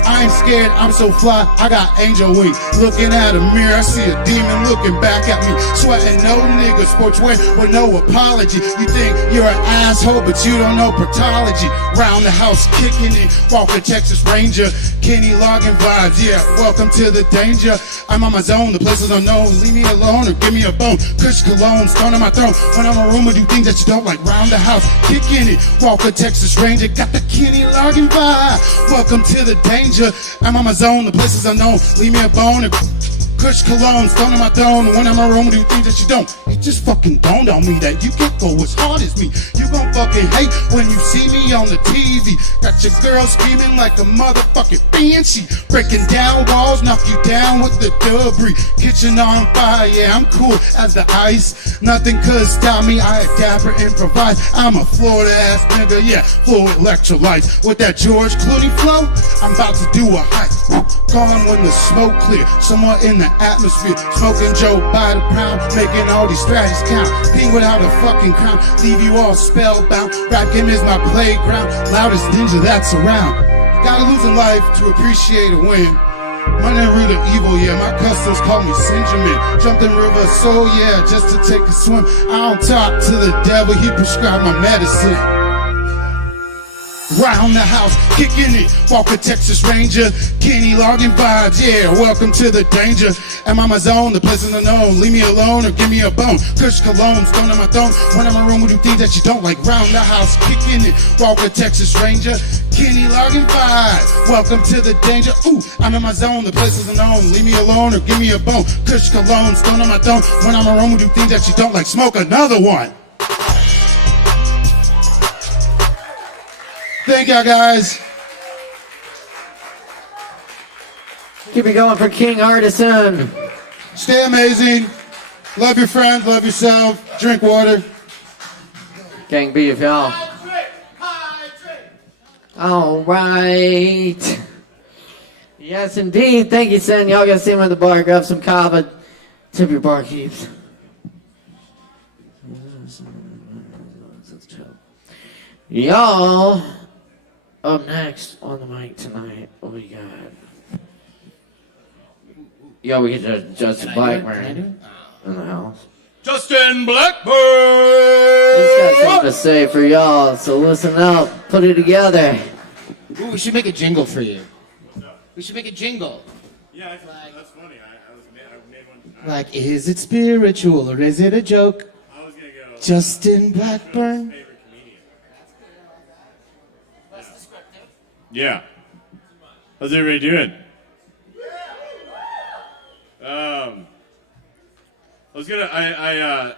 I ain't scared, I'm so fly, I got angel wings. Looking at a mirror, I see a demon looking back at me. Sweating no nigga, sportswear with no apology. You think you're an asshole, but you don't know pathology. Round the house kicking it, Walker, Texas Ranger. Kenny logging vibes, yeah, welcome to the danger. I'm on my zone, the places unknown. Leave me alone or give me a bone. Kush cologne, stone on my throne. When I'm a room, I do things that you don't like. Round the house, kicking it, Walker, Texas Ranger. Got the Kenny logging vibe, welcome to the danger. I'm on my zone, the places unknown. Leave me a bone and Kush cologne, stone on my throne. When I'm around, do things that you don't. It just fucking dawned on me that you can't go as hard as me. You gon' fucking hate when you see me on the TV. Got your girl screaming like a motherfucking banshee. Breaking down walls, knock you down with the debris. Kitchen on fire, yeah, I'm cool as the ice. Nothing could stop me, I adapt or improvise. I'm a Florida ass nigga, yeah, full of electrolytes. With that George Clooney flow, I'm about to do a hike. Gone when the smoke clear, somewhere in the atmosphere. Smoking Joe by the pound, making all these strategies count. Being without a fucking crown, leave you all spellbound. Rap game is my playground, loudest ninja that's around. Gotta lose in life to appreciate a win. My name Riddle evil, yeah, my customs call me Sinjamin. Jumped in river, so yeah, just to take a swim. I don't talk to the devil, he prescribed my medicine. Round the house, kicking it, Walker, Texas Ranger. Kenny logging vibes, yeah, welcome to the danger. I'm on my zone, the places unknown. Leave me alone or give me a bone. Kush cologne, stone on my throne. When I'm around, we do things that you don't like. Round the house, kicking it, Walker, Texas Ranger. Kenny logging vibes, welcome to the danger. Ooh, I'm in my zone, the places unknown. Leave me alone or give me a bone. Kush cologne, stone on my throne. When I'm around, we do things that you don't like. Smoke another one. Thank y'all, guys. Keep it going for King Artisan. Stay amazing. Love your friends, love yourself. Drink water. Gang beef, y'all. All right. Yes, indeed. Thank you, son. Y'all gotta see him at the bar. Grab some Kava. Tip your barkeeps. Y'all. Up next on the mic tonight, we got. Yo, we get Justin Blackburn in the house. Justin Blackburn! He's got something to say for y'all, so listen up, put it together. Ooh, we should make a jingle for you. We should make a jingle. Yeah, that's funny. I made one. Like, is it spiritual or is it a joke? I was gonna go. Justin Blackburn. Yeah. How's everybody doing?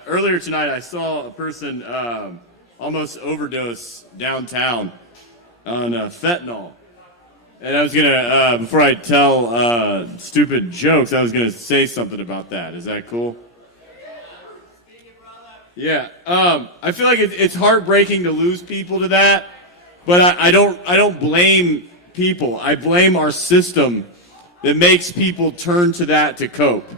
Earlier tonight I saw a person almost overdose downtown on fentanyl. And I was gonna, before I tell stupid jokes, I was gonna say something about that. Is that cool? Yeah. I feel like it's heartbreaking to lose people to that. But I don't blame people. I blame our system that makes people turn to that to cope.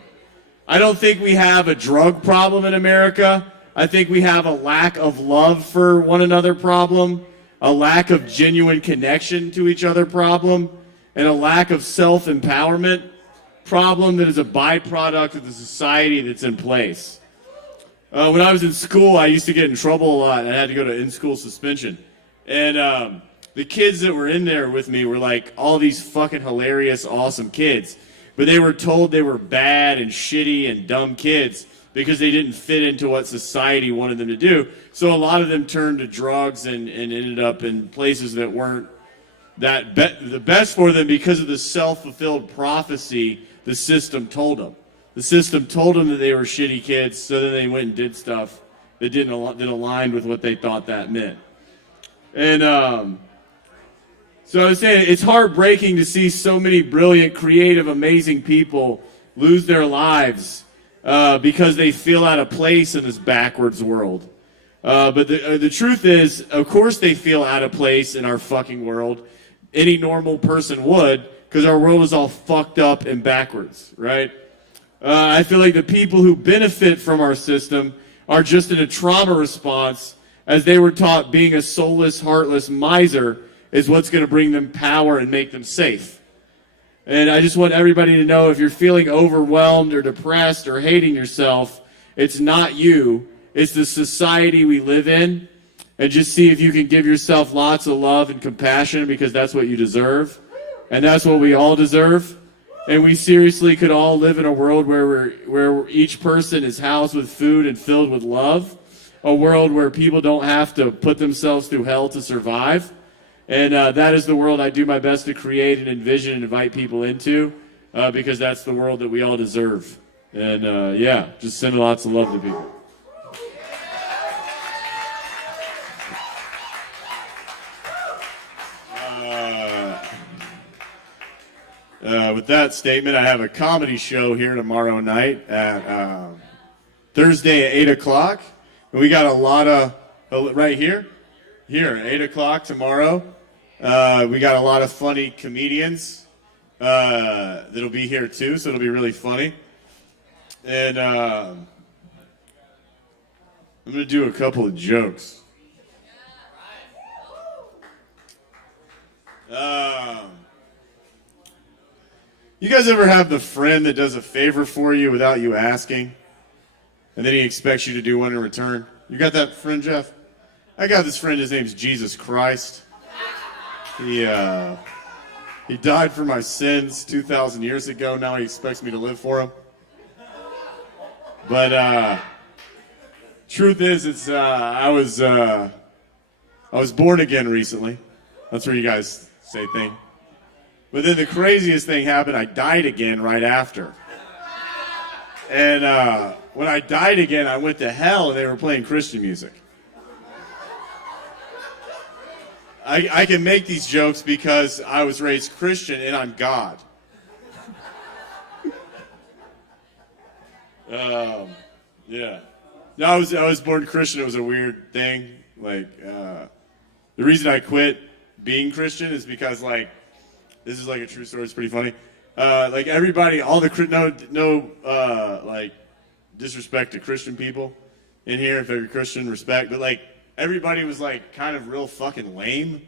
I don't think we have a drug problem in America. I think we have a lack of love for one another problem, a lack of genuine connection to each other problem. and a lack of self-empowerment problem that is a byproduct of the society that's in place. When I was in school, I used to get in trouble a lot, and I had to go to in-school suspension. And the kids that were in there with me were like all these fucking hilarious, awesome kids. But they were told they were bad and shitty and dumb kids because they didn't fit into what society wanted them to do. So a lot of them turned to drugs and ended up in places that weren't the best for them because of the self-fulfilled prophecy the system told them. The system told them that they were shitty kids, so then they went and did stuff that didn't align with what they thought that meant. And so I was saying, it's heartbreaking to see so many brilliant, creative, amazing people lose their lives because they feel out of place in this backwards world. But the truth is, of course they feel out of place in our fucking world. Any normal person would, because our world is all fucked up and backwards, right? I feel like the people who benefit from our system are just in a trauma response, as they were taught being a soulless, heartless miser is what's going to bring them power and make them safe. And I just want everybody to know, if you're feeling overwhelmed or depressed or hating yourself, it's not you, it's the society we live in. And just see if you can give yourself lots of love and compassion, because that's what you deserve. And that's what we all deserve. And we seriously could all live in a world where each person is housed with food and filled with love. A world where people don't have to put themselves through hell to survive. And that is the world I do my best to create and envision and invite people into, because that's the world that we all deserve. And yeah, just send lots of love to people. With that statement, I have a comedy show here tomorrow night at Thursday at 8 o'clock. And we got a lot of, right here, at 8 o'clock tomorrow. We got a lot of funny comedians that'll be here too, so it'll be really funny. And I'm going to do a couple of jokes. You guys ever have the friend that does a favor for you without you asking, and then he expects you to do one in return? You got that friend, Jeff? I got this friend, his name's Jesus Christ. He died for my sins 2,000 years ago. Now he expects me to live for him. But truth is, I was born again recently. That's where you guys say thing. But then the craziest thing happened. I died again right after. And when I died again, I went to hell, and they were playing Christian music. I can make these jokes because I was raised Christian and I'm God. Yeah. No, I was born Christian. It was a weird thing. Like, the reason I quit being Christian is because, like, this is like a true story. It's pretty funny. Like everybody, all the like disrespect to Christian people in here. If they're Christian, respect. But like everybody was like kind of real fucking lame,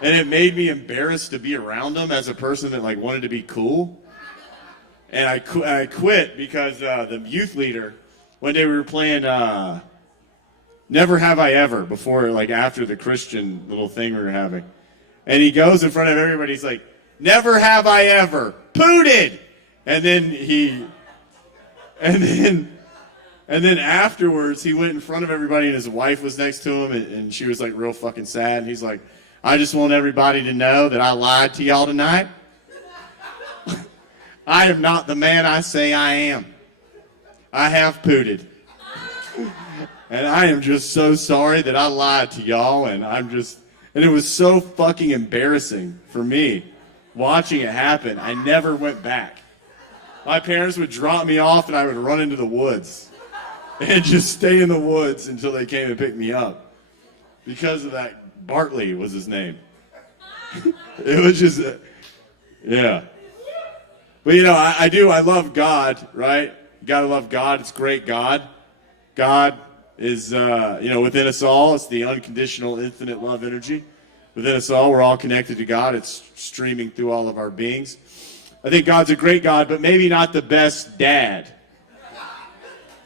and it made me embarrassed to be around them as a person that like wanted to be cool. And I quit because the youth leader, one day we were playing Never Have I Ever before, like after the Christian little thing we were having. And he goes in front of everybody, he's like, "Never have I ever pooted." And then afterwards, he went in front of everybody, and his wife was next to him, and she was like real fucking sad. And he's like, "I just want everybody to know that I lied to y'all tonight. I am not the man I say I am. I have pooted. And I am just so sorry that I lied to y'all, and it was so fucking embarrassing for me watching it happen. I never went back. My parents would drop me off, and I would run into the woods and just stay in the woods until they came and picked me up. Because of that, Bartley was his name. It was just, yeah. But you know, I love God, right? You gotta love God. It's great God. God is, within us all. It's the unconditional, infinite love energy. within us all. We're all connected to God. It's streaming through all of our beings. I think God's a great God, but maybe not the best dad.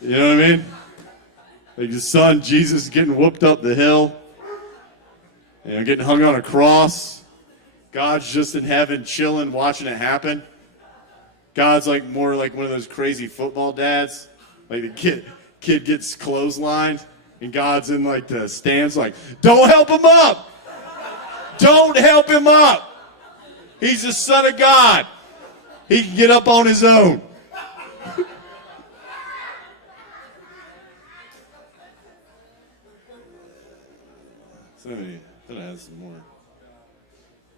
You know what I mean? Like his son, Jesus, getting whooped up the hill, getting hung on a cross. God's just in heaven chilling, watching it happen. God's like more like one of those crazy football dads. Like the kid gets clotheslined, and God's in like the stands like, don't help him up! Don't help him up! He's the son of God. He can get up on his own. Somebody thought I had some more.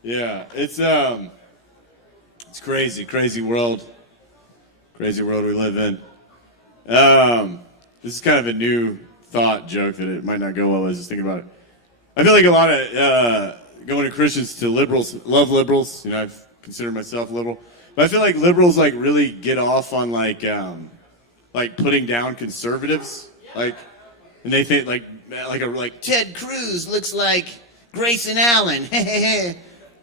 Yeah, it's crazy world we live in. This is kind of a new thought joke that it might not go well. I was just thinking about it. I feel like a lot of going to Christians to liberals, love liberals. You know, I consider myself liberal, but I feel like liberals like really get off on like putting down conservatives, and they think like Ted Cruz looks like Grayson Allen.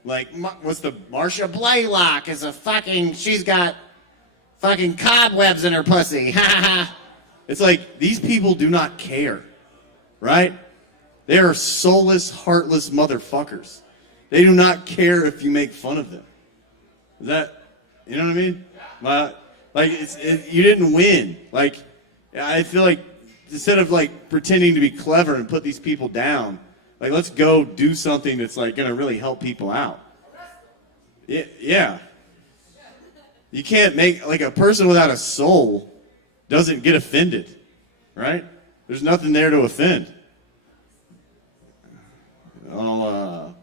like what's the Marsha Blaylock is she's got fucking cobwebs in her pussy. It's like these people do not care, right? They are soulless, heartless motherfuckers. They do not care if you make fun of them. Is that, you know what I mean? You didn't win. Like, I feel like instead of like pretending to be clever and put these people down, like let's go do something that's like gonna really help people out. Yeah. You can't make like a person without a soul doesn't get offended, right? There's nothing there to offend. Found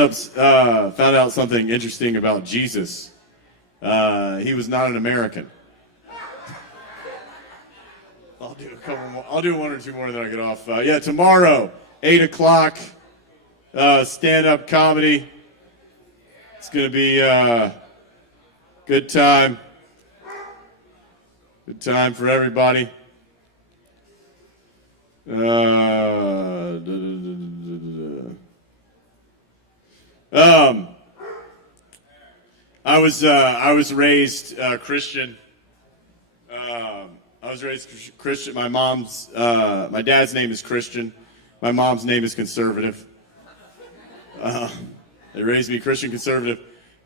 out something interesting about Jesus. He was not an American. I'll do a couple more. I'll do one or two more, then I'll get off. Tomorrow, 8 o'clock, stand-up comedy. It's gonna be good time. Good time for everybody. I was raised Christian. I was raised Christian. My dad's name is Christian. My mom's name is conservative. They raised me Christian conservative,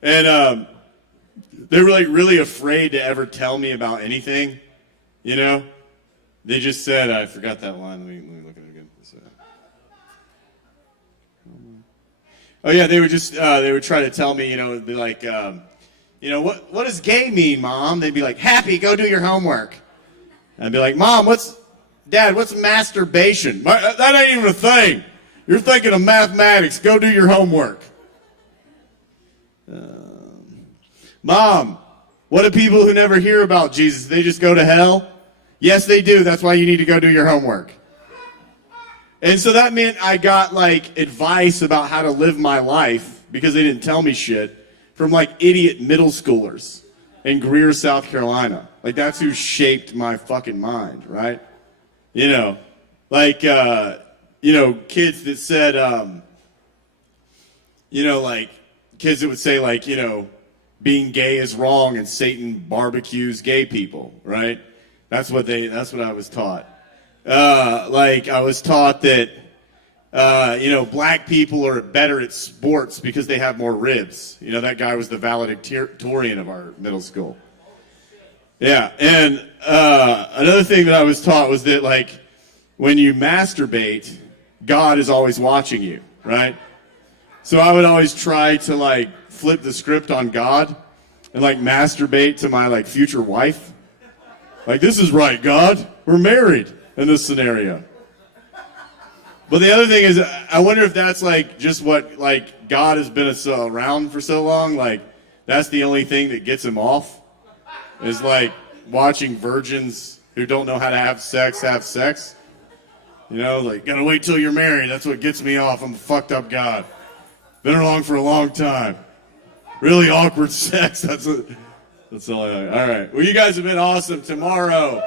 and they're really afraid to ever tell me about anything. You know, they just said, I forgot that line. Let me look at it again. Oh yeah, they would try to tell me. You know, it'd be like, what does gay mean, Mom? They'd be like, happy. Go do your homework. And I'd be like, Dad, what's masturbation? That ain't even a thing. You're thinking of mathematics. Go do your homework. Mom, what do people who never hear about Jesus, they just go to hell? Yes, they do. That's why you need to go do your homework. And so that meant I got like advice about how to live my life because they didn't tell me shit from like idiot middle schoolers in Greer, South Carolina. Like that's who shaped my fucking mind, right? You know, like, kids that said, like kids that would say like, being gay is wrong and Satan barbecues gay people, right? That's what I was taught. I was taught that, black people are better at sports because they have more ribs. You know, that guy was the valedictorian of our middle school. Yeah, and another thing that I was taught was that, like, when you masturbate, God is always watching you, right? So I would always try to, like, flip the script on God and, like, masturbate to my, like, future wife. Like, this is right, God. We're married in this scenario. But the other thing is, I wonder if that's, like, just what, like, God has been around for so long. Like, that's the only thing that gets him off is, like, watching virgins who don't know how to have sex. You know, like, gotta wait till you're married. That's what gets me off. I'm a fucked up God. Been along for a long time. Really awkward sex. That's all I like. All right. Well, you guys have been awesome. Tomorrow,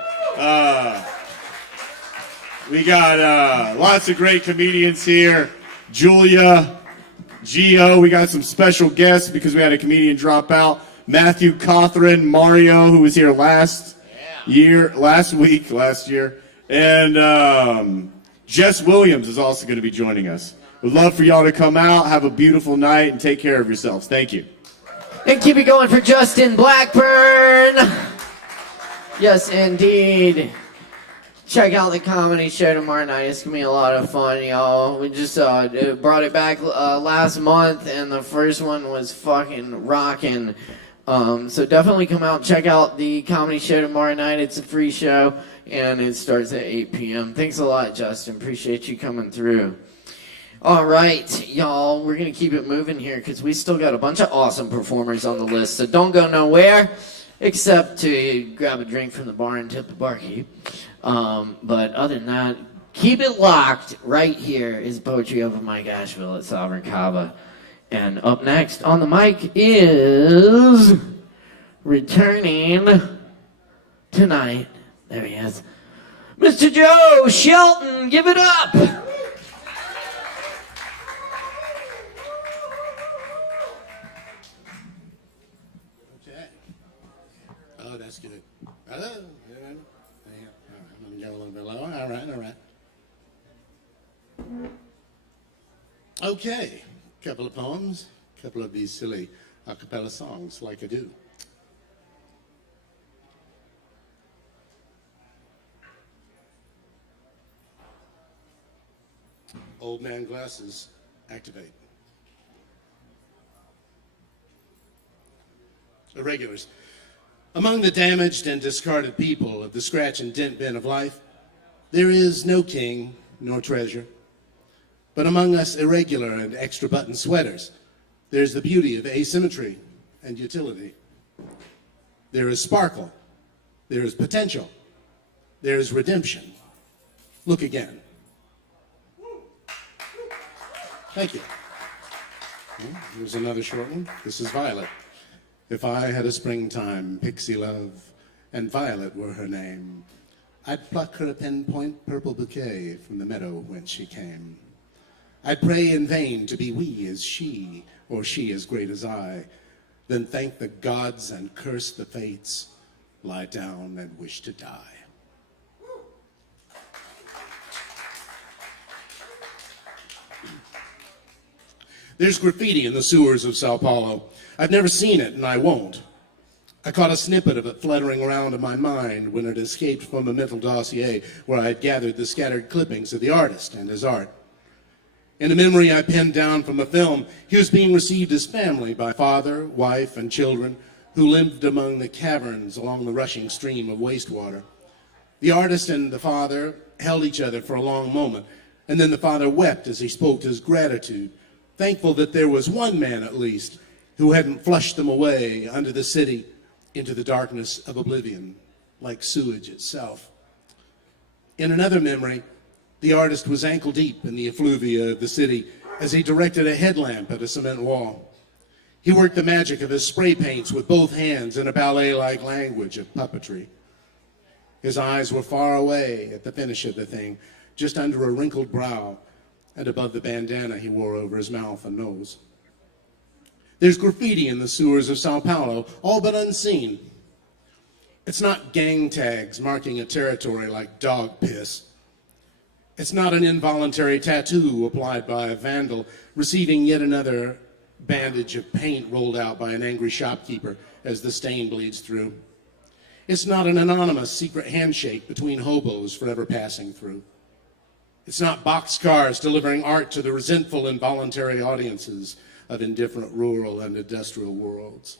We got lots of great comedians here. Julia, Gio. We got some special guests because we had a comedian drop out. Matthew Cothran, Mario, who was here last year. And Jess Williams is also going to be joining us. We'd love for y'all to come out, have a beautiful night, and take care of yourselves. Thank you. And keep it going for Justin Blackburn. Yes, indeed. Check out the comedy show tomorrow night. It's going to be a lot of fun, y'all. We just brought it back last month, and the first one was fucking rocking. So definitely come out and check out the comedy show tomorrow night. It's a free show, and it starts at 8 p.m. Thanks a lot, Justin. Appreciate you coming through. All right, y'all, we're going to keep it moving here because we still got a bunch of awesome performers on the list. So don't go nowhere except to grab a drink from the bar and tip the barkeep. But other than that, keep it locked. Right here is Poetry Open Mic Asheville at Sovereign Kava. And up next on the mic is returning tonight. There he is. Mr. Joe Shelton, give it up. Okay. Oh, that's good. Oh, let me go a little bit lower. All right. Okay. Couple of poems, couple of these silly a cappella songs like I do. Old man glasses, activate. Irregulars. Among the damaged and discarded people of the scratch and dent bin of life, there is no king nor treasure. But among us irregular and extra button sweaters, there's the beauty of asymmetry and utility. There is sparkle. There is potential. There is redemption. Look again. Thank you. Here's another short one. This is Violet. If I had a springtime pixie love and Violet were her name, I'd pluck her a pinpoint purple bouquet from the meadow whence she came. I'd pray in vain to be wee as she, or she as great as I, then thank the gods and curse the fates, lie down and wish to die. There's graffiti in the sewers of Sao Paulo. I've never seen it, and I won't. I caught a snippet of it fluttering around in my mind when it escaped from a mental dossier where I had gathered the scattered clippings of the artist and his art. In a memory I penned down from a film, he was being received as family by father, wife, and children who lived among the caverns along the rushing stream of wastewater. The artist and the father held each other for a long moment, and then the father wept as he spoke his gratitude, thankful that there was one man at least who hadn't flushed them away under the city into the darkness of oblivion, like sewage itself. In another memory, the artist was ankle deep in the effluvia of the city as he directed a headlamp at a cement wall. He worked the magic of his spray paints with both hands in a ballet-like language of puppetry. His eyes were far away at the finish of the thing, just under a wrinkled brow and above the bandana he wore over his mouth and nose. There's graffiti in the sewers of Sao Paulo, all but unseen. It's not gang tags marking a territory like dog piss. It's not an involuntary tattoo applied by a vandal receiving yet another bandage of paint rolled out by an angry shopkeeper as the stain bleeds through. It's not an anonymous secret handshake between hobos forever passing through. It's not boxcars delivering art to the resentful involuntary audiences of indifferent rural and industrial worlds.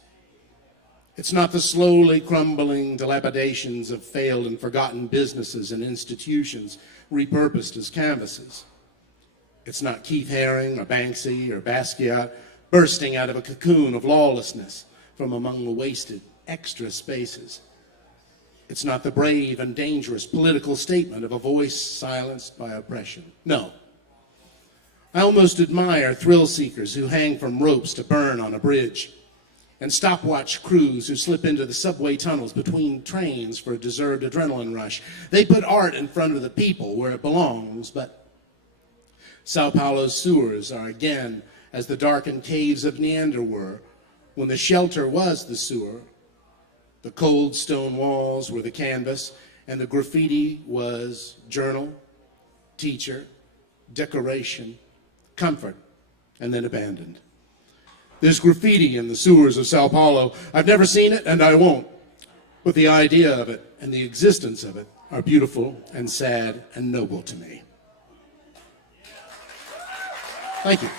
It's not the slowly crumbling dilapidations of failed and forgotten businesses and institutions repurposed as canvases. It's not Keith Haring or Banksy or Basquiat bursting out of a cocoon of lawlessness from among the wasted extra spaces. It's not the brave and dangerous political statement of a voice silenced by oppression. No. I almost admire thrill seekers who hang from ropes to burn on a bridge. and stopwatch crews who slip into the subway tunnels between trains for a deserved adrenaline rush. They put art in front of the people where it belongs, but Sao Paulo's sewers are again as the darkened caves of Neander were when the shelter was the sewer. The cold stone walls were the canvas, and the graffiti was journal, teacher, decoration, comfort, and then abandoned. There's graffiti in the sewers of Sao Paulo. I've never seen it, and I won't. But the idea of it and the existence of it are beautiful and sad and noble to me. Thank you.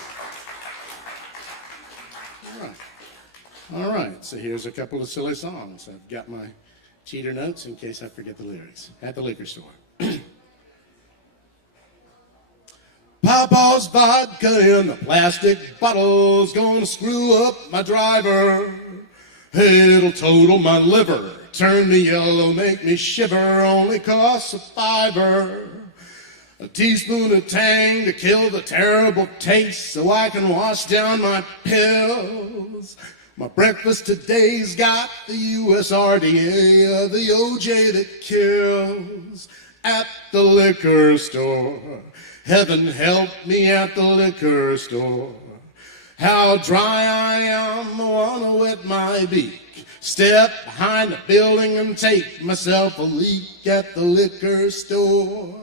All right, so here's a couple of silly songs. I've got my cheater notes in case I forget the lyrics. At the liquor store. Papa's vodka in the plastic bottle's gonna screw up my driver. It'll total my liver, turn me yellow, make me shiver, only costs $5. A teaspoon of Tang to kill the terrible taste so I can wash down my pills. My breakfast today's got the USRDA, the OJ that kills. At the liquor store, heaven help me at the liquor store. How dry I am, I wanna wet my beak. Step behind the building and take myself a leak at the liquor store.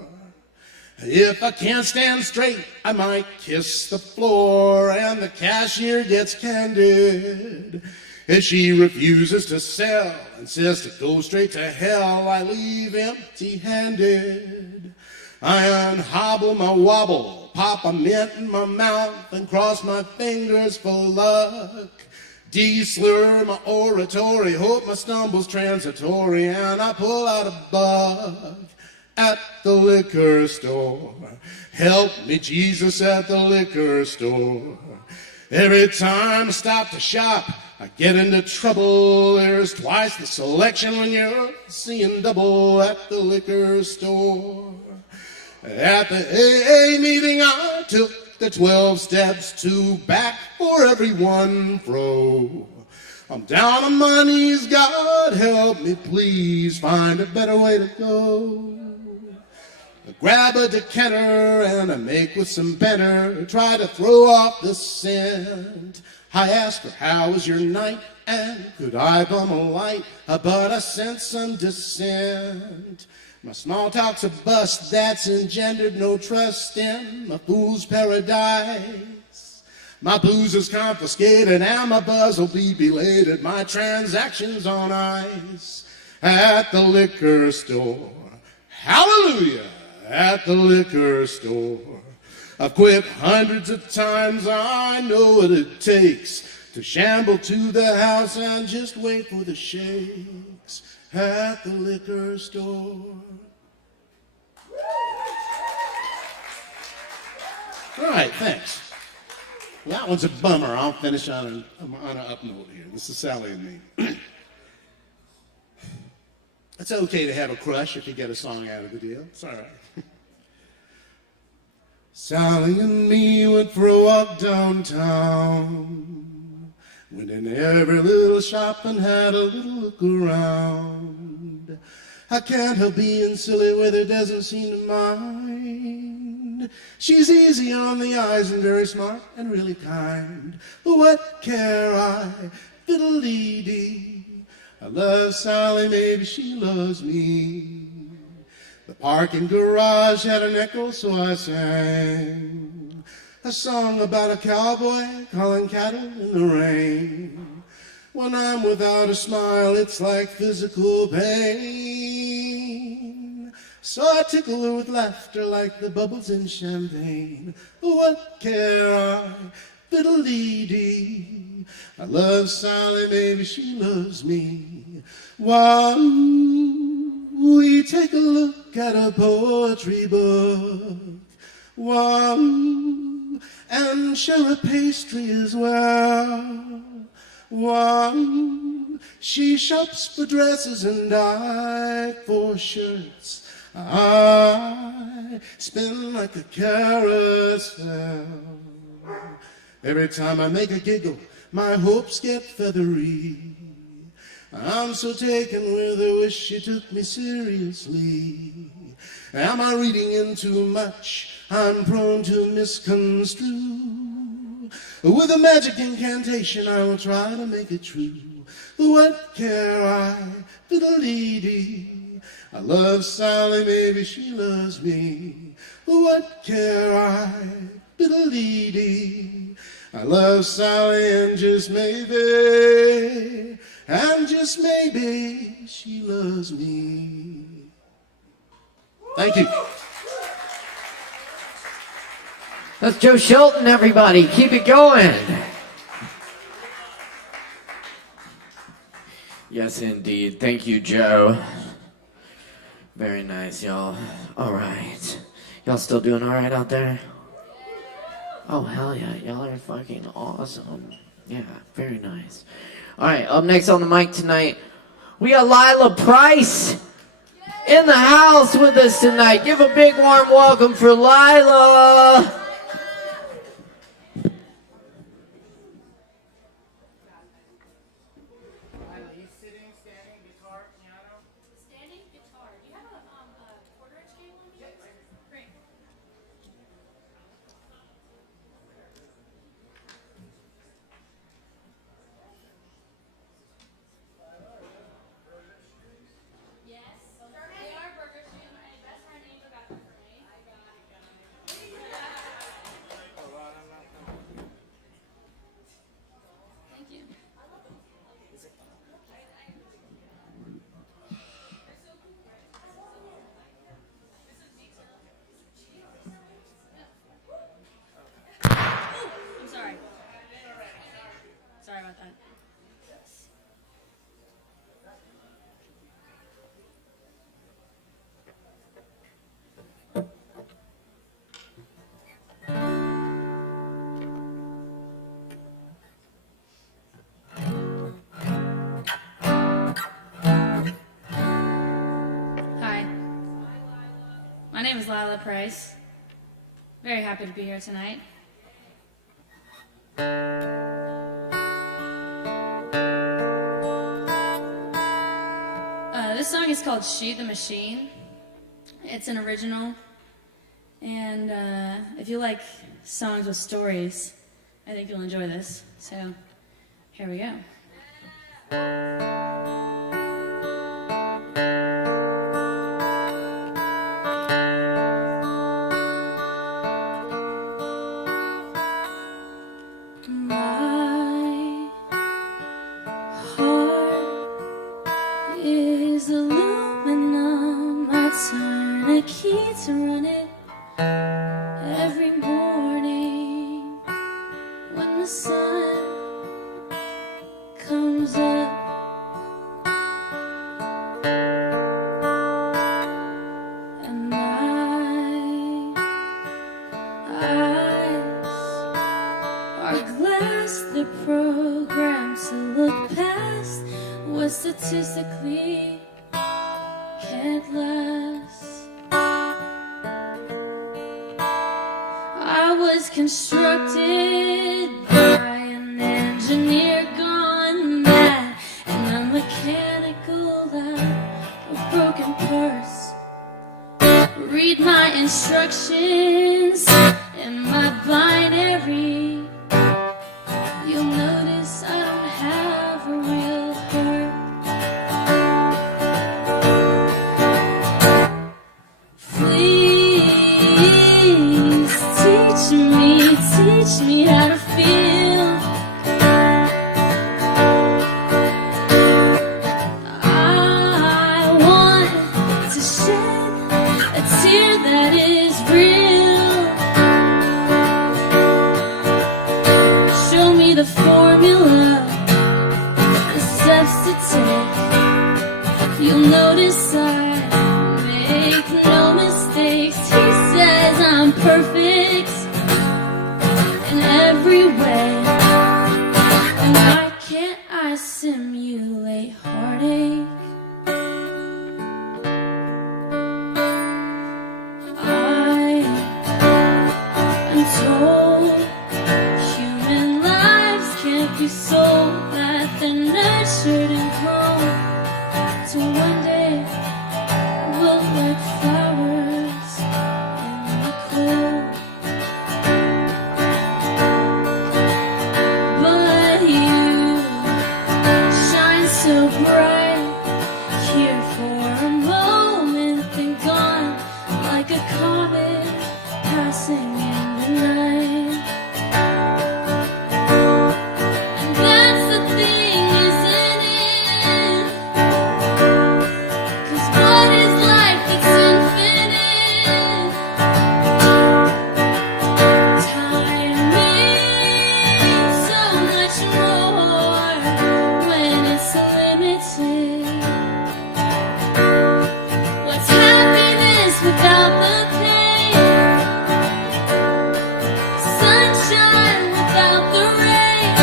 If I can't stand straight, I might kiss the floor and the cashier gets candid. If she refuses to sell and says to go straight to hell, I leave empty-handed. I unhobble my wobble, pop a mint in my mouth and cross my fingers for luck. De-slur my oratory, hope my stumble's transitory, and I pull out a bug. At the liquor store, help me Jesus at the liquor store. Every time I stop to shop, I get into trouble. There's twice the selection when you're seeing double at the liquor store. At the AA meeting I took the 12 steps to back for every one fro. I'm down on my knees, God help me please, find a better way to go. I grab a decanter and I make with some better, try to throw off the scent. I ask her, how was your night, and could I bum a light, but I sense some dissent. My small talk's a bust that's engendered no trust in my fool's paradise. My booze is confiscated and my buzz will be belated, my transactions on ice. At the liquor store, hallelujah! At the liquor store, I've quit hundreds of times, I know what it takes to shamble to the house and just wait for the shakes. At the liquor store. All right, thanks. Well, that one's a bummer. I'll finish on an up note here. This is Sally and me. It's okay to have a crush if you get a song out of the deal. It's all right. Sally and me went for a walk downtown. Went in every little shop and had a little look around. I can't help being silly with her, doesn't seem to mind. She's easy on the eyes and very smart and really kind. But what care I, fiddle-dee-dee. I love Sally, maybe she loves me. The parking garage had an echo, so I sang a song about a cowboy calling cattle in the rain. When I'm without a smile, it's like physical pain. So I tickle her with laughter like the bubbles in champagne. What care I, fiddle-dee-dee. I love Sally, maybe she loves me. While we take a look at a poetry book. While and share a pastry as well. One, she shops for dresses and I for shirts. I spin like a carousel. Every time I make a giggle, my hopes get feathery. I'm so taken with her, wish she took me seriously. Am I reading in too much? I'm prone to misconstrue. With a magic incantation, I will try to make it true. What care I, fiddle-dee-dee? I love Sally, maybe she loves me. What care I, fiddle-dee-dee? I love Sally, and just maybe, she loves me. Thank you. That's Joe Shelton, everybody. Keep it going. Yes, indeed. Thank you, Joe. Very nice, y'all. All right. Y'all still doing all right out there? Oh, hell yeah. Y'all are fucking awesome. Yeah, very nice. All right, up next on the mic tonight, we got Lila Price in the house with us tonight. Give a big warm welcome for Lila. Sorry about that. Hi. My name is Lila Price. Very happy to be here tonight. This song is called Shoot the Machine. It's an original. And if you like songs with stories, I think you'll enjoy this. So, here we go. To run it every morning when the sun comes up. And my eyes are glass, they're programmed to look past what statistically can't last. I was constructed by an engineer gone mad, and I'm mechanical like a broken purse. Read my instructions in my binary. You'll notice I don't have a real heart. Please teach me how to feel. I want to shed a tear that is real. Show me the formula, the steps to take. You'll notice I make no mistakes. He says I'm perfect in every way. And why can't I simulate heartache? I am told human lives can't be soul that then nurtured and grown till one day we'll like flowers in the cold. But you shine so bright here for a moment, then gone like a comet passing in the night. And that's the thing, isn't it? 'Cause what is life? It's infinite. Time means so much more when it's limited. What's happiness without the pain? Sunshine without the rain.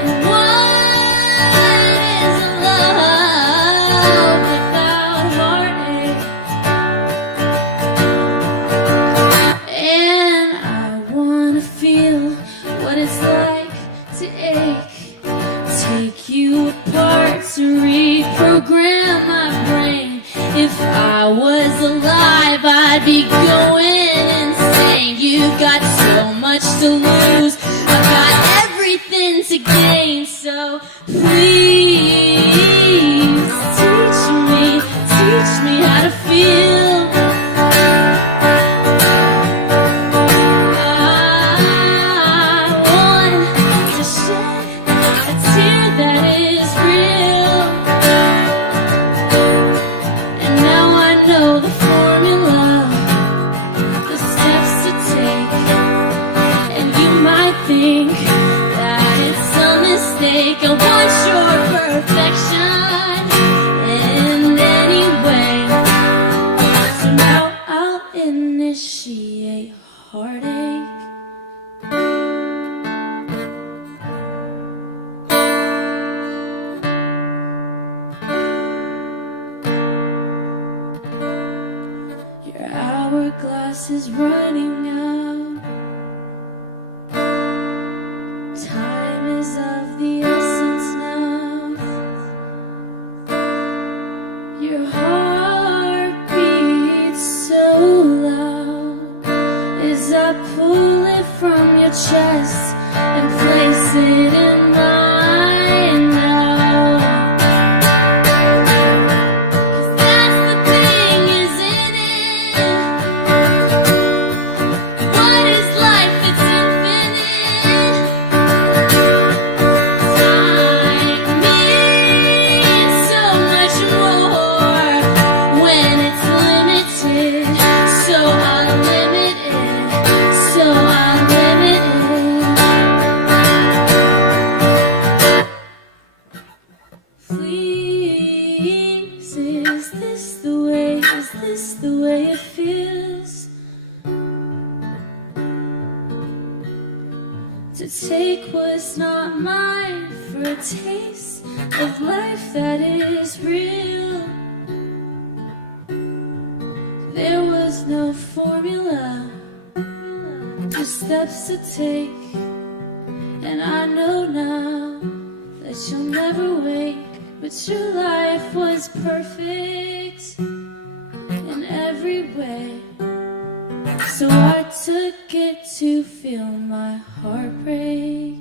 And what is love without heartache? And I wanna feel what it's like to ache. Take you apart to reprogram my brain. If I was alive, I'd be going insane. You've got so much to lose, I've got everything to gain. So please teach me how to feel. I want to shed a tear that is real. And now I know the formula, the steps to take. And you might think that it's a mistake. I want your perfection in any way. So now I'll initiate heartache. Your hourglass is running out. Time is of the essence now. Your heart beats so loud as I pull it from your chest and place it in mine now. 'Cause that's the thing, isn't it? What is life? It's infinite. Time means so much more when it's limited. So I'll limit it. So I'll limit it. Please, is this the way? Is this the way it feels? To take what's not mine for a taste of life that is real. There was no formula, just steps to take. And I know now that you'll never wake, but your life was perfect in every way. So I took it to feel my heartbreak.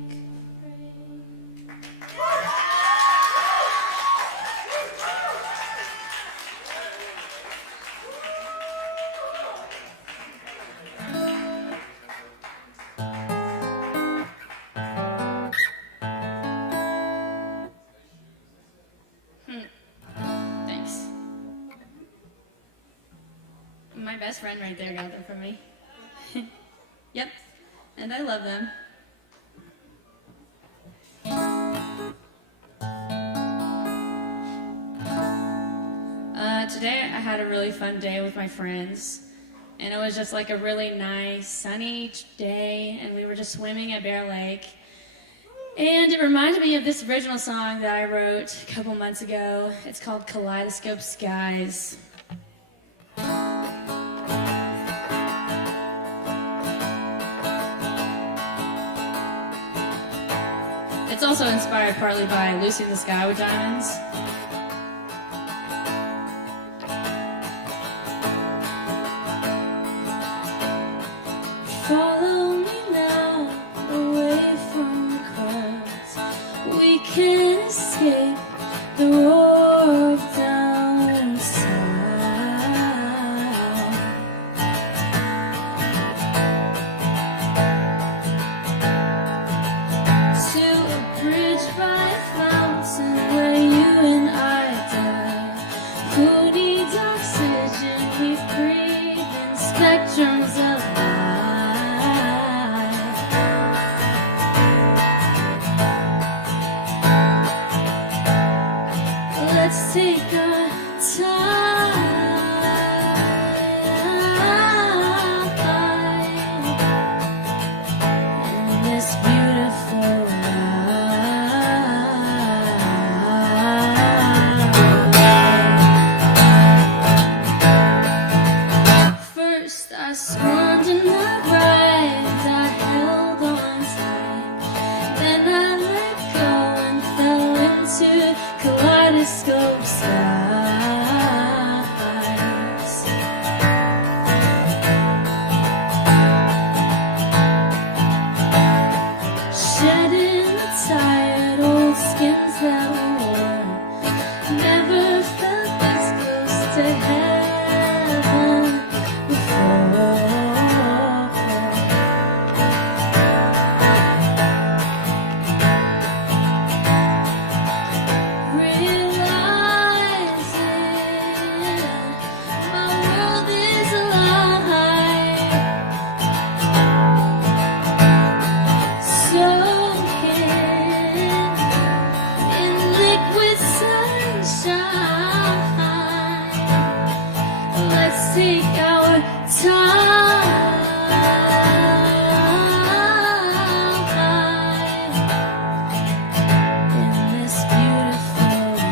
Thanks. My best friend right there got them for me. Yep, and I love them. Today I had a really fun day with my friends, and it was just like a really nice sunny day, and we were just swimming at Bear Lake. And it reminded me of this original song that I wrote a couple months ago. It's called Kaleidoscope Skies. It's also inspired partly by Lucy in the Sky with Diamonds. Follow me now, away from the crowds. We can't escape the roar of downside. To a bridge by a fountain where you and I died. Who needs oxygen? We breathe in spectrums of light. Let's take our time in this beautiful life. First I swarmed in my ride, I held on tight. Then I let go and fell into Kaleidoscope Skies. Shedding the tired old skins that were worn. Never felt this close to heaven before. Let's take our time in this beautiful life.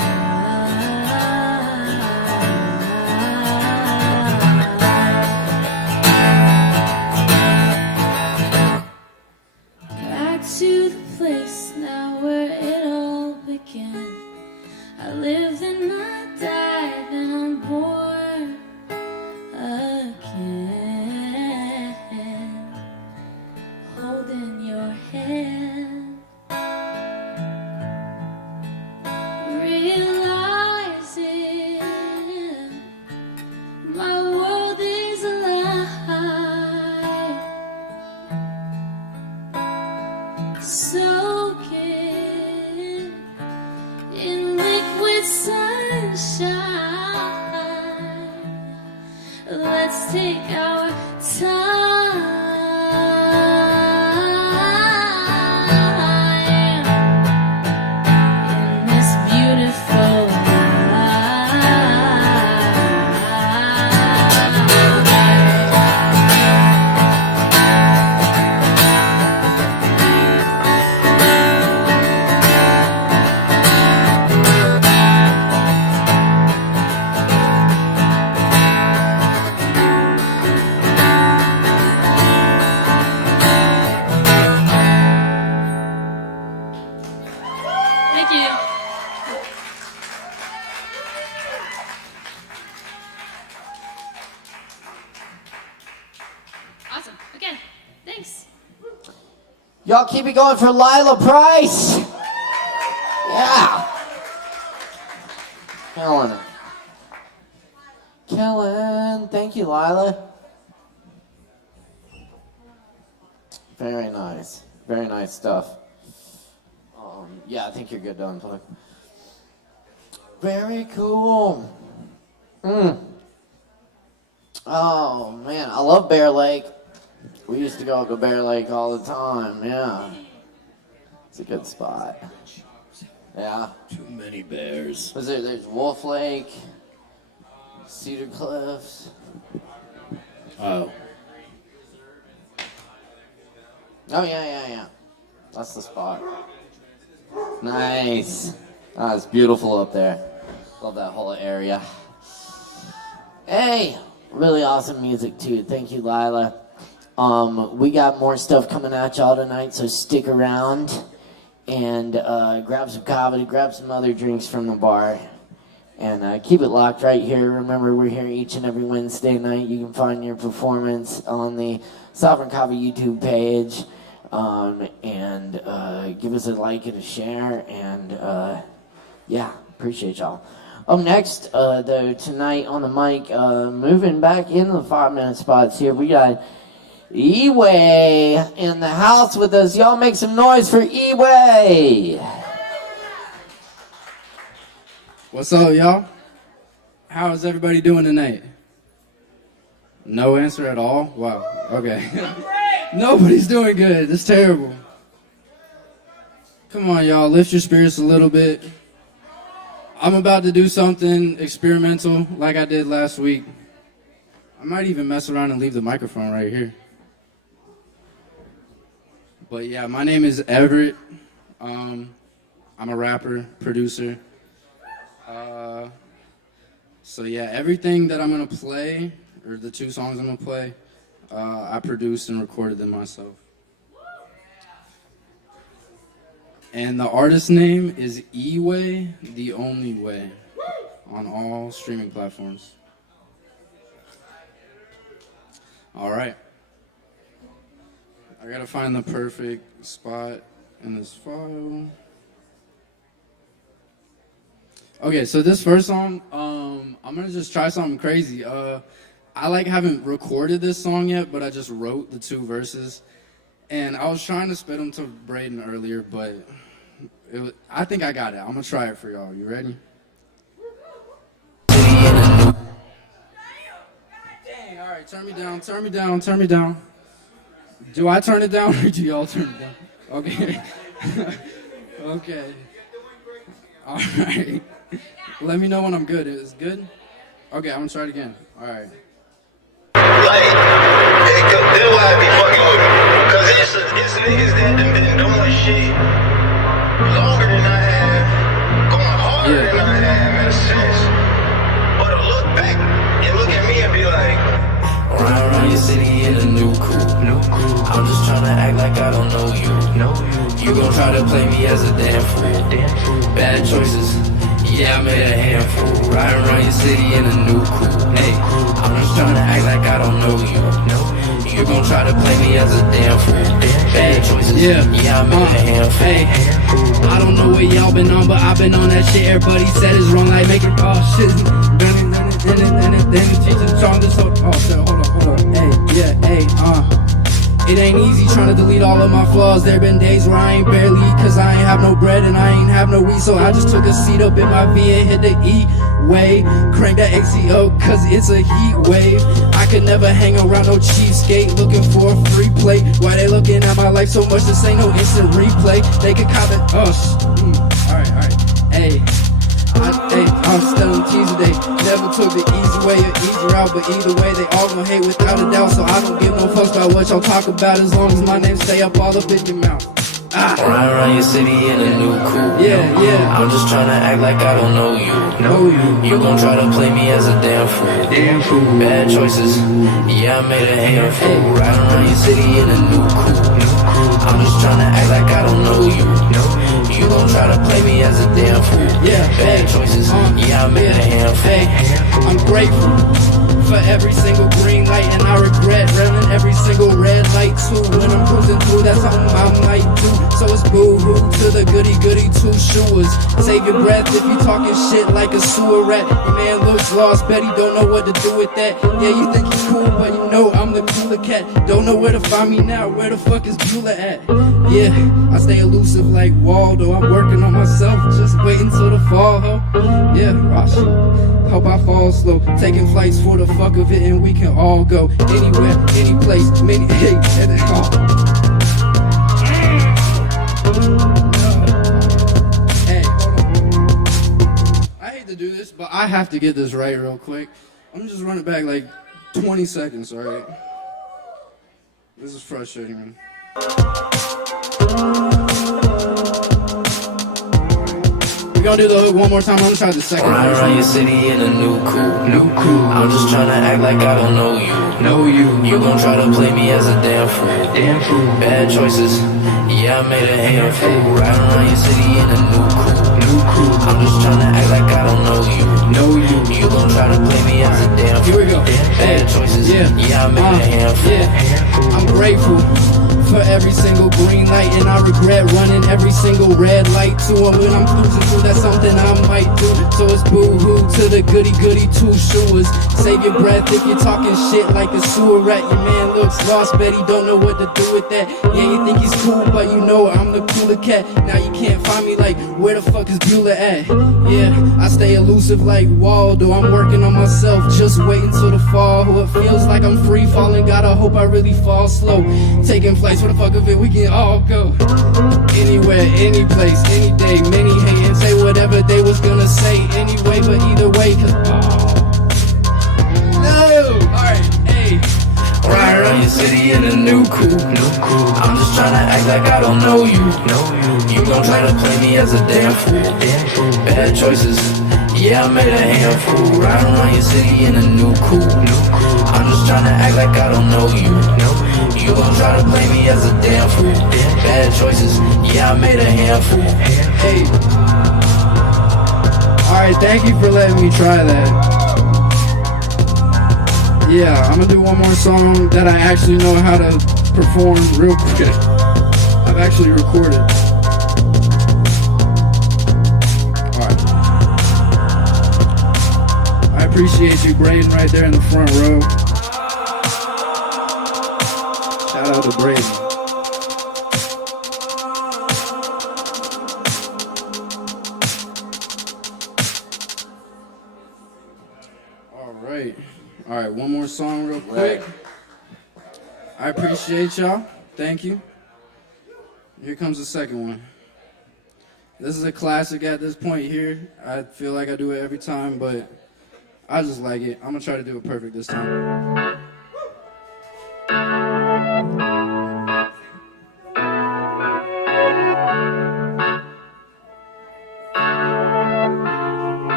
Back to the place now where it all began. I live and I die, then I'm born again, holding your hand, realizing my world is a lie, soaking in liquid sunshine. Let's take our time in this beautiful Thank you. Awesome. Okay. Thanks. Y'all keep it going for Lila Price. Yeah. Killing it. Killing. Thank you, Lila. Very nice. Very nice stuff. Yeah, I think you're good to unplug. Very cool. Oh, man. I love Bear Lake. We used to go to Bear Lake all the time. Yeah. It's a good spot. Yeah. Too many bears. There's Wolf Lake, Cedar Cliffs. Oh. Oh, yeah. That's the spot. Nice. Ah, it's beautiful up there. Love that whole area. Hey, really awesome music too. Thank you, Lila. We got more stuff coming at y'all tonight, so stick around. and grab some Kava, grab some other drinks from the bar, and keep it locked right here. Remember, we're here each and every Wednesday night. You can find your performance on the Sovereign Kava YouTube page, and give us a like and a share, and yeah, appreciate y'all. Up next, though, tonight on the mic, moving back into the 5-minute spots here, we got E-Way in the house with us. Y'all make some noise for E-Way. What's up, y'all? How is everybody doing tonight? No answer at all? Wow, okay. Nobody's doing good. It's terrible. Come on, y'all. Lift your spirits a little bit. I'm about to do something experimental like I did last week. I might even mess around and leave the microphone right here. But yeah, my name is Everett. I'm a rapper, producer. So yeah, everything that I'm gonna play, or the 2 songs I'm gonna play, I produced and recorded them myself. And the artist name is E-Way, The Only Way, on all streaming platforms. All right. I gotta find the perfect spot in this file. Okay, so this first song, I'm gonna just try something crazy. I haven't recorded this song yet, but I just wrote the 2 verses. And I was trying to spit them to Braden earlier, but I think I got it. I'm gonna try it for y'all. You ready? Dang, all right, turn me down, turn me down, turn me down. Do I turn it down or do y'all turn it down? Okay. Okay. All right. Let me know when I'm good. Is it good? Okay, I'm gonna try it again. All right. That's why I be fucking with me. Cause it's niggas that done been doing shit longer than I have, going harder than I have in a sense. But to look back and look at me and be like, ride around your city in a new coupe. I'm just tryna act like I don't know you. You gon' try to play me as a damn fool. Bad choices, yeah, I made a handful. Riding around your city in a new coupe. Hey, I'm just tryna act like I don't know you. You gon' try to play me as a damn fool. Bad choices, yeah, I made a handful. Hey, I don't know what y'all been on, but I've been on that shit. Everybody said it's wrong, like making shit. Then teaching song this whole. Oh shit, hold on. Hey, yeah, hey, It ain't easy trying to delete all of my flaws. There been days where I ain't barely eat, cause I ain't have no bread and I ain't have no weed. So I just took a seat up in my V and hit the E-Way. Crank that ACO cause it's a heat wave. I could never hang around no cheapskate looking for a free play. Why they looking at my life so much? This ain't no instant replay. They could cop it. Alright. Hey. I'm selling cheese today. Never took the easy way or easy route, but either way, they all gon' hate without a doubt. So I don't give no fucks about what y'all talk about, as long as my name stay up all up in your mouth. Ride around your city in a new coupe. Yeah. I'm just tryna act like I don't know you. You gon' try to play me as a damn fool. Bad choices, yeah, I made a handful. Ride around your city in a new coupe. I'm just tryna act like I don't know you. You gon' try to play me as a damn fool. Bad choices, yeah, I made a handful. I'm grateful for every single green light, and I regret running every single red light too. When I'm cruising through, that's something I might do. So it's boo-hoo to the goody 2-shoers. Save your breath if you talking shit like a sewer rat. Your man looks lost, bet he don't know what to do with that. Yeah, you think he's cool, but you know I'm the cooler cat. Don't know where to find me now, where the fuck is Beulah at? Yeah, I stay elusive like Waldo. I'm working on myself, just waiting till the fall, ho. Yeah, shit. Hope I fall slow, taking flights for the fuck of it, and we can all go anywhere, any place, many, hey, and then all. Hey, hold on. I hate to do this, but I have to get this right real quick. I'm just running back like 20 seconds, alright? This is frustrating, man. We gonna do the hook one more time. I'm gonna try the second Ride verse. around your city in a new coupe. I'm just trying to act like I don't know you. You gon' try to play me as a damn fool. Bad choices, yeah, I made a handful. Riding around your city in a new coupe. I'm just trying to act like I don't know you. You gon' try to play me as a damn fool. Here we go. Bad choices, yeah, I made a handful. Yeah. I'm grateful for every single green light, and I regret running every single red light too. And when I'm cruising through, that's something I might do. So it's boo-hoo to the goody-goody two-shoers. Save your breath if you're talking shit like a sewer rat. Your man looks lost, bet he don't know what to do with that. Yeah, you think he's cool, but you know I'm the cooler cat. Now you can't find me like, where the fuck is Bueller at? Yeah, I stay elusive like Waldo. I'm working on myself, just waiting till the fall. It feels like I'm free falling, gotta hope I really fall slow. Taking flights for the fuck of it, we can all go. Anywhere, any place, any day. Many hate and say whatever they was gonna say anyway, but either way, cause no! Alright, hey. Ride around your city in a new coupe. I'm just trying to act like I don't know you. You gon' try to play me as a damn fool. Bad choices, yeah, I made a handful. Ride around your city in a new coupe. I'm just trying to act like I don't know you. You gon' try to play me as a damn fool. Bad choices, yeah, I made a handful. Hey. Alright, thank you for letting me try that. Yeah, I'm gonna do one more song that I actually know how to perform real quick. I've actually recorded. Alright. I appreciate you, Braden, right there in the front row. Shout out to Braden. All right, one more song real quick. I appreciate y'all. Thank you. Here comes the second one. This is a classic at this point here. I feel like I do it every time, but I just like it. I'm gonna try to do it perfect this time.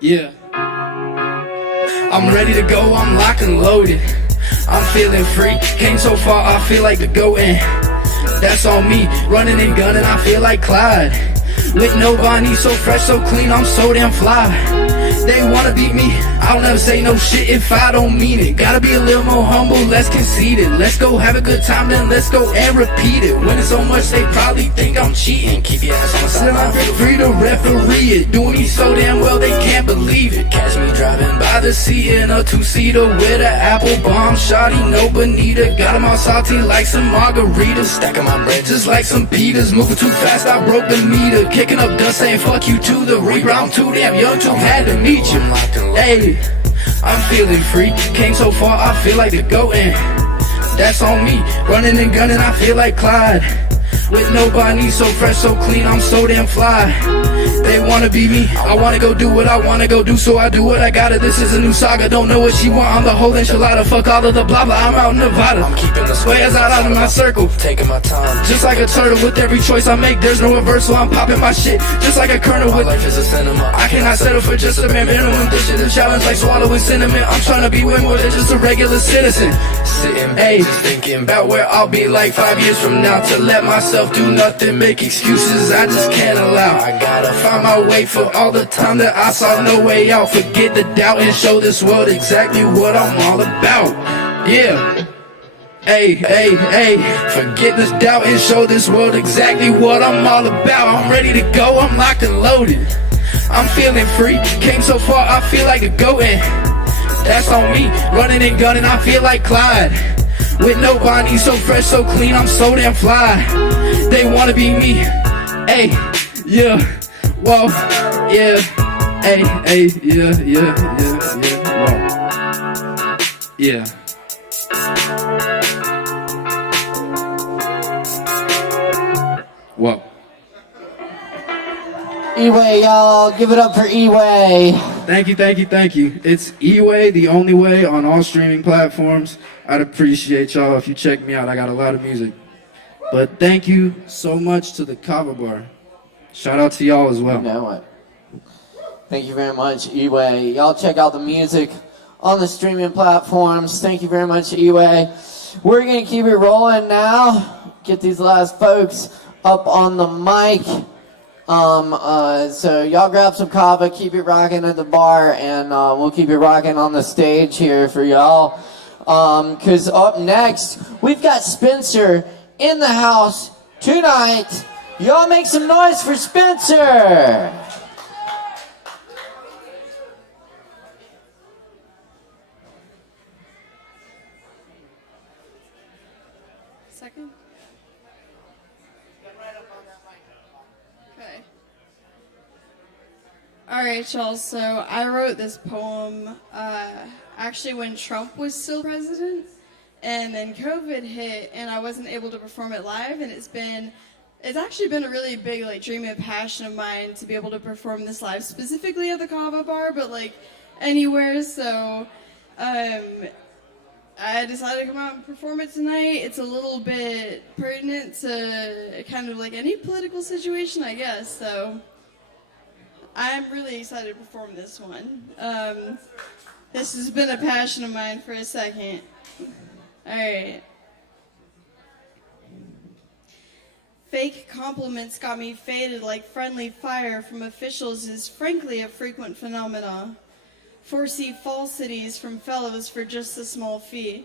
Yeah. I'm ready to go, I'm locked and loaded. I'm feeling free, came so far, I feel like the go-in. That's on me, running and gunning, I feel like Clyde. With no body, so fresh, so clean, I'm so damn fly. They wanna beat me, I'll never say no shit if I don't mean it. Gotta be a little more humble, less conceited. Let's go have a good time, then let's go and repeat it. Winning so much, they probably think I'm cheating. Keep your ass on the sideline, feel free to referee it. Doing me so damn well, they can't believe it. Catch me driving by the sea in a two-seater with an apple bomb. Shawty, no bonita, got 'em all salty like some margaritas. Stacking my bread just like some Peters. Moving too fast, I broke the meter. Kicking up dust, saying fuck you to the rebound. Too damn young, too had to meet you. Hey, I'm feeling free. Came so far, I feel like the go-in. That's on me. Running and gunning, I feel like Clyde. With no body, so fresh, so clean, I'm so damn fly. They wanna be me, I wanna go do what I wanna go do, so I do what I gotta. This is a new saga, don't know what she want, I'm the whole enchilada. Fuck all of the blah blah, I'm out in Nevada. I'm keeping the squares out of my circle, taking my time. Just like a turtle, with every choice I make, there's no reversal. I'm popping my shit, just like a kernel. With life is a cinema, I cannot settle for just a bare minimum. This shit a challenge like swallowing cinnamon. I'm trying to be way more than just a regular citizen. Sitting back, just thinking about where I'll be like 5 years from now. To let myself do nothing, make excuses I just can't allow. I gotta find my way for all the time that I saw no way out. Forget the doubt and show this world exactly what I'm all about. Yeah. Hey, hey, hey. Forget this doubt and show this world exactly what I'm all about. I'm ready to go, I'm locked and loaded. I'm feeling free, came so far, I feel like a go-in. That's on me, running and gunning, I feel like Clyde. With no body, so fresh, so clean, I'm so damn fly. They wanna be me, hey, yeah, whoa, yeah, hey, hey, yeah, yeah, yeah, yeah, whoa, yeah. Whoa. E-Way, y'all, give it up for E-Way. Thank you, thank you, thank you. It's E-Way, the only way on all streaming platforms. I'd appreciate y'all if you check me out. I got a lot of music. But thank you so much to the Kava bar. Shout out to y'all as well. You know what? Thank you very much, Eway. Y'all check out the music on the streaming platforms. Thank you very much, Eway. We're going to keep it rolling now. Get these last folks up on the mic. So y'all grab some kava, keep it rocking at the bar, and we'll keep it rocking on the stage here for y'all. Because up next, we've got Spencer in the house tonight. Y'all make some noise for Spencer. Second. Okay. All right, y'all. So I wrote this poem actually when Trump was still president, and then COVID hit, and I wasn't able to perform it live. And it's actually been a really big dream and passion of mine to be able to perform this live, specifically at the Kava bar, but anywhere. So I decided to come out and perform it tonight. It's a little bit pertinent to kind of any political situation, I guess. So I'm really excited to perform this one. This has been a passion of mine for a second. All right. Fake compliments got me faded like friendly fire from officials is frankly a frequent phenomena. Foresee falsities from fellows for just a small fee.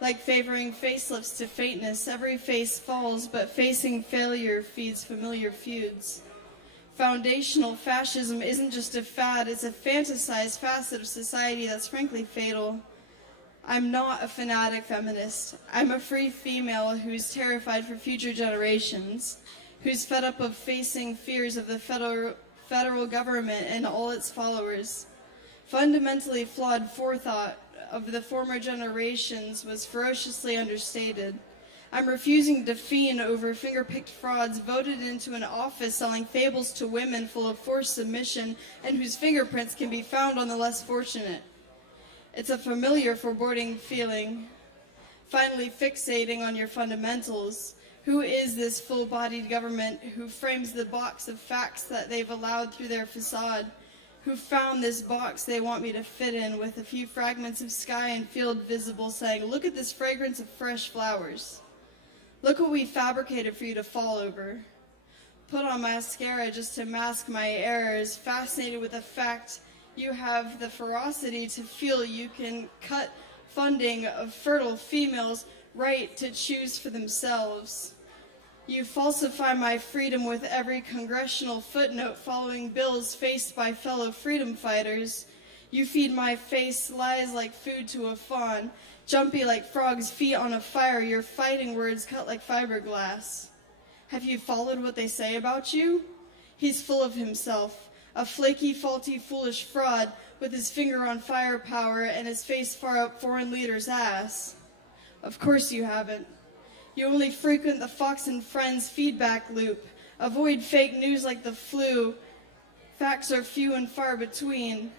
Like favoring facelifts to faintness, every face falls, but facing failure feeds familiar feuds. Foundational fascism isn't just a fad, it's a fantasized facet of society that's frankly fatal. I'm not a fanatic feminist. I'm a free female who's terrified for future generations, who's fed up of facing fears of the federal government and all its followers. Fundamentally flawed forethought of the former generations was ferociously understated. I'm refusing to fiend over finger-picked frauds voted into an office selling fables to women full of forced submission and whose fingerprints can be found on the less fortunate. It's a familiar foreboding feeling. Finally fixating on your fundamentals. Who is this full-bodied government who frames the box of facts that they've allowed through their facade? Who found this box they want me to fit in with a few fragments of sky and field visible saying, look at this fragrance of fresh flowers. Look what we fabricated for you to fall over. Put on mascara just to mask my errors, fascinated with the fact you have the ferocity to feel you can cut funding of fertile females' right to choose for themselves. You falsify my freedom with every congressional footnote following bills faced by fellow freedom fighters. You feed my face lies like food to a fawn, jumpy like frogs' feet on a fire, your fighting words cut like fiberglass. Have you followed what they say about you? He's full of himself, a flaky, faulty, foolish fraud with his finger on firepower and his face far up foreign leader's ass. Of course you haven't. You only frequent the Fox and Friends feedback loop. Avoid fake news like the flu. Facts are few and far between.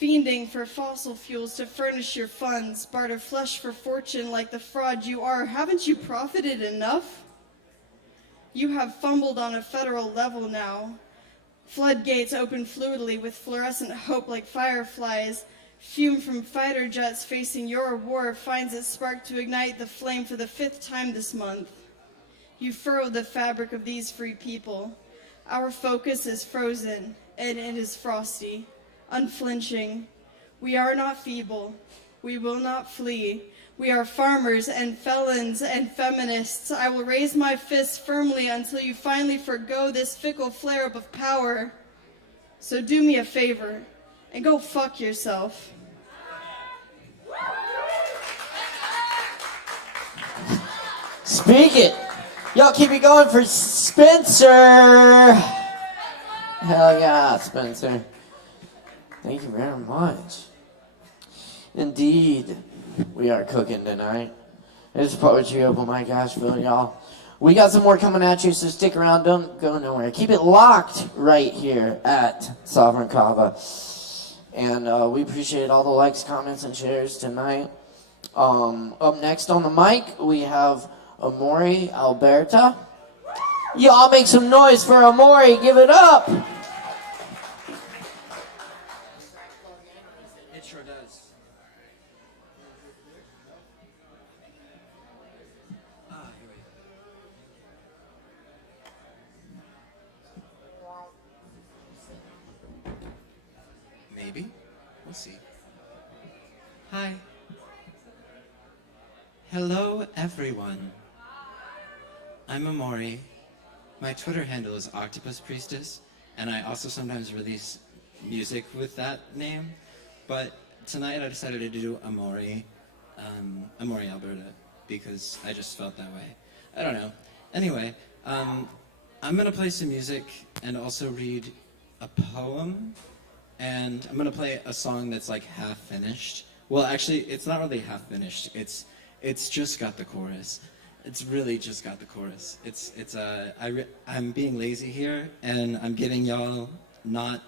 Fiending for fossil fuels to furnish your funds. Barter flesh for fortune like the fraud you are. Haven't you profited enough? You have fumbled on a federal level now. Floodgates open fluidly with fluorescent hope like fireflies. Fume from fighter jets facing your war finds its spark to ignite the flame for the 5th time this month. You furrowed the fabric of these free people. Our focus is frozen, and it is frosty, unflinching. We are not feeble. We will not flee. We are farmers and felons and feminists. I will raise my fists firmly until you finally forgo this fickle flare-up of power. So do me a favor and go fuck yourself. Speak it. Y'all keep it going for Spencer. Hell yeah, Spencer. Thank you very much. Indeed, we are cooking tonight. It's Poetry Open Mic Asheville, y'all. We got some more coming at you, so stick around. Don't go nowhere. Keep it locked right here at Sovereign Kava. And we appreciate all the likes, comments, and shares tonight. Up next on the mic, we have Amore Alberta. Y'all make some noise for Amore. Give it up. Hello, everyone. I'm Amore. My Twitter handle is Octopus Priestess, and I also sometimes release music with that name. But tonight I decided to do Amore Alberta, because I just felt that way. I don't know. Anyway, I'm gonna play some music and also read a poem, and I'm gonna play a song that's like half finished. Well, actually, it's not really half finished. It's just got the chorus. It's really just got the chorus. I'm being lazy here, and I'm giving y'all not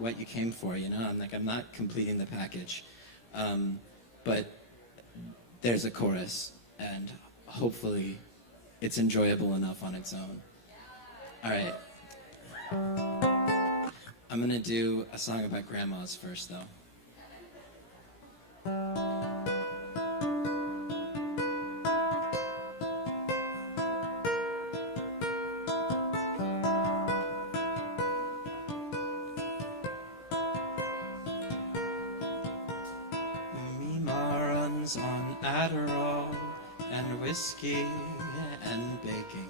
what you came for, you know? I'm not completing the package. But there's a chorus, and hopefully it's enjoyable enough on its own. All right. I'm gonna do a song about grandmas first, though. On Adderall and whiskey and baking.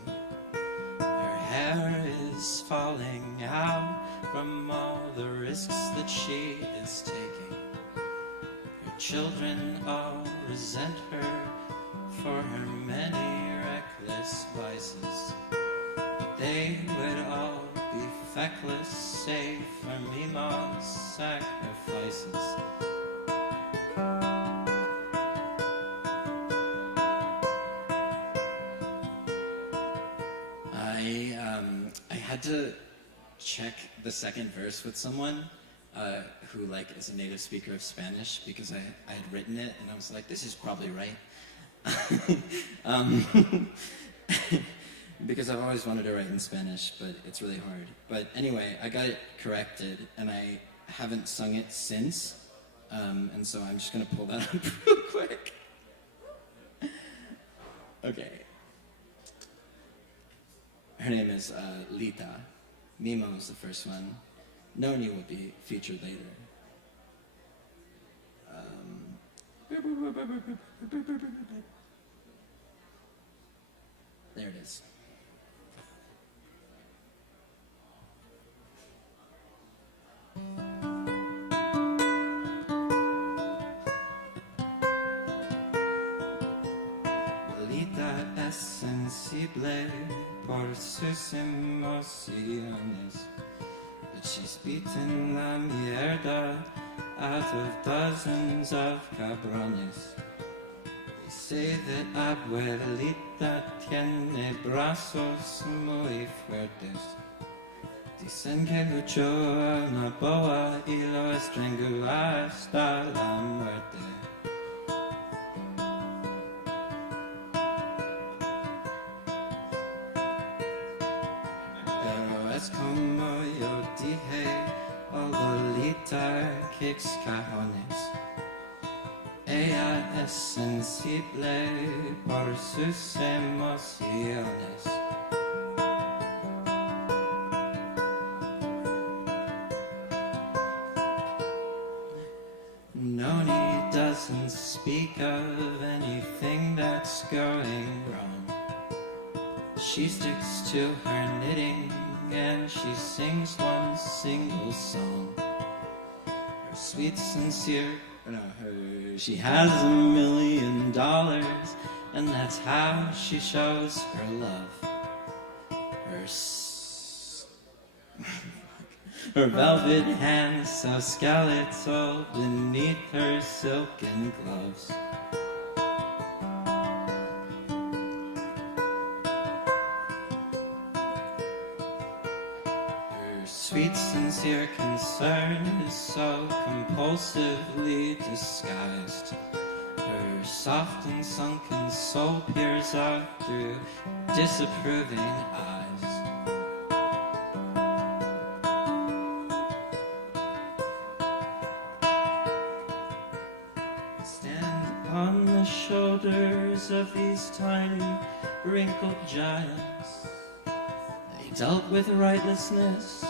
Her hair is falling out from all the risks that she is taking. Her children all resent her for her many reckless vices. They would all be feckless save for Mima's sacrifices. I had to check the second verse with someone who is a native speaker of Spanish, because I had written it and I was like, this is probably right. Because I've always wanted to write in Spanish, but it's really hard. But anyway, I got it corrected and I haven't sung it since, and so I'm just gonna pull that up real quick. Okay. Her name is Lita. Mimo is the first one. Noni will be featured later. There it is. Lita es sensible por sus emociones, but she's beaten la mierda out of dozens of cabrones. They say that abuelita tiene brazos muy fuertes. Dicen que luchó a una boa y lo estranguló hasta la muerte. Como yo dije, Lolita kicks cajones. Ella es sensible por sus emociones. Noni doesn't speak of anything that's going wrong. She sticks to her knitting and she sings one single song. Her sweet, sincere, she has $1 million, and that's how she shows her love. Her velvet hands so skeletal beneath her silken gloves. Sweet, sincere concern is so compulsively disguised. Her soft and sunken soul peers out through disapproving eyes. Stand on the shoulders of these tiny, wrinkled giants. They dealt with rightlessness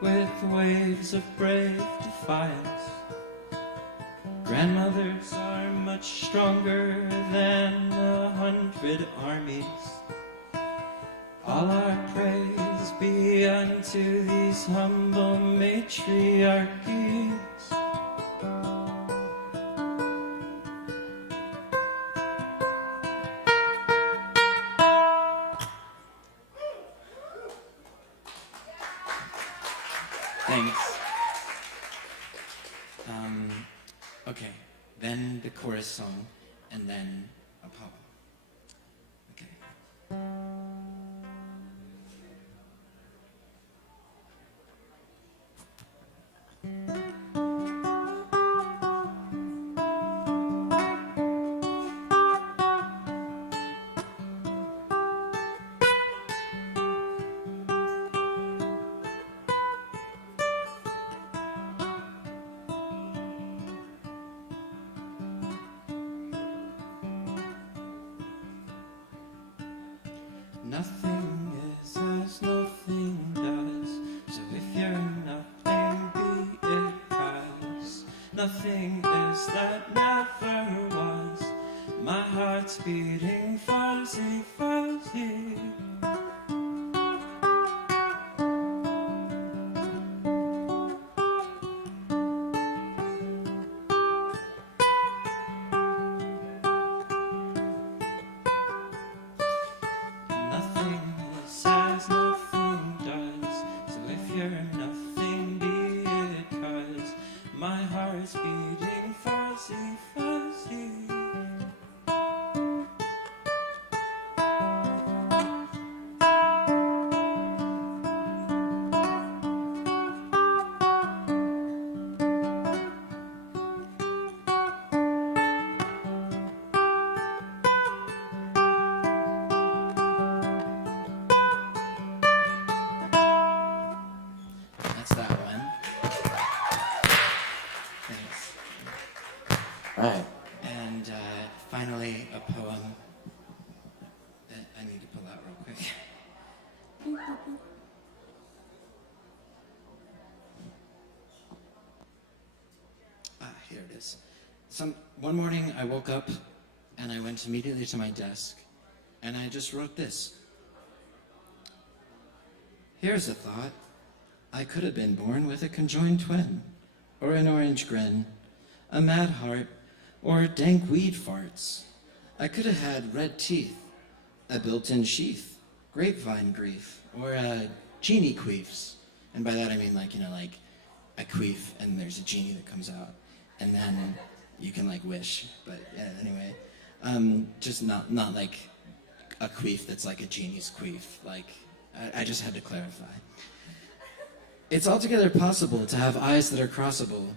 with waves of brave defiance. Grandmothers are much stronger than 100 armies. All our praise be unto these humble matriarchies. Thanks. Okay, then the chorus song, and then a poem. Okay. Nothing is as nothing does, so if you're nothing, be it cause nothing is that never was. My heart's beating fuzzy, fuzzy. That's that one. Thanks. Right. And finally, a poem that I need to pull out real quick. Here it is. One morning I woke up and I went immediately to my desk and I just wrote this. Here's a thought. I could have been born with a conjoined twin, or an orange grin, a mad heart, or dank weed farts. I could have had red teeth, a built-in sheath, grapevine grief, or genie queefs. And by that I mean like a queef and there's a genie that comes out. And then you can like wish, but yeah, anyway. Just not like a queef that's like a genie's queef. Like, I just had to clarify. It's altogether possible to have eyes that are crossable,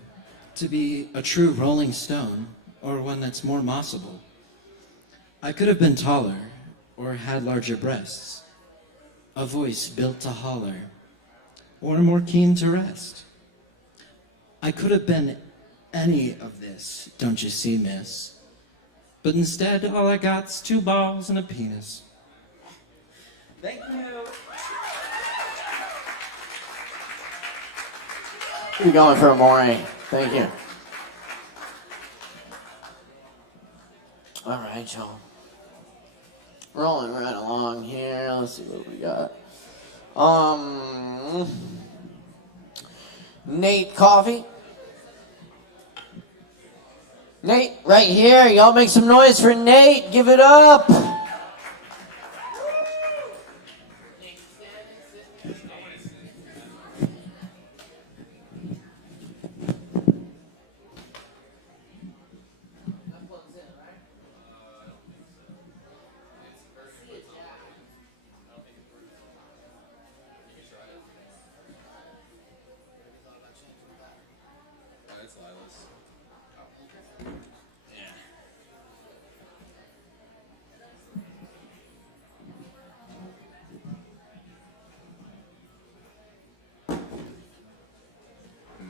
to be a true rolling stone, or one that's more mossable. I could have been taller, or had larger breasts, a voice built to holler, or more keen to rest. I could have been any of this, don't you see, miss? But instead, all I got's 2 balls and a penis. Thank you. You're going for Amore. Thank you. All right, y'all. Rolling right along here. Let's see what we got. Nate Coffee. Nate, right here. Y'all make some noise for Nate. Give it up.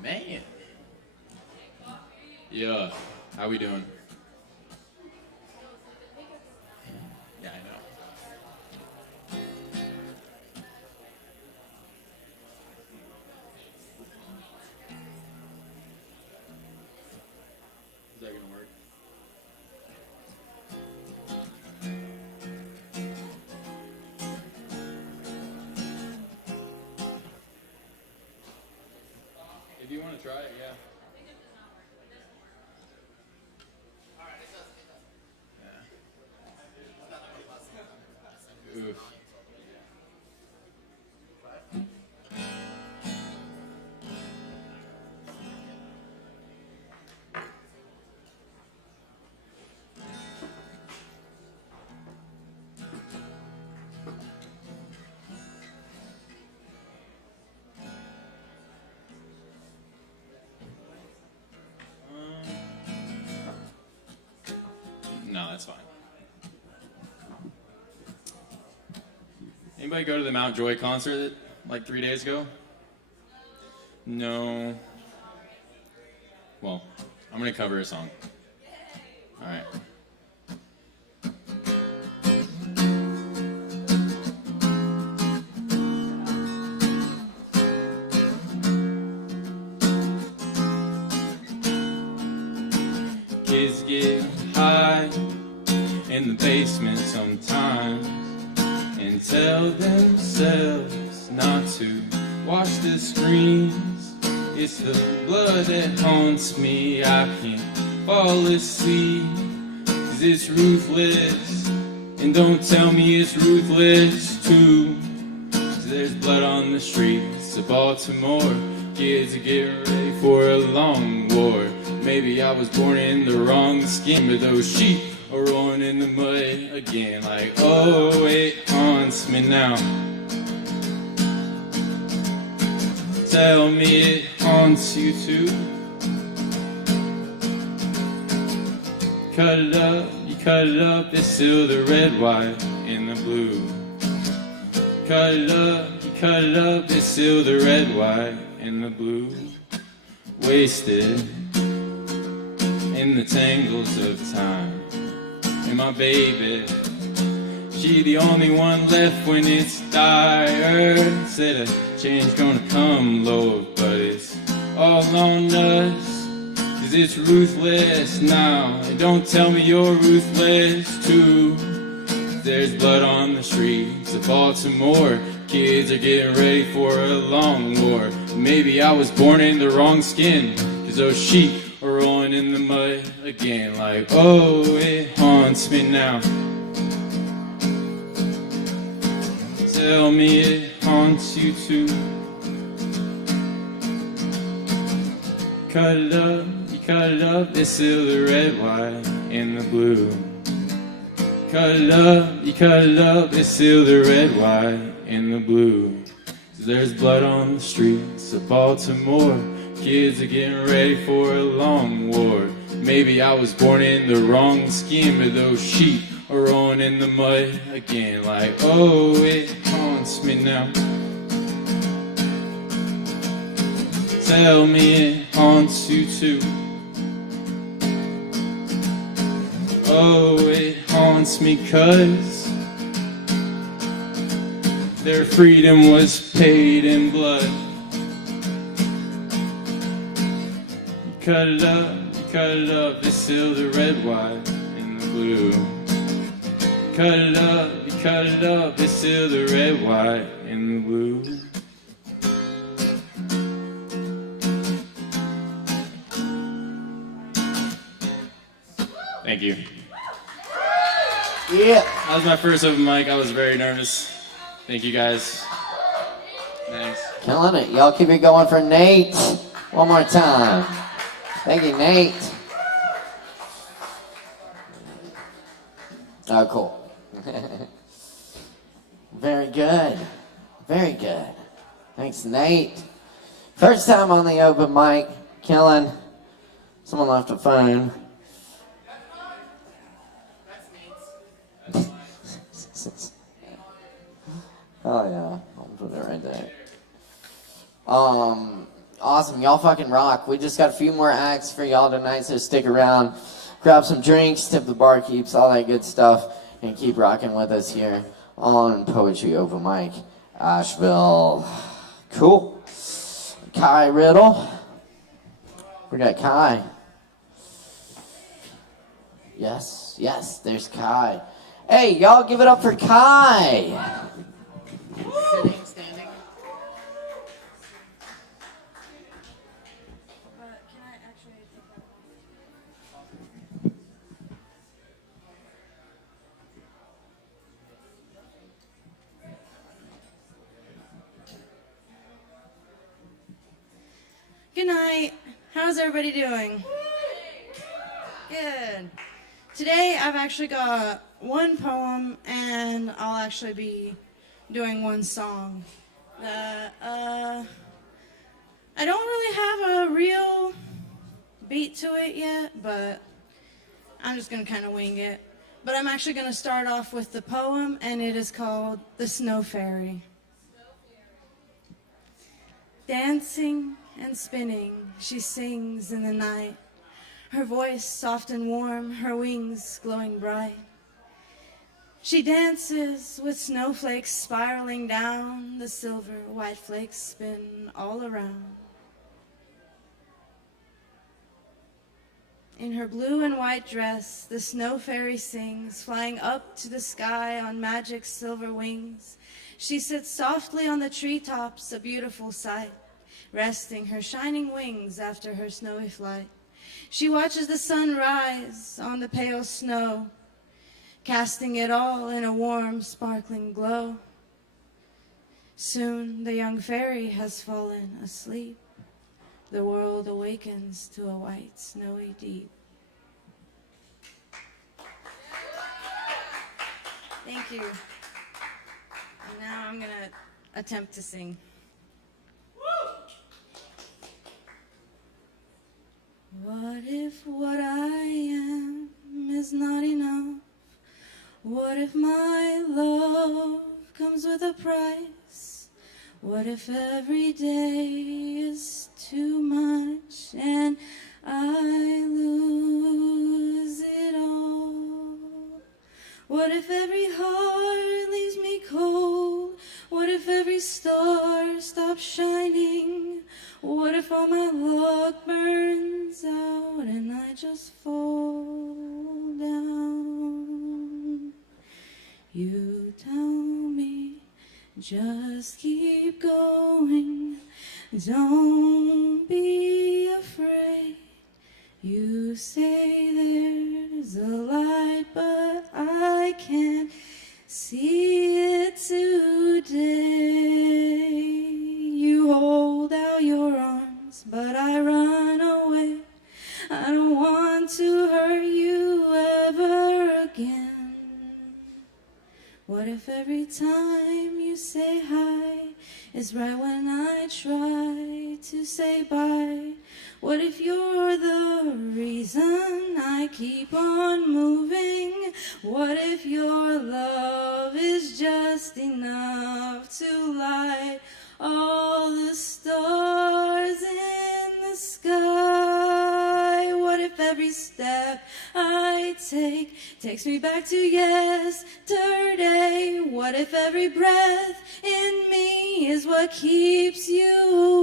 Man. Yeah. How we doing? Yeah, I know. want to try it, yeah. Oof. No, that's fine. Anybody go to the Mount Joy concert like 3 days ago? No. Well, I'm gonna cover a song. All right. Kids get high in the basement sometimes and tell themselves not to watch the screens. It's the blood that haunts me. I can't fall asleep 'cause it's ruthless. And don't tell me it's ruthless too, 'cause there's blood on the streets of Baltimore. Kids are getting ready for a long war. Maybe I was born in the wrong skin, but those sheep are rolling in the mud again. Like, oh, it haunts me now. Tell me it haunts you too. Cut it up, you cut it up, it's still the red, white, and the blue. Cut it up, you cut it up, it's still the red, white, and the blue. Wasted in the tangles of time. And my baby, she the only one left when it's dire. Said a change gonna come, Lord, but it's all on us. 'Cause it's ruthless now. And don't tell me you're ruthless too. There's blood on the streets of Baltimore. Kids are getting ready for a long war. Maybe I was born in the wrong skin, 'cause those sheep are rolling in the mud again. Like, oh, it haunts me now. Tell me it haunts you too. Cut it up, you cut it up, it's still the red, white, and the blue. Cut it up, you cut it up, it's still the red, white, and the blue. 'Cause there's blood on the streets of Baltimore. Kids are getting ready for a long war. Maybe I was born in the wrong skin, but those sheep are rolling in the mud again. Like, oh, it haunts me now. Tell me it haunts you too. Oh, it haunts me 'cause their freedom was paid in blood. You cut it up, it's still the red, white, and the blue. Cut it up, it's still the red, white, and the blue. Thank you. Yeah. That was my first open mic. I was very nervous. Thank you guys. Thanks. Killing it. Y'all keep it going for Nate. One more time. Thank you, Nate. Oh, cool. Very good. Very good. Thanks, Nate. First time on the open mic. Killing. Someone left a phone. Oh yeah, I'll put it right there. Awesome, y'all fucking rock. We just got a few more acts for y'all tonight, so stick around, grab some drinks, tip the barkeeps, all that good stuff, and keep rocking with us here on Poetry Open Mic, Asheville. Cool. Kai Riddle. We got Kai. Yes, there's Kai. Hey, y'all give it up for Kai. Sitting, standing. How's everybody doing? Good. Today I've actually got one poem and I'll actually be doing one song. I don't really have a real beat to it yet, but I'm just going to kind of wing it. But I'm actually going to start off with the poem, and it is called The Snow Fairy. Dancing and spinning, she sings in the night. Her voice soft and warm, her wings glowing bright. She dances with snowflakes spiraling down. The silver white flakes spin all around. In her blue and white dress, the snow fairy sings, flying up to the sky on magic silver wings. She sits softly on the treetops, a beautiful sight, resting her shining wings after her snowy flight. She watches the sun rise on the pale snow, casting it all in a warm, sparkling glow. Soon the young fairy has fallen asleep. The world awakens to a white, snowy deep. Thank you. And now I'm going to attempt to sing. What if what I am is not enough? What if my love comes with a price? What if every day is too much and I lose it all? What if every heart leaves me cold? What if every star stops shining? What if all my luck burns out and I just fall down? You tell me, just keep going, don't be afraid. You say there's a light, but I can't see it today. You hold out your arms, but I run away. I don't want to hurt you ever again. What if every time you say hi is right when I try to say bye? What if you're the reason I keep on moving? What if your love is just enough to light all the stars in the sky? What if every step I take takes me back to yesterday? What if every breath in me is what keeps you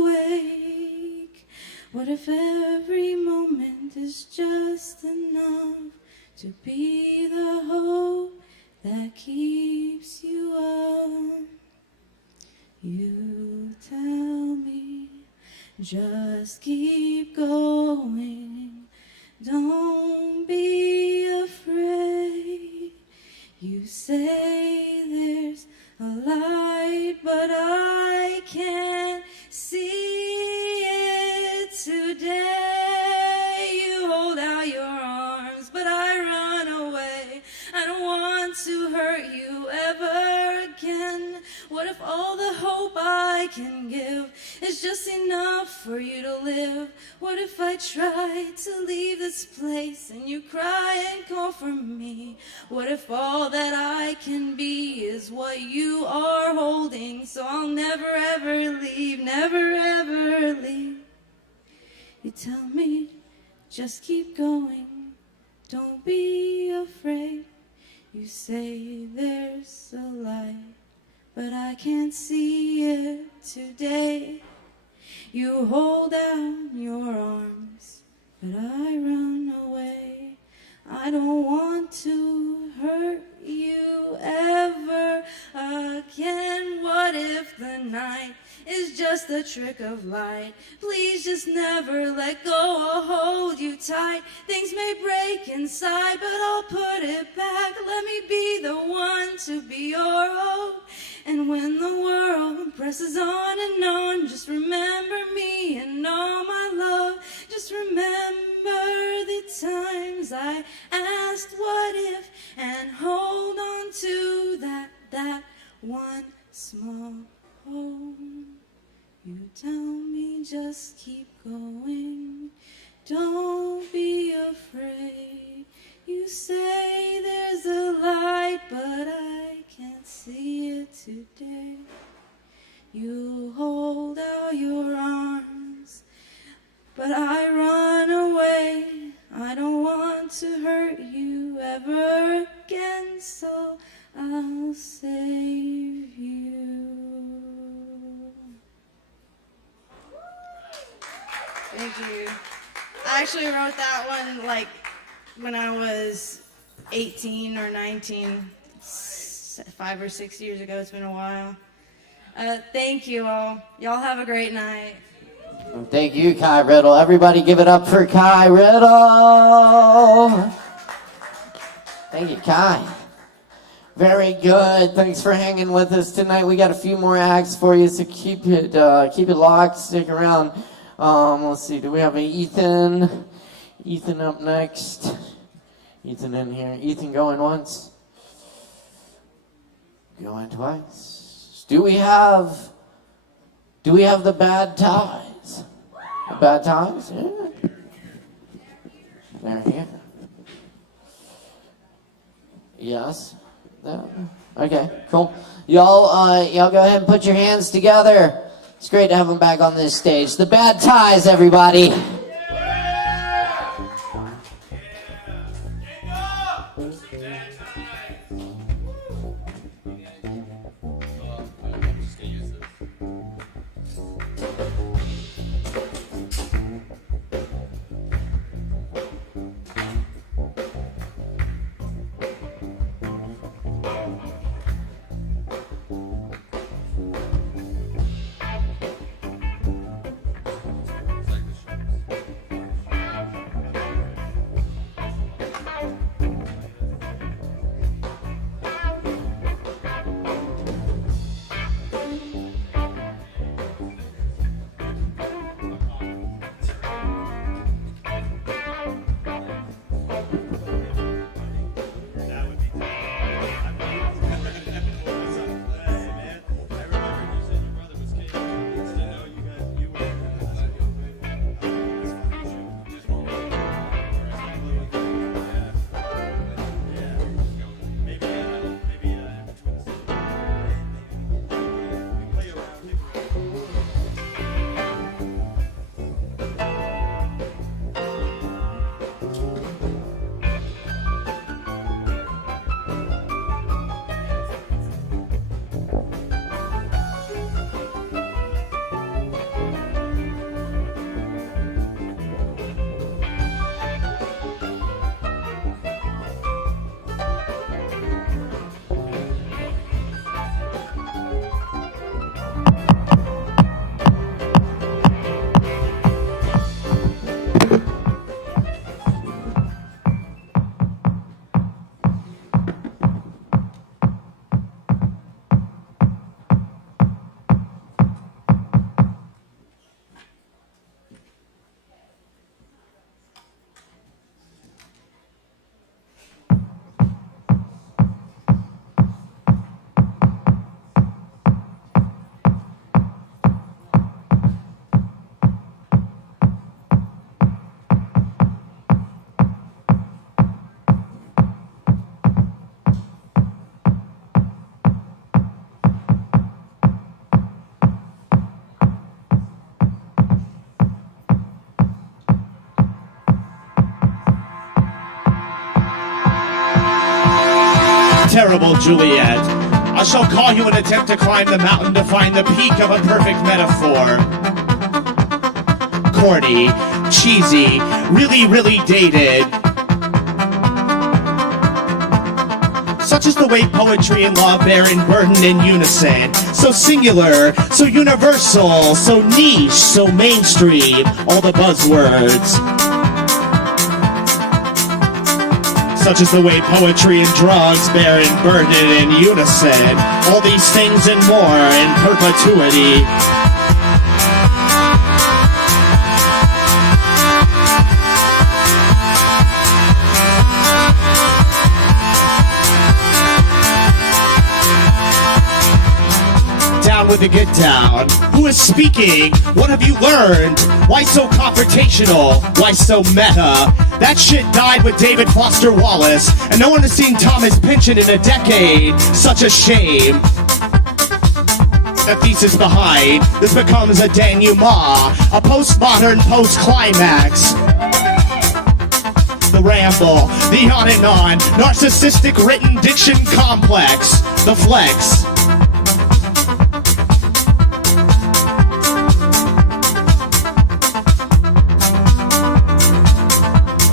awake? What if every moment is just enough to be the hope that keeps you up? You tell me, just keep going, don't be afraid. You say there's a light, but I can't see it today. You hold out your arms, but I run away. I don't want to hurt you ever again. What if all the hope I can give is just enough for you to live? What if I try to leave this place and you cry and call for me? What if all that I can be is what you are holding? So I'll never ever leave, never ever leave. You tell me, just keep going, don't be afraid. You say there's a light, but I can't see it today. You hold out your arms, but I run away. I don't want to hurt you ever again. What if the night is just a trick of light? Please just never let go, I'll hold you tight. Things may break inside, but I'll put it back. Let me be the one to be your hope. And when the world presses on and on, just remember me and all my love. Just remember remember the times I asked what if and hold on to that one small hope. You tell me just keep going, don't be afraid. You say there's a light, but I can't see it today. You hold out your arms, but I run away. I don't want to hurt you ever again, so I'll save you. Thank you. I actually wrote that one like when I was 18 or 19, 5 or 6 years ago. It's been a while. Thank you all. Y'all have a great night. Thank you, Kai Riddle. Everybody give it up for Kai Riddle. Thank you, Kai. Very good. Thanks for hanging with us tonight. We got a few more acts for you, so keep it locked. Stick around. Let's see. Do we have Ethan? Ethan up next. Ethan in here. Ethan going once. Going twice. Do we have the bad ties? The bad ties? Yeah. They're here. Yes. Yeah. Okay, cool. Y'all go ahead and put your hands together. It's great to have them back on this stage. The bad ties, everybody. Terrible Juliet, I shall call you an attempt to climb the mountain to find the peak of a perfect metaphor. Corny, cheesy, really, really dated. Such is the way poetry and love bear in burden in unison. So singular, so universal, so niche, so mainstream, all the buzzwords. Such is the way poetry and drugs bear in burden in unison. All these things and more in perpetuity. with the get down. Who is speaking? What have you learned? Why so confrontational? Why so meta? That shit died with David Foster Wallace, and no one has seen Thomas Pynchon in a decade. Such a shame. The thesis behind this becomes a denouement, a postmodern post-climax. The ramble, the on and on, narcissistic written diction complex, the flex.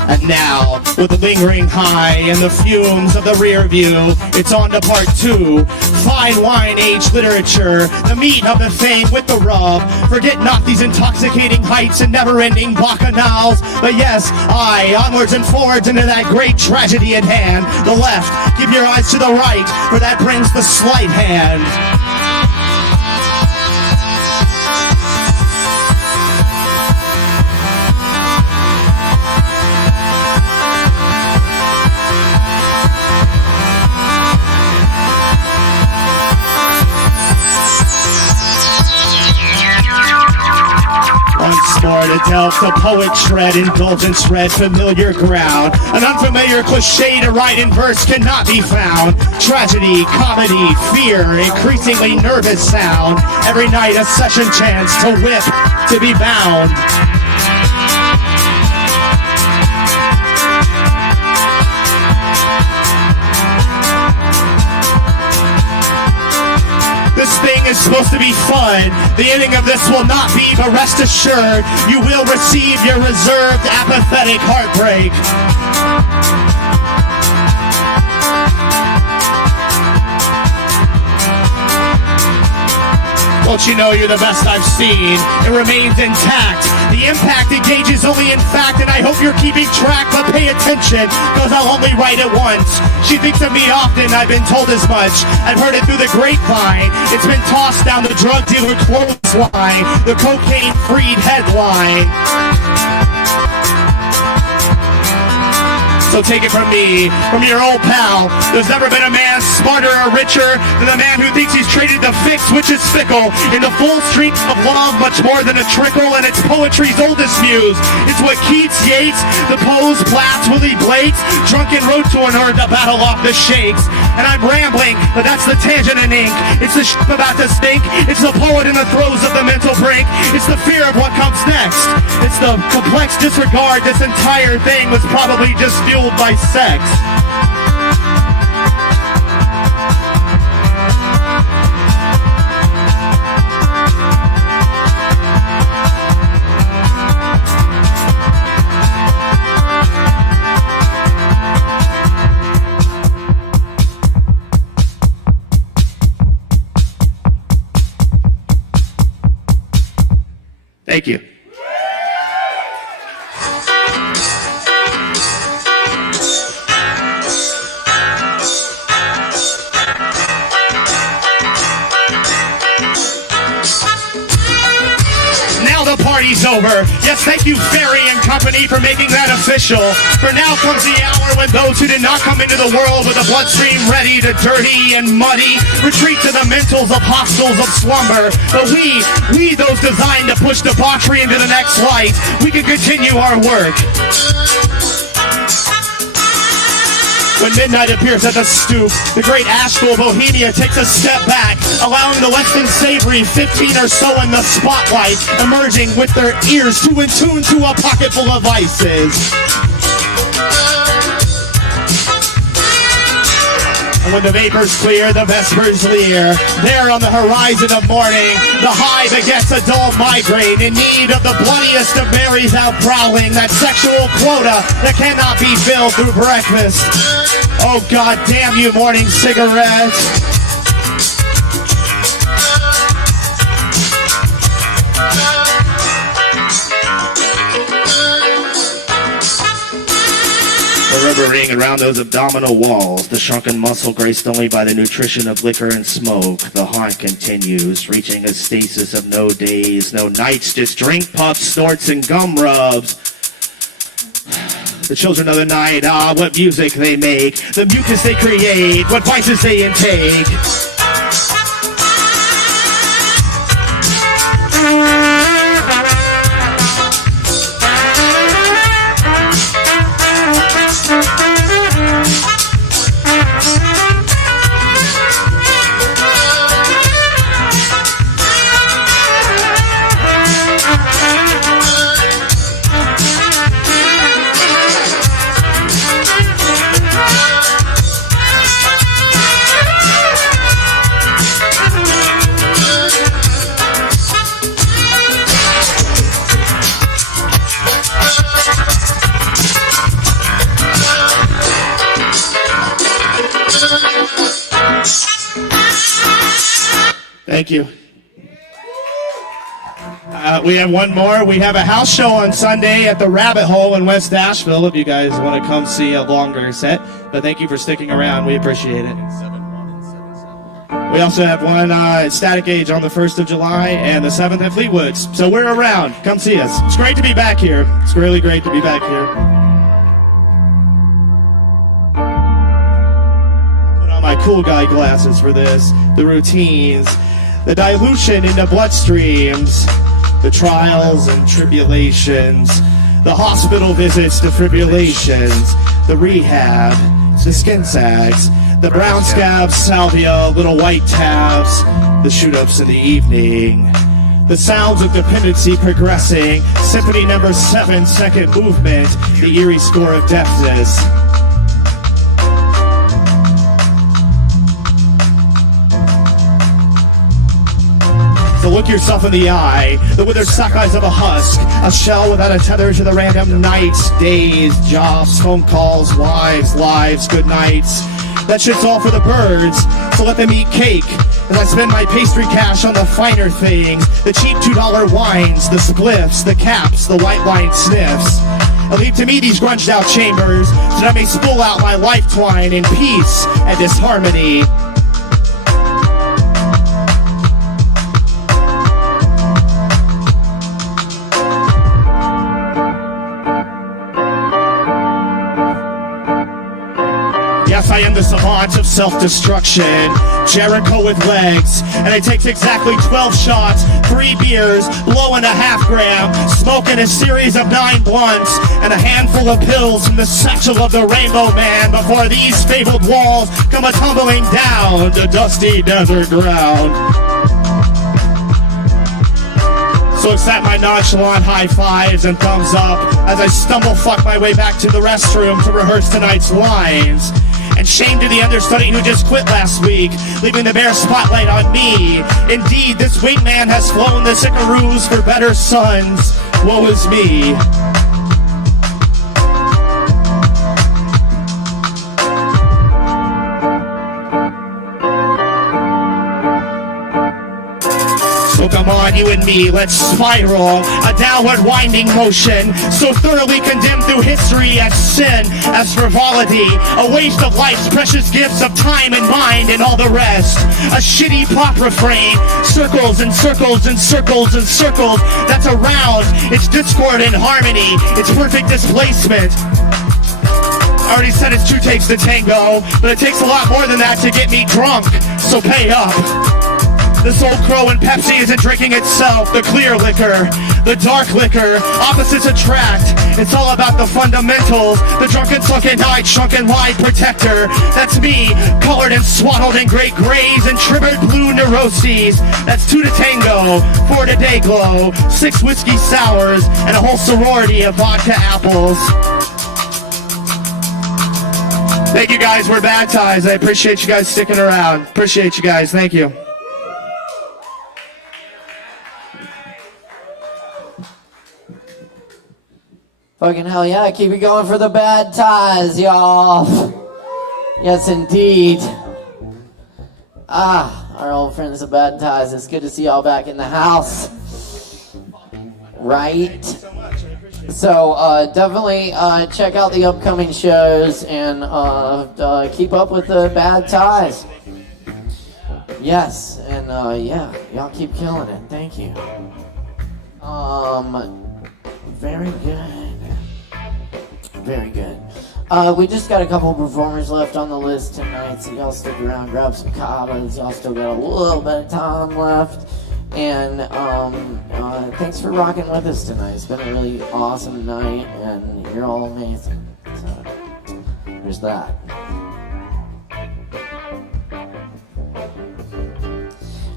And now, with the lingering high and the fumes of the rear view, it's on to part 2. Fine wine age literature, the meat of the thing with the rub. Forget not these intoxicating heights and never-ending bacchanals. But yes, onwards and forwards into that great tragedy at hand. The left, keep your eyes to the right, for that brings the sleight hand. Once more to delve the poet shred, indulgence read, familiar ground. An unfamiliar cliche to write in verse cannot be found. Tragedy, comedy, fear, increasingly nervous sound. Every night a session chance to whip, to be bound. This thing is supposed to be fun. The ending of this will not be, but rest assured, you will receive your reserved, apathetic heartbreak. Don't you know you're the best I've seen? It remains intact. The impact it gauges only in fact, and I hope you're keeping track, but pay attention, cause I'll only write it once. She thinks of me often, I've been told as much. I've heard it through the grapevine. It's been tossed down the drug dealer clothesline, the cocaine-freed headline. So take it from me, from your old pal. There's never been a man smarter or richer than the man who thinks he's traded the fix, which is fickle, in the full stream of love, much more than a trickle, and it's poetry's oldest muse. It's what Keats, Yeats, the Poes, Platts, Willie Blakes, drunken road to an to battle off the shakes. And I'm rambling, but that's the tangent in ink. It's the ship about to stink. It's the poet in the throes of the mental brink. It's the fear of what comes next. It's the complex disregard. This entire thing was probably just fueled by sex. Thank you. Party's over. Yes, thank you, Ferry and company, for making that official. For now comes the hour when those who did not come into the world with a bloodstream ready to dirty and muddy retreat to the mentals of hostels of slumber. But we those designed to push debauchery into the next light, we can continue our work. When midnight appears at the stoop, the great Asheville Bohemia takes a step back, allowing the less than savory 15 or so in the spotlight, emerging with their ears too in tune to a pocket full of vices. And when the vapors clear, the vespers leer. There on the horizon of morning, the high begets a dull migraine, in need of the bloodiest of Marys out prowling, that sexual quota that cannot be filled through breakfast. Oh, God damn you, morning cigarettes. The river ring around those abdominal walls, the shrunken muscle graced only by the nutrition of liquor and smoke. The haunt continues, reaching a stasis of no days, no nights, just drink puffs, snorts, and gum rubs. The children of the night, what music they make, the mucus they create, what vices they intake. Thank you. We have one more. We have a house show on Sunday at the Rabbit Hole in West Asheville if you guys want to come see a longer set. But thank you for sticking around. We appreciate it. We also have one at Static Age on the 1st of July and the 7th at Fleetwood's. So we're around. Come see us. It's great to be back here. It's really great to be back here. I'll put on my cool guy glasses for this. The routines, the dilution into bloodstreams, the trials and tribulations, the hospital visits, defibrillations, the rehab, the skin sags, the brown scabs, salvia, little white tabs, the shoot-ups in the evening, the sounds of dependency progressing, symphony number 7, second movement, the eerie score of deafness. So look yourself in the eye, the withered sock eyes of a husk, a shell without a tether to the random nights, days, jobs, phone calls, wives, lives, good nights. That shit's all for the birds, so let them eat cake. As I spend my pastry cash on the finer things, the cheap $2 wines, the spliffs, the caps, the white wine sniffs. I leave to me these grunged out chambers, so that I may spool out my life twine in peace and disharmony. Yes, I am the savant of self-destruction, Jericho with legs, and it takes exactly 12 shots, 3 beers, blowing a half gram, smoking a series of 9 blunts, and a handful of pills from the satchel of the Rainbow Man before these fabled walls come a-tumbling down to dusty desert ground. So accept my nonchalant high fives and thumbs up as I stumble fuck my way back to the restroom to rehearse tonight's lines. And shame to the understudy who just quit last week, leaving the bare spotlight on me. Indeed, this wingman has flown the Sickaroos for better sons. Woe is me. So come on, you and me, let's spiral, a downward winding motion, so thoroughly condemned through history as sin, as frivolity, a waste of life's precious gifts of time and mind and all the rest. A shitty pop refrain, circles and circles and circles and circles, that's around, it's discord and harmony, it's perfect displacement. I already said it's 2 takes to tango, but it takes a lot more than that to get me drunk, so pay up. This old crow and Pepsi isn't drinking itself, the clear liquor, the dark liquor, opposites attract. It's all about the fundamentals, the drunken, sunken-eyed, shrunken-wide protector. That's me, colored and swaddled in great grays and trimmered blue neuroses. That's 2 to tango, 4 to day glow, 6 whiskey sours, and a whole sorority of vodka apples. Thank you guys, we're baptized. I appreciate you guys sticking around. Appreciate you guys, thank you. Fucking hell yeah, keep it going for the bad ties, y'all. Yes, indeed. Our old friends, the bad ties. It's good to see y'all back in the house. Right? So, definitely check out the upcoming shows and keep up with the bad ties. Yes, and yeah, y'all keep killing it. Thank you. Very good. Very good. We just got a couple performers left on the list tonight, so y'all stick around, grab some Kavas. Y'all still got a little bit of time left. And thanks for rocking with us tonight. It's been a really awesome night, and you're all amazing. So there's that.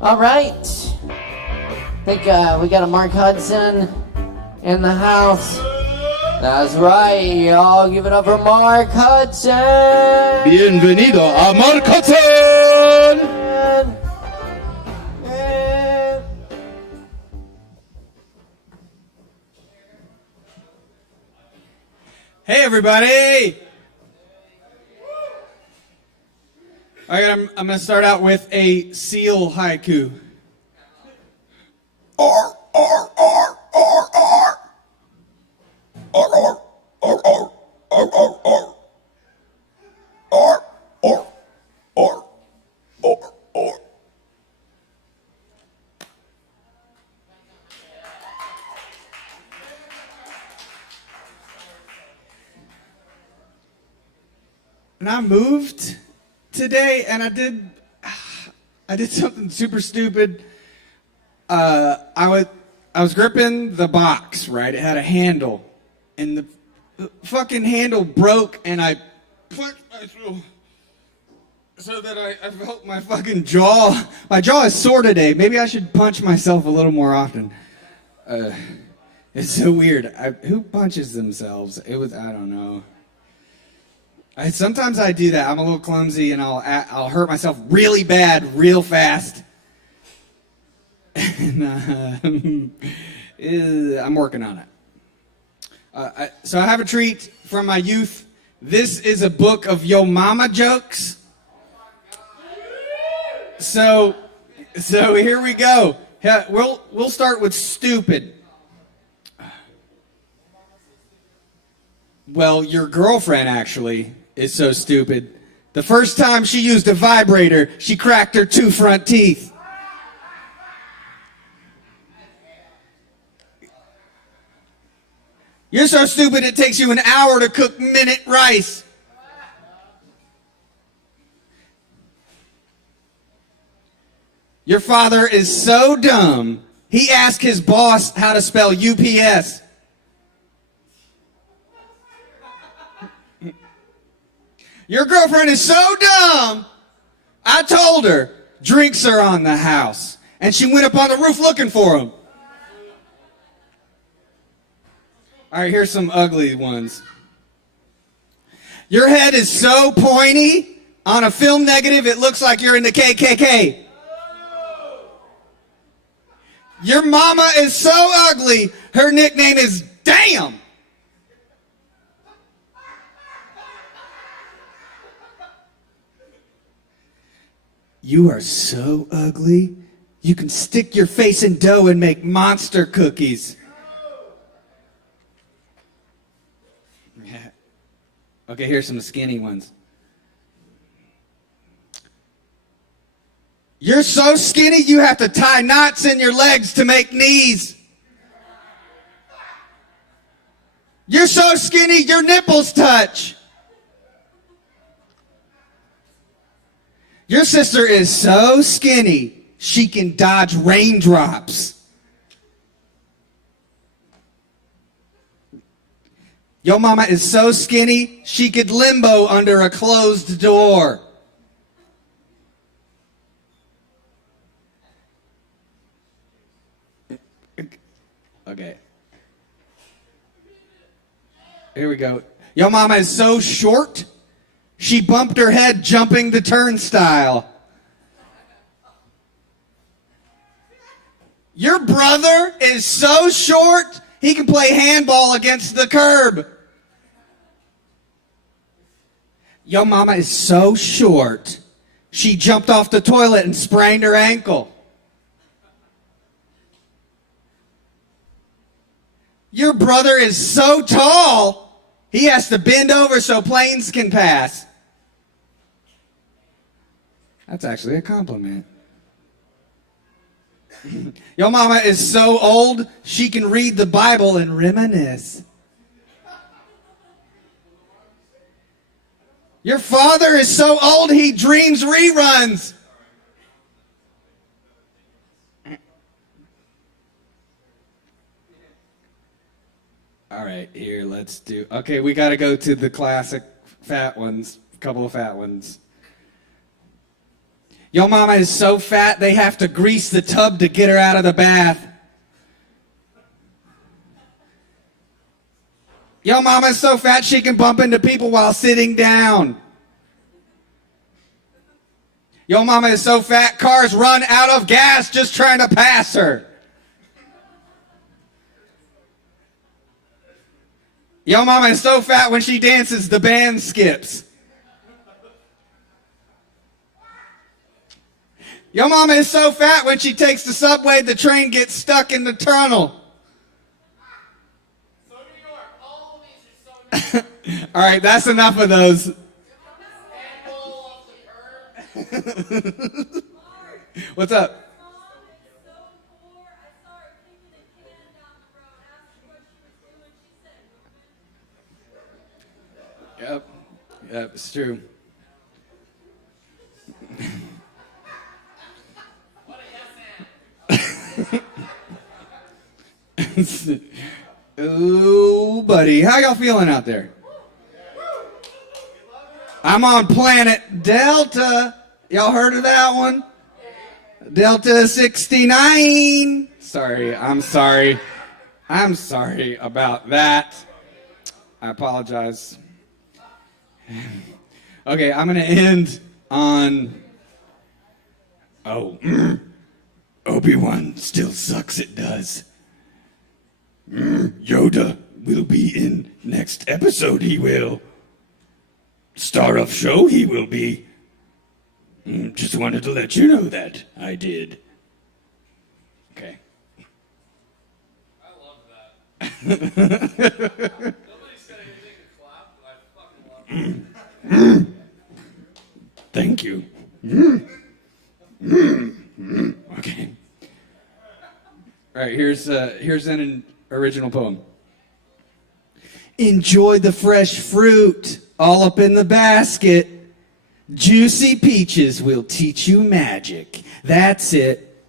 All right. I think we got a Mark Hudson in the house. That's right, y'all. Give it up for Mark Hudson. Bienvenido a Mark Hudson. Hey, everybody. All right, I'm going to start out with a seal haiku. And I moved today, and I did something super stupid. I was gripping the box, right? It had a handle, and the fucking handle broke, and I punched myself so that I felt my fucking jaw. My jaw is sore today. Maybe I should punch myself a little more often. It's so weird. Who punches themselves? I don't know. Sometimes I do that. I'm a little clumsy, and I'll hurt myself really bad, real fast. And I'm working on it. So I have a treat from my youth. This is a book of yo mama jokes. So here we go. We'll start with stupid. Well, your girlfriend actually is so stupid. The first time she used a vibrator, she cracked her 2 front teeth. You're so stupid it takes you an hour to cook minute rice. Your father is so dumb, he asked his boss how to spell UPS. Your girlfriend is so dumb, I told her, drinks are on the house. And she went up on the roof looking for them. All right, here's some ugly ones. Your head is so pointy, on a film negative, it looks like you're in the KKK. Your mama is so ugly, her nickname is Damn. You are so ugly, you can stick your face in dough and make monster cookies. Okay, here's some skinny ones. You're so skinny you have to tie knots in your legs to make knees. You're so skinny your nipples touch. Your sister is so skinny she can dodge raindrops. Your mama is so skinny she could limbo under a closed door. Okay. Here we go. Your mama is so short, she bumped her head jumping the turnstile. Your brother is so short, he can play handball against the curb. Your mama is so short, she jumped off the toilet and sprained her ankle. Your brother is so tall, he has to bend over so planes can pass. That's actually a compliment. Your mama is so old, she can read the Bible and reminisce. Your father is so old, he dreams reruns. All right, here, let's do... Okay, we got to go to the classic fat ones. A couple of fat ones. Your mama is so fat, they have to grease the tub to get her out of the bath. Your mama is so fat, she can bump into people while sitting down. Your mama is so fat, cars run out of gas just trying to pass her. Your mama is so fat when she dances, the band skips. Your mama is so fat when she takes the subway, the train gets stuck in the tunnel. All right, that's enough of those. What's up? Yep, it's true. Ooh, buddy, how y'all feeling out there? I'm on planet Delta. Y'all heard of that one? Delta 69. I'm sorry about that. I apologize. Okay, I'm going to end on... Obi-Wan still sucks, it does. Yoda will be in next episode, he will. Star of show, he will be. Just wanted to let you know that I did. Okay. I love that. Nobody said anything to clap, but I fucking love it. Thank you. Okay. All right, here's an original poem. Enjoy the fresh fruit all up in the basket. Juicy peaches will teach you magic. That's it.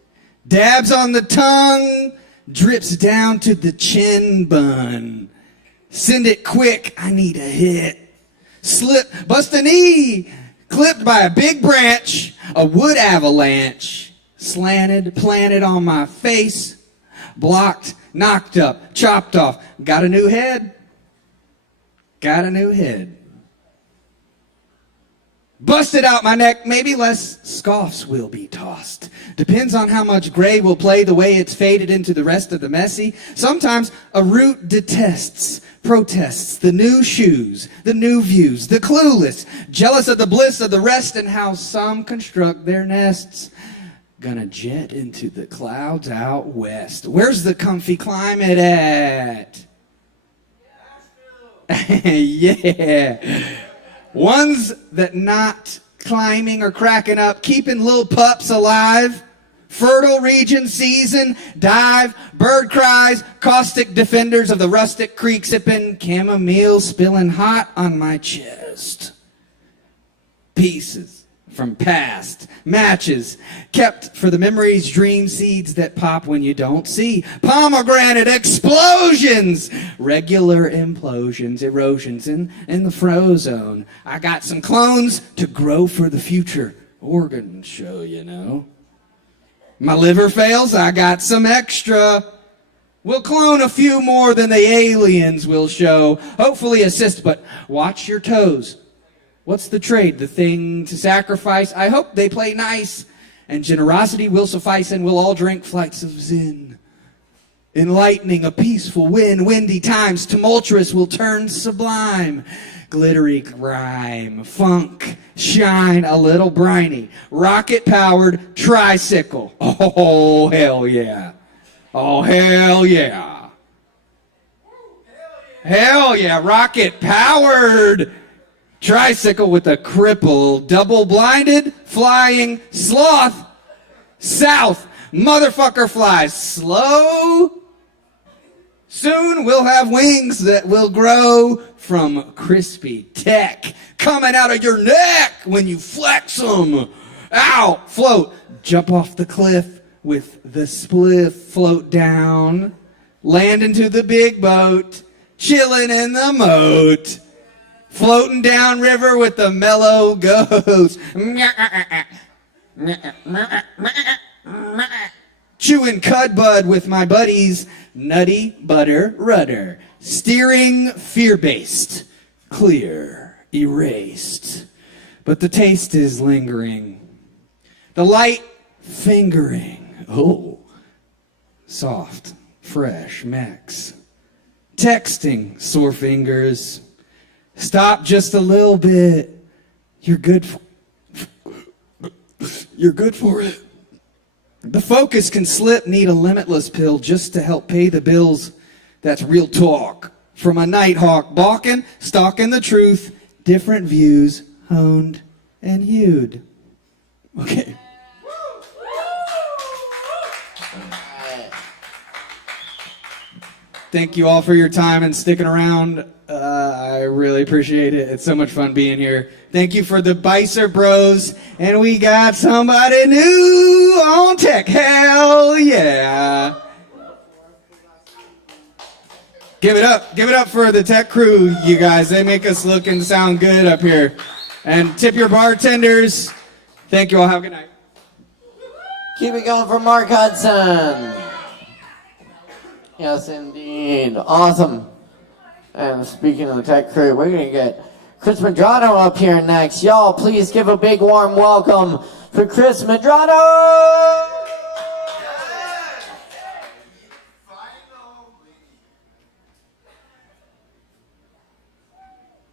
Dabs on the tongue, drips down to the chin bun. Send it quick, I need a hit. Slip, bust a knee, clipped by a big branch, a wood avalanche. Slanted, planted on my face, blocked, knocked up, chopped off. Got a new head. Got a new head. Busted out my neck, maybe less scoffs will be tossed. Depends on how much gray will play the way it's faded into the rest of the messy. Sometimes a root detests, protests the new shoes, the new views, the clueless, jealous of the bliss of the rest and how some construct their nests. Gonna jet into the clouds out west. Where's the comfy climate at? Yeah. Ones that not climbing or cracking up, keeping little pups alive. Fertile region season, dive, bird cries, caustic defenders of the rustic creek, sipping chamomile, spilling hot on my chest. Pieces from past, matches, kept for the memories, dream seeds that pop when you don't see. Pomegranate explosions, regular implosions, erosions in the frozone. I got some clones to grow for the future organ show, you know. My liver fails, I got some extra. We'll clone a few more than the aliens will show. Hopefully assist, but watch your toes. What's the trade? The thing to sacrifice? I hope they play nice. And generosity will suffice, and we'll all drink flights of Zen. Enlightening, a peaceful wind, windy times, tumultuous will turn sublime. Glittery grime, funk, shine, a little briny. Rocket-powered tricycle. Oh, hell yeah. Oh, hell yeah. Hell yeah, rocket-powered tricycle with a cripple, double-blinded, flying sloth. South, motherfucker flies slow. Soon we'll have wings that will grow from crispy tech coming out of your neck when you flex them. Ow, float, jump off the cliff with the spliff, float down, land into the big boat, chilling in the moat. Floating down river with the mellow ghost. Chewing cud bud with my buddies. Nutty butter rudder. Steering fear-based. Clear, erased. But the taste is lingering. The light fingering. Oh. Soft, fresh mechs. Texting, sore fingers. Stop just a little bit. You're good for it. The focus can slip, need a limitless pill just to help pay the bills. That's real talk. From a nighthawk, balking, stalking the truth, different views, honed and hewed. Okay. Thank you all for your time and sticking around. I really appreciate it. It's so much fun being here. Thank you for the Beissert Bros. And we got somebody new on tech. Hell yeah. Give it up for the tech crew, you guys. They make us look and sound good up here. And tip your bartenders. Thank you all. Have a good night. Keep it going for Mark Hudson. Yes, indeed. Awesome. And speaking of the tech crew, we're going to get Chris Madrano up here next. Y'all, please give a big warm welcome for Chris Madrano!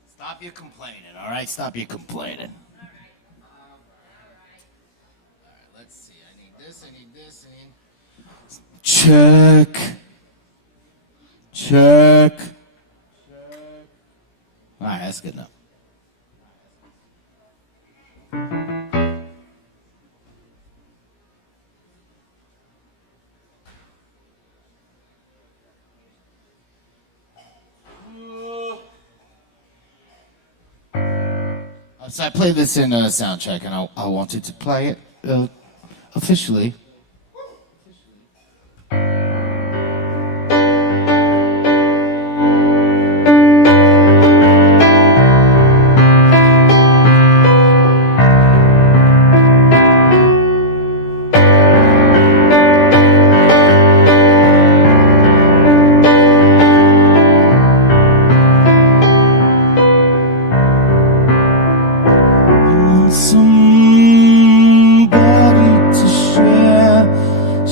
Stop your complaining, all right? Stop your complaining. All right, let's see. I need this, I need this, I need... Check. All right, that's good enough. So I played this in a sound check, and I wanted to play it officially.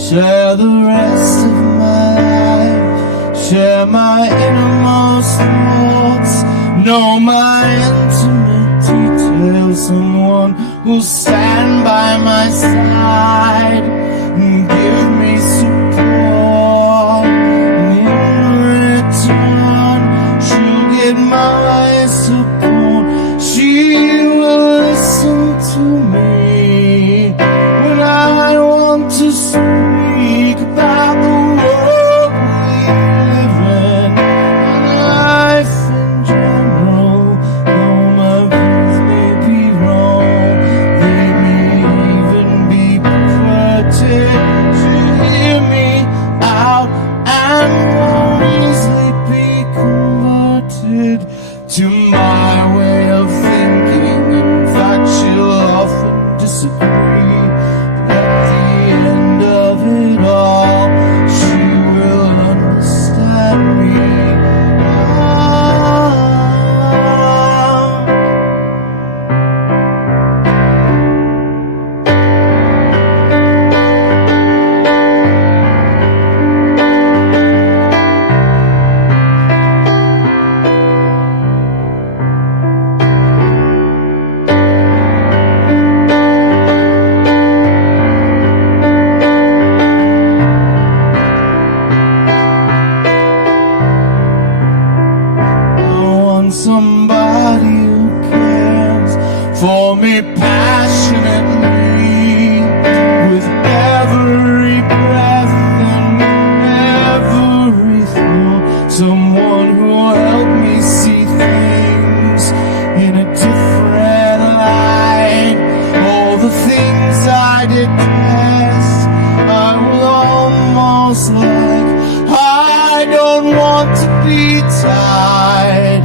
Share the rest of my life, share my innermost thoughts, know my intimate details, someone who'll stand by my side and give me support. And in return, she'll get my support. She will listen to me when I want to speak about the world we live in, and life in general. Though my views may be wrong, they may even be perverted, she'll hear me out and won't easily be converted to my way of thinking. In fact, she'll often disagree. Somebody who cares for me passionately, with every breath and every thought. Someone who'll help me see things in a different light. All the things I detest, I will almost like. I don't want to be tied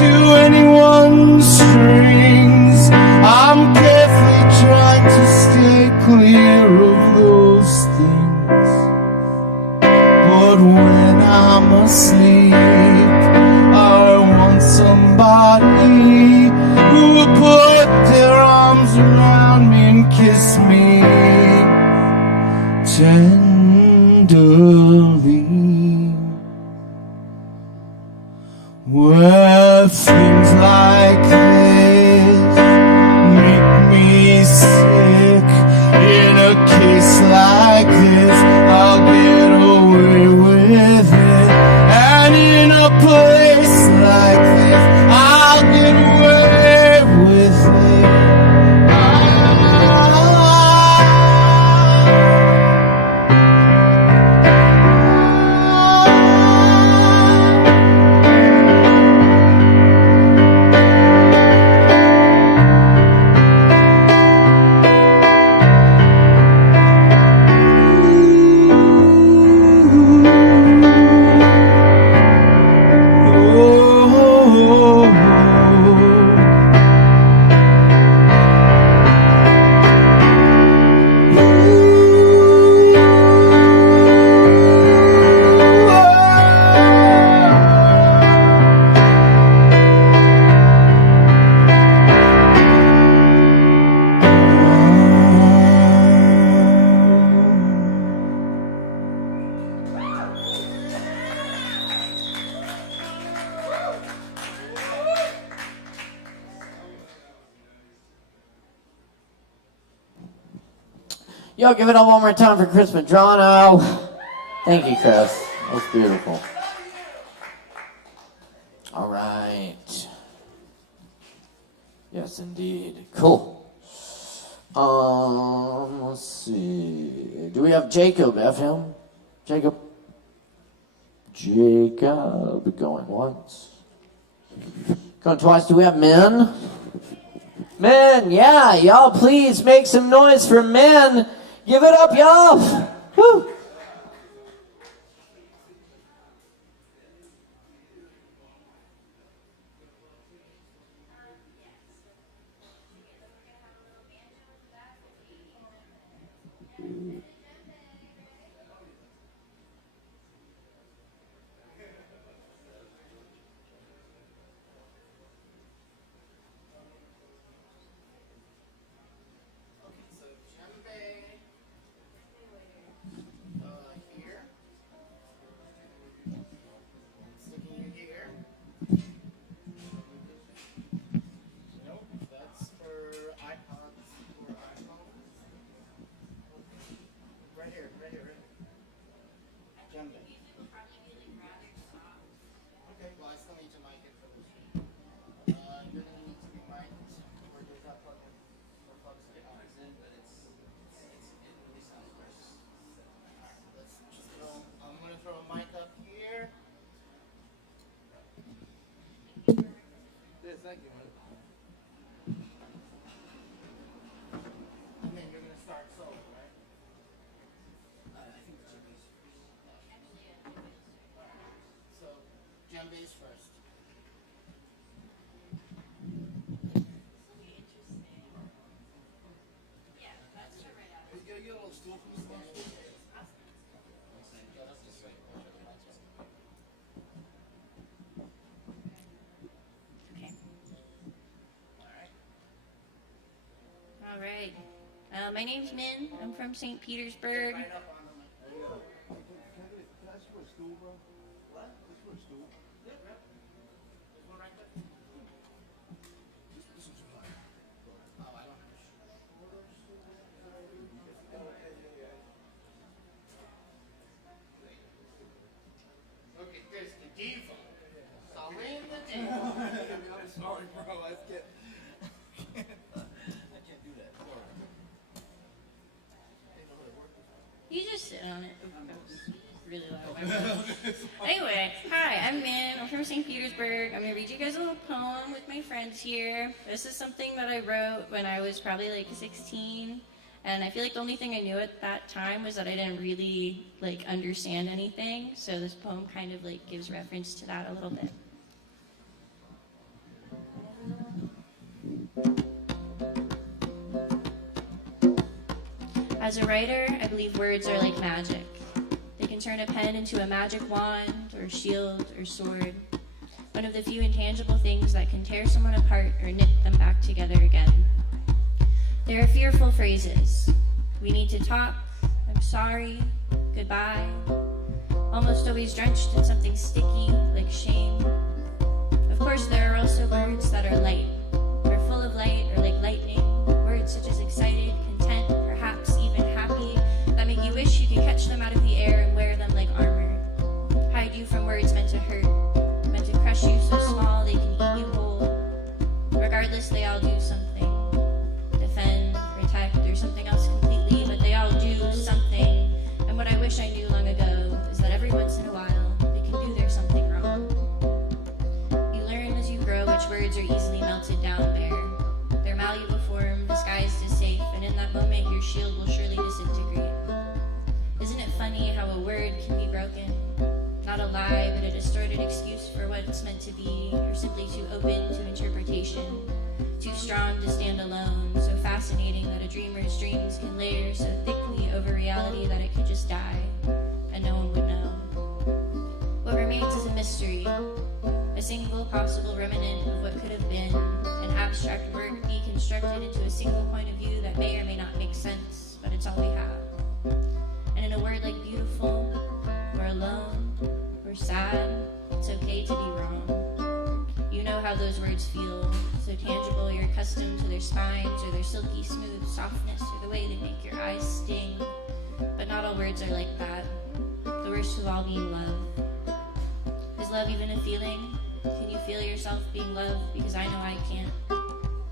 to anyone's strings. I'm carefully trying to stay clear of those things. But when I'm asleep, I want somebody who will put their arms around me and kiss me tenderly. Where things like this make me sick, in a case like Yo, give it up one more time for Chris Madrano. Thank you, Chris. That was beautiful. All right. Yes, indeed. Cool. Let's see. Do we have Jacob FM? Jacob? Jacob. Going once. Going twice. Do we have men? Men, yeah. Y'all please make some noise for men. Give it up, y'all. Woo. All right. My name's Min. I'm from St. Petersburg. You just sit on it. That was really loud. Anyway, hi, I'm Min. I'm from St. Petersburg. I'm going to read you guys a little poem with my friends here. This is something that I wrote when I was probably like 16. And I feel like the only thing I knew at that time was that I didn't really like understand anything. So this poem kind of like gives reference to that a little bit. As a writer, I believe words are like magic. They can turn a pen into a magic wand, or shield, or sword. One of the few intangible things that can tear someone apart or knit them back together again. There are fearful phrases. We need to talk, I'm sorry, goodbye. Almost always drenched in something sticky, like shame. Of course, there are also words that are light, or full of light, or like lightning. Words such as excited, content, perhaps even happy, that make you wish you could catch them out of the air and wear them like armor. Hide you from words meant to hurt, meant to crush you so small they can eat you whole. Regardless, they all do something. Defend, protect, or something else completely, but they all do something. And what I wish I knew long ago is that every once in a while, they can do their something wrong. You learn as you grow which words are easily melted down bare. Their malleable form disguised as safe, and in that moment your shield will surely disintegrate. Isn't it funny how a word can be broken? Not a lie, but a distorted excuse for what it's meant to be, or simply too open to interpretation. Too strong to stand alone, so fascinating that a dreamer's dreams can layer so thickly over reality that it could just die, and no one would know. What remains is a mystery, a single possible remnant of what could have been, an abstract work deconstructed into a single point of view that may or may not make sense, but it's all we have. And in a word like beautiful, or alone, or sad, it's okay to be wrong. You know how those words feel, so tangible your accustomed to their spines or their silky smooth softness or the way they make your eyes sting. But not all words are like that. The worst of all being love. Is love even a feeling? Can you feel yourself being loved? Because I know I can't.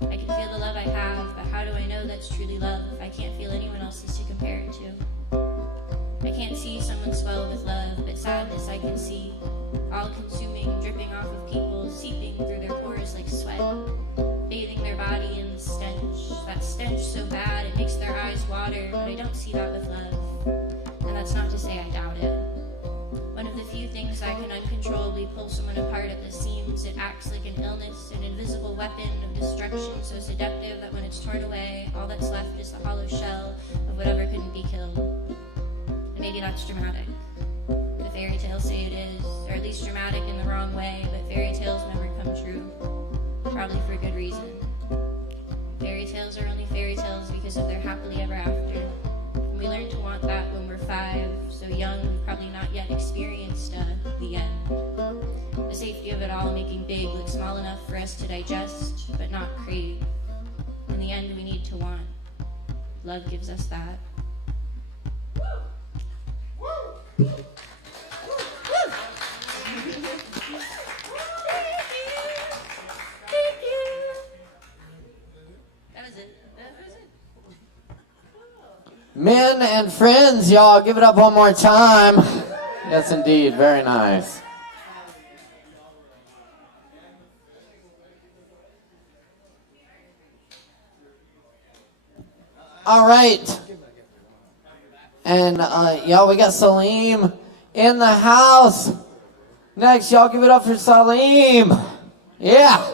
I can feel the love I have, but how do I know that's truly love if I can't feel anyone else's to compare it to? I can't see someone swell with love, but sadness I can see. All-consuming, dripping off of people, seeping through their pores like sweat, bathing their body in stench. That stench so bad it makes their eyes water, but I don't see that with love. And that's not to say I doubt it. One of the few things that can uncontrollably pull someone apart at the seams, it acts like an illness, an invisible weapon of destruction so seductive that when it's torn away, all that's left is the hollow shell of whatever couldn't be killed. And maybe that's dramatic. The fairy tales say it is, or at least dramatic in the wrong way, but fairy tales never come true. Probably for good reason. Fairy tales are only fairy tales because of their happily ever after. And we learn to want that when we're 5, so young we've probably not yet experienced the end. The safety of it all making big look small enough for us to digest, but not crave. In the end we need to want. Love gives us that. Men and friends, y'all, give it up one more time. Yes, indeed. Very nice. All right. And, y'all, we got Salim in the house. Next, y'all give it up for Salim. Yeah.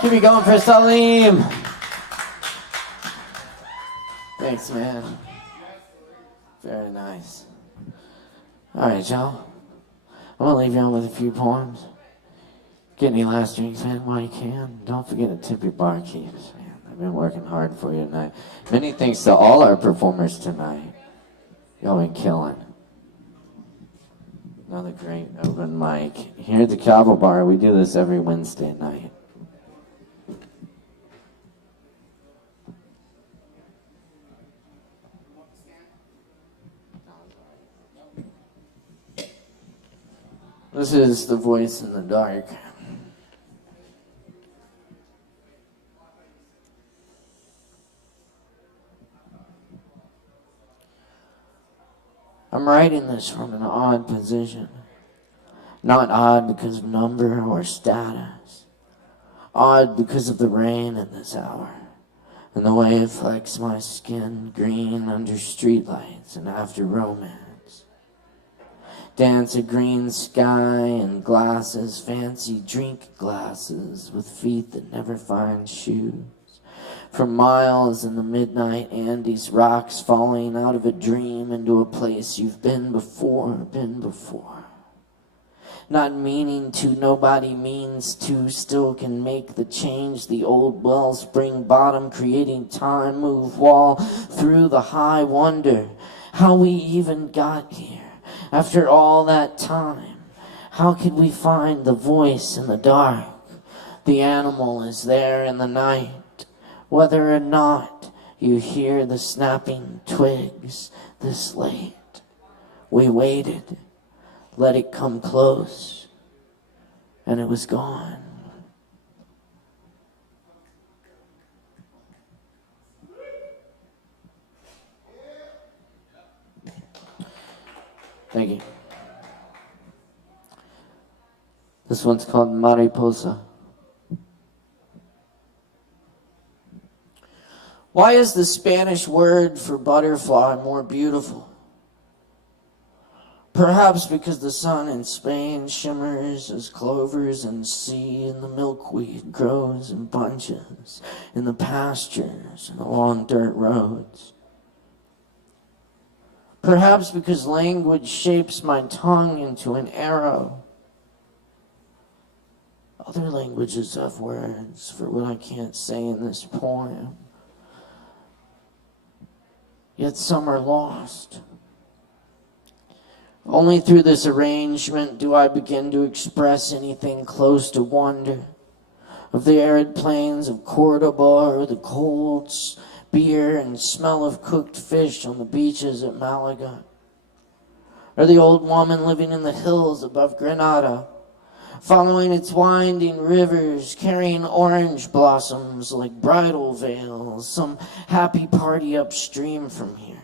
Keep it going for Salim. Thanks, man. Very nice. All right, y'all. I'm going to leave y'all with a few poems. Get any last drinks in while you can. Don't forget to tip your barkeeps, man. They've been working hard for you tonight. Many thanks to all our performers tonight. Y'all been killing. Another great open mic. Here at the Kava Bar, we do this every Wednesday night. This is The Voice in the Dark. I'm writing this from an odd position. Not odd because of number or status. Odd because of the rain in this hour. And the way it flecks my skin green under streetlights and after romance. Dance a green sky and glasses, fancy drink glasses with feet that never find shoes. For miles in the midnight Andes, rocks falling out of a dream into a place you've been before. Not meaning to, nobody means to, still can make the change. The old wellspring bottom, creating time, move wall through the high wonder how we even got here. After all that time, how could we find the voice in the dark? The animal is there in the night. Whether or not you hear the snapping twigs this late, we waited, let it come close, and it was gone. Thank you. This one's called Mariposa. Why is the Spanish word for butterfly more beautiful? Perhaps because the sun in Spain shimmers as clovers in sea, and the milkweed grows in bunches in the pastures and along dirt roads. Perhaps because language shapes my tongue into an arrow. Other languages have words for what I can't say in this poem. Yet some are lost. Only through this arrangement do I begin to express anything close to wonder of the arid plains of Cordoba, or the cold beer and smell of cooked fish on the beaches at Malaga, or the old woman living in the hills above Granada, following its winding rivers, carrying orange blossoms like bridal veils, some happy party upstream from here.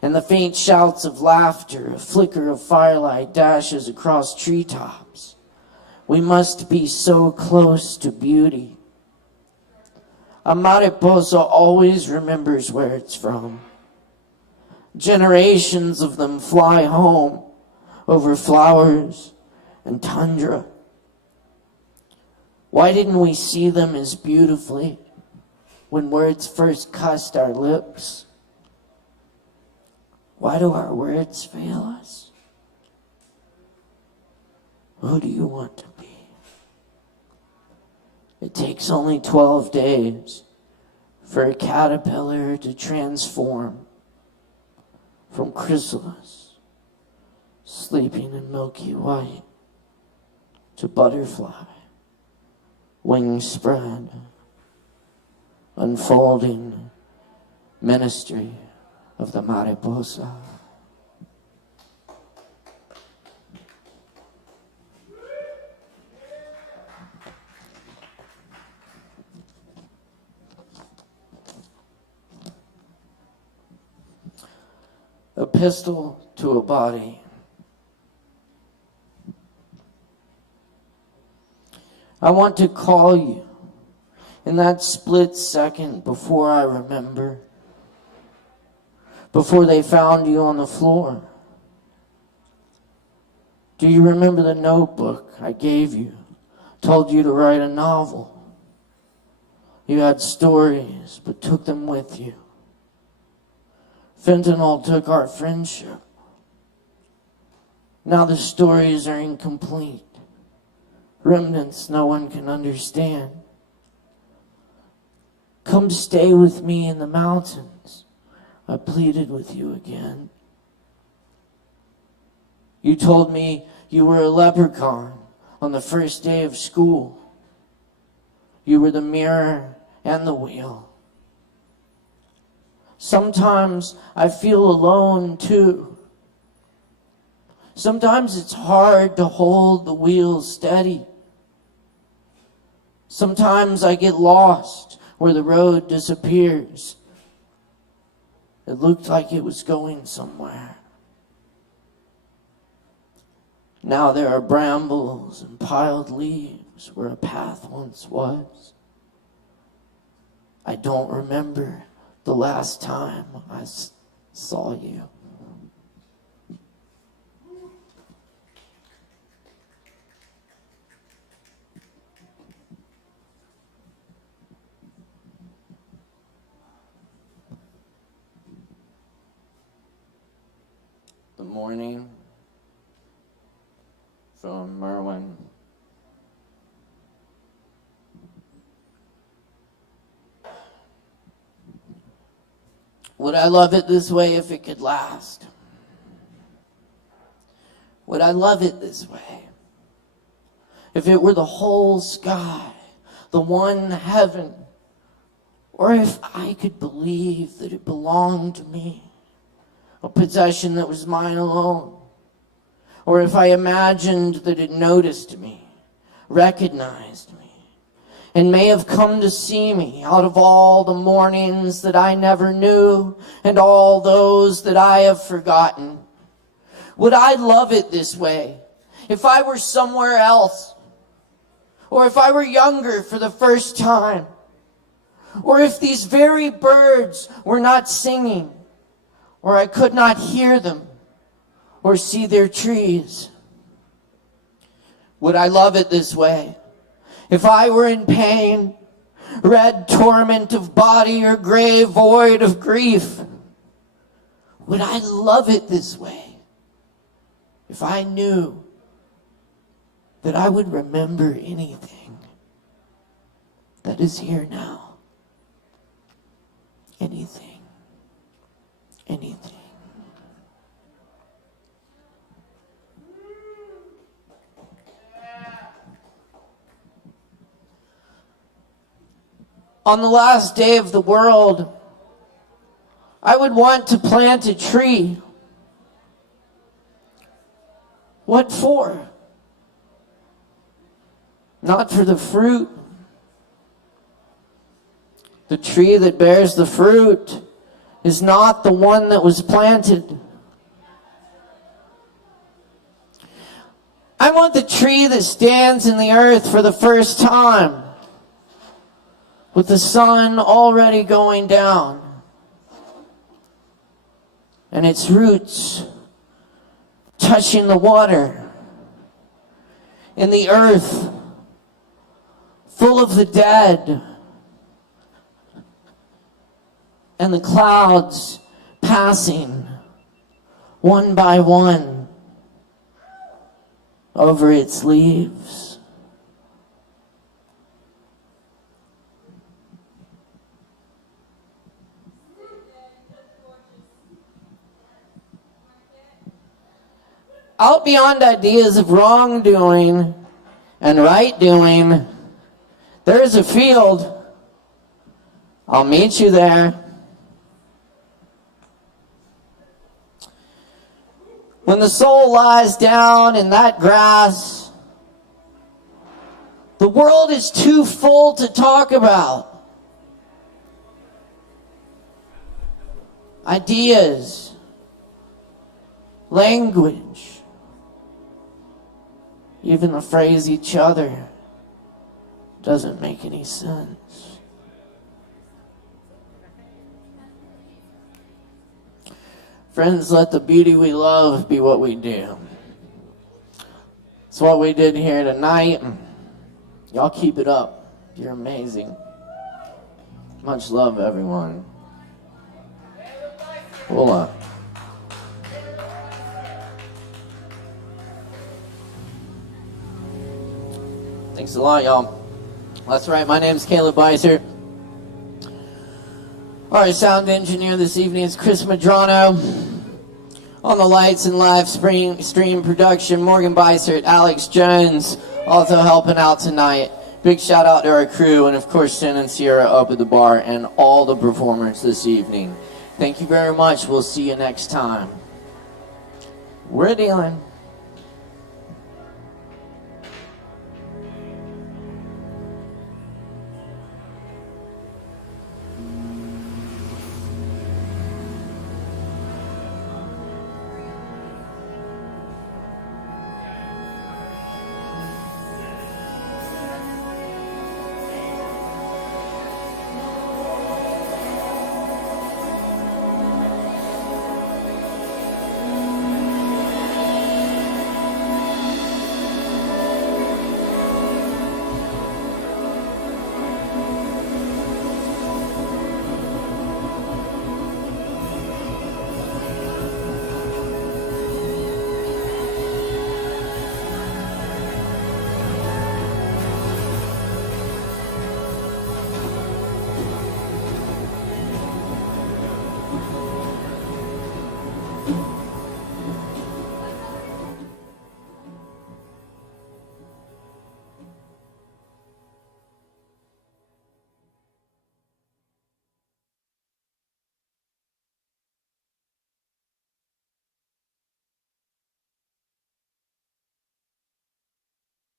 And the faint shouts of laughter, a flicker of firelight dashes across treetops. We must be so close to beauty. A mariposa always remembers where it's from. Generations of them fly home over flowers and tundra. Why didn't we see them as beautifully when words first cussed our lips? Why do our words fail us? Who do you want to be? It takes only 12 days for a caterpillar to transform from chrysalis, sleeping in milky white, to butterfly, wings spread, unfolding ministry of the mariposa. A pistol to a body. I want to call you in that split second before I remember, before they found you on the floor. Do you remember the notebook I gave you, told you to write a novel? You had stories, but took them with you. Fentanyl took our friendship. Now the stories are incomplete. Remnants no one can understand. Come stay with me in the mountains. I pleaded with you again. You told me you were a leprechaun on the first day of school. You were the mirror and the wheel. Sometimes I feel alone too. Sometimes it's hard to hold the wheel steady. Sometimes I get lost where the road disappears. It looked like it was going somewhere. Now there are brambles and piled leaves where a path once was. I don't remember the last time I saw you. The morning from Merwin. Would I love it this way if it could last? Would I love it this way? If it were the whole sky, the one heaven, or if I could believe that it belonged to me, a possession that was mine alone, or if I imagined that it noticed me, recognized me, and may have come to see me out of all the mornings that I never knew and all those that I have forgotten. Would I love it this way if I were somewhere else, or if I were younger for the first time, or if these very birds were not singing, or I could not hear them or see their trees? Would I love it this way if I were in pain, red torment of body or gray void of grief? Would I love it this way if I knew that I would remember anything that is here now? Anything. Anything. On the last day of the world, I would want to plant a tree. What for? Not for the fruit. The tree that bears the fruit is not the one that was planted. I want the tree that stands in the earth for the first time, with the sun already going down, and its roots touching the water, in the earth full of the dead, and the clouds passing one by one over its leaves. Out beyond ideas of wrongdoing and right doing, there is a field. I'll meet you there. When the soul lies down in that grass, the world is too full to talk about. Ideas, language, even the phrase each other doesn't make any sense. Friends, let the beauty we love be what we do. It's what we did here tonight. Y'all keep it up. You're amazing. Much love, everyone. Hold up. Thanks a lot, y'all. That's right, my name's Caleb Beissert. Our sound engineer this evening is Chris Madrano. On the lights and live stream production, Morgan Beissert, Alex Jones, also helping out tonight. Big shout out to our crew, and of course, Sin and Sierra up at the bar, and all the performers this evening. Thank you very much. We'll see you next time. We're dealing.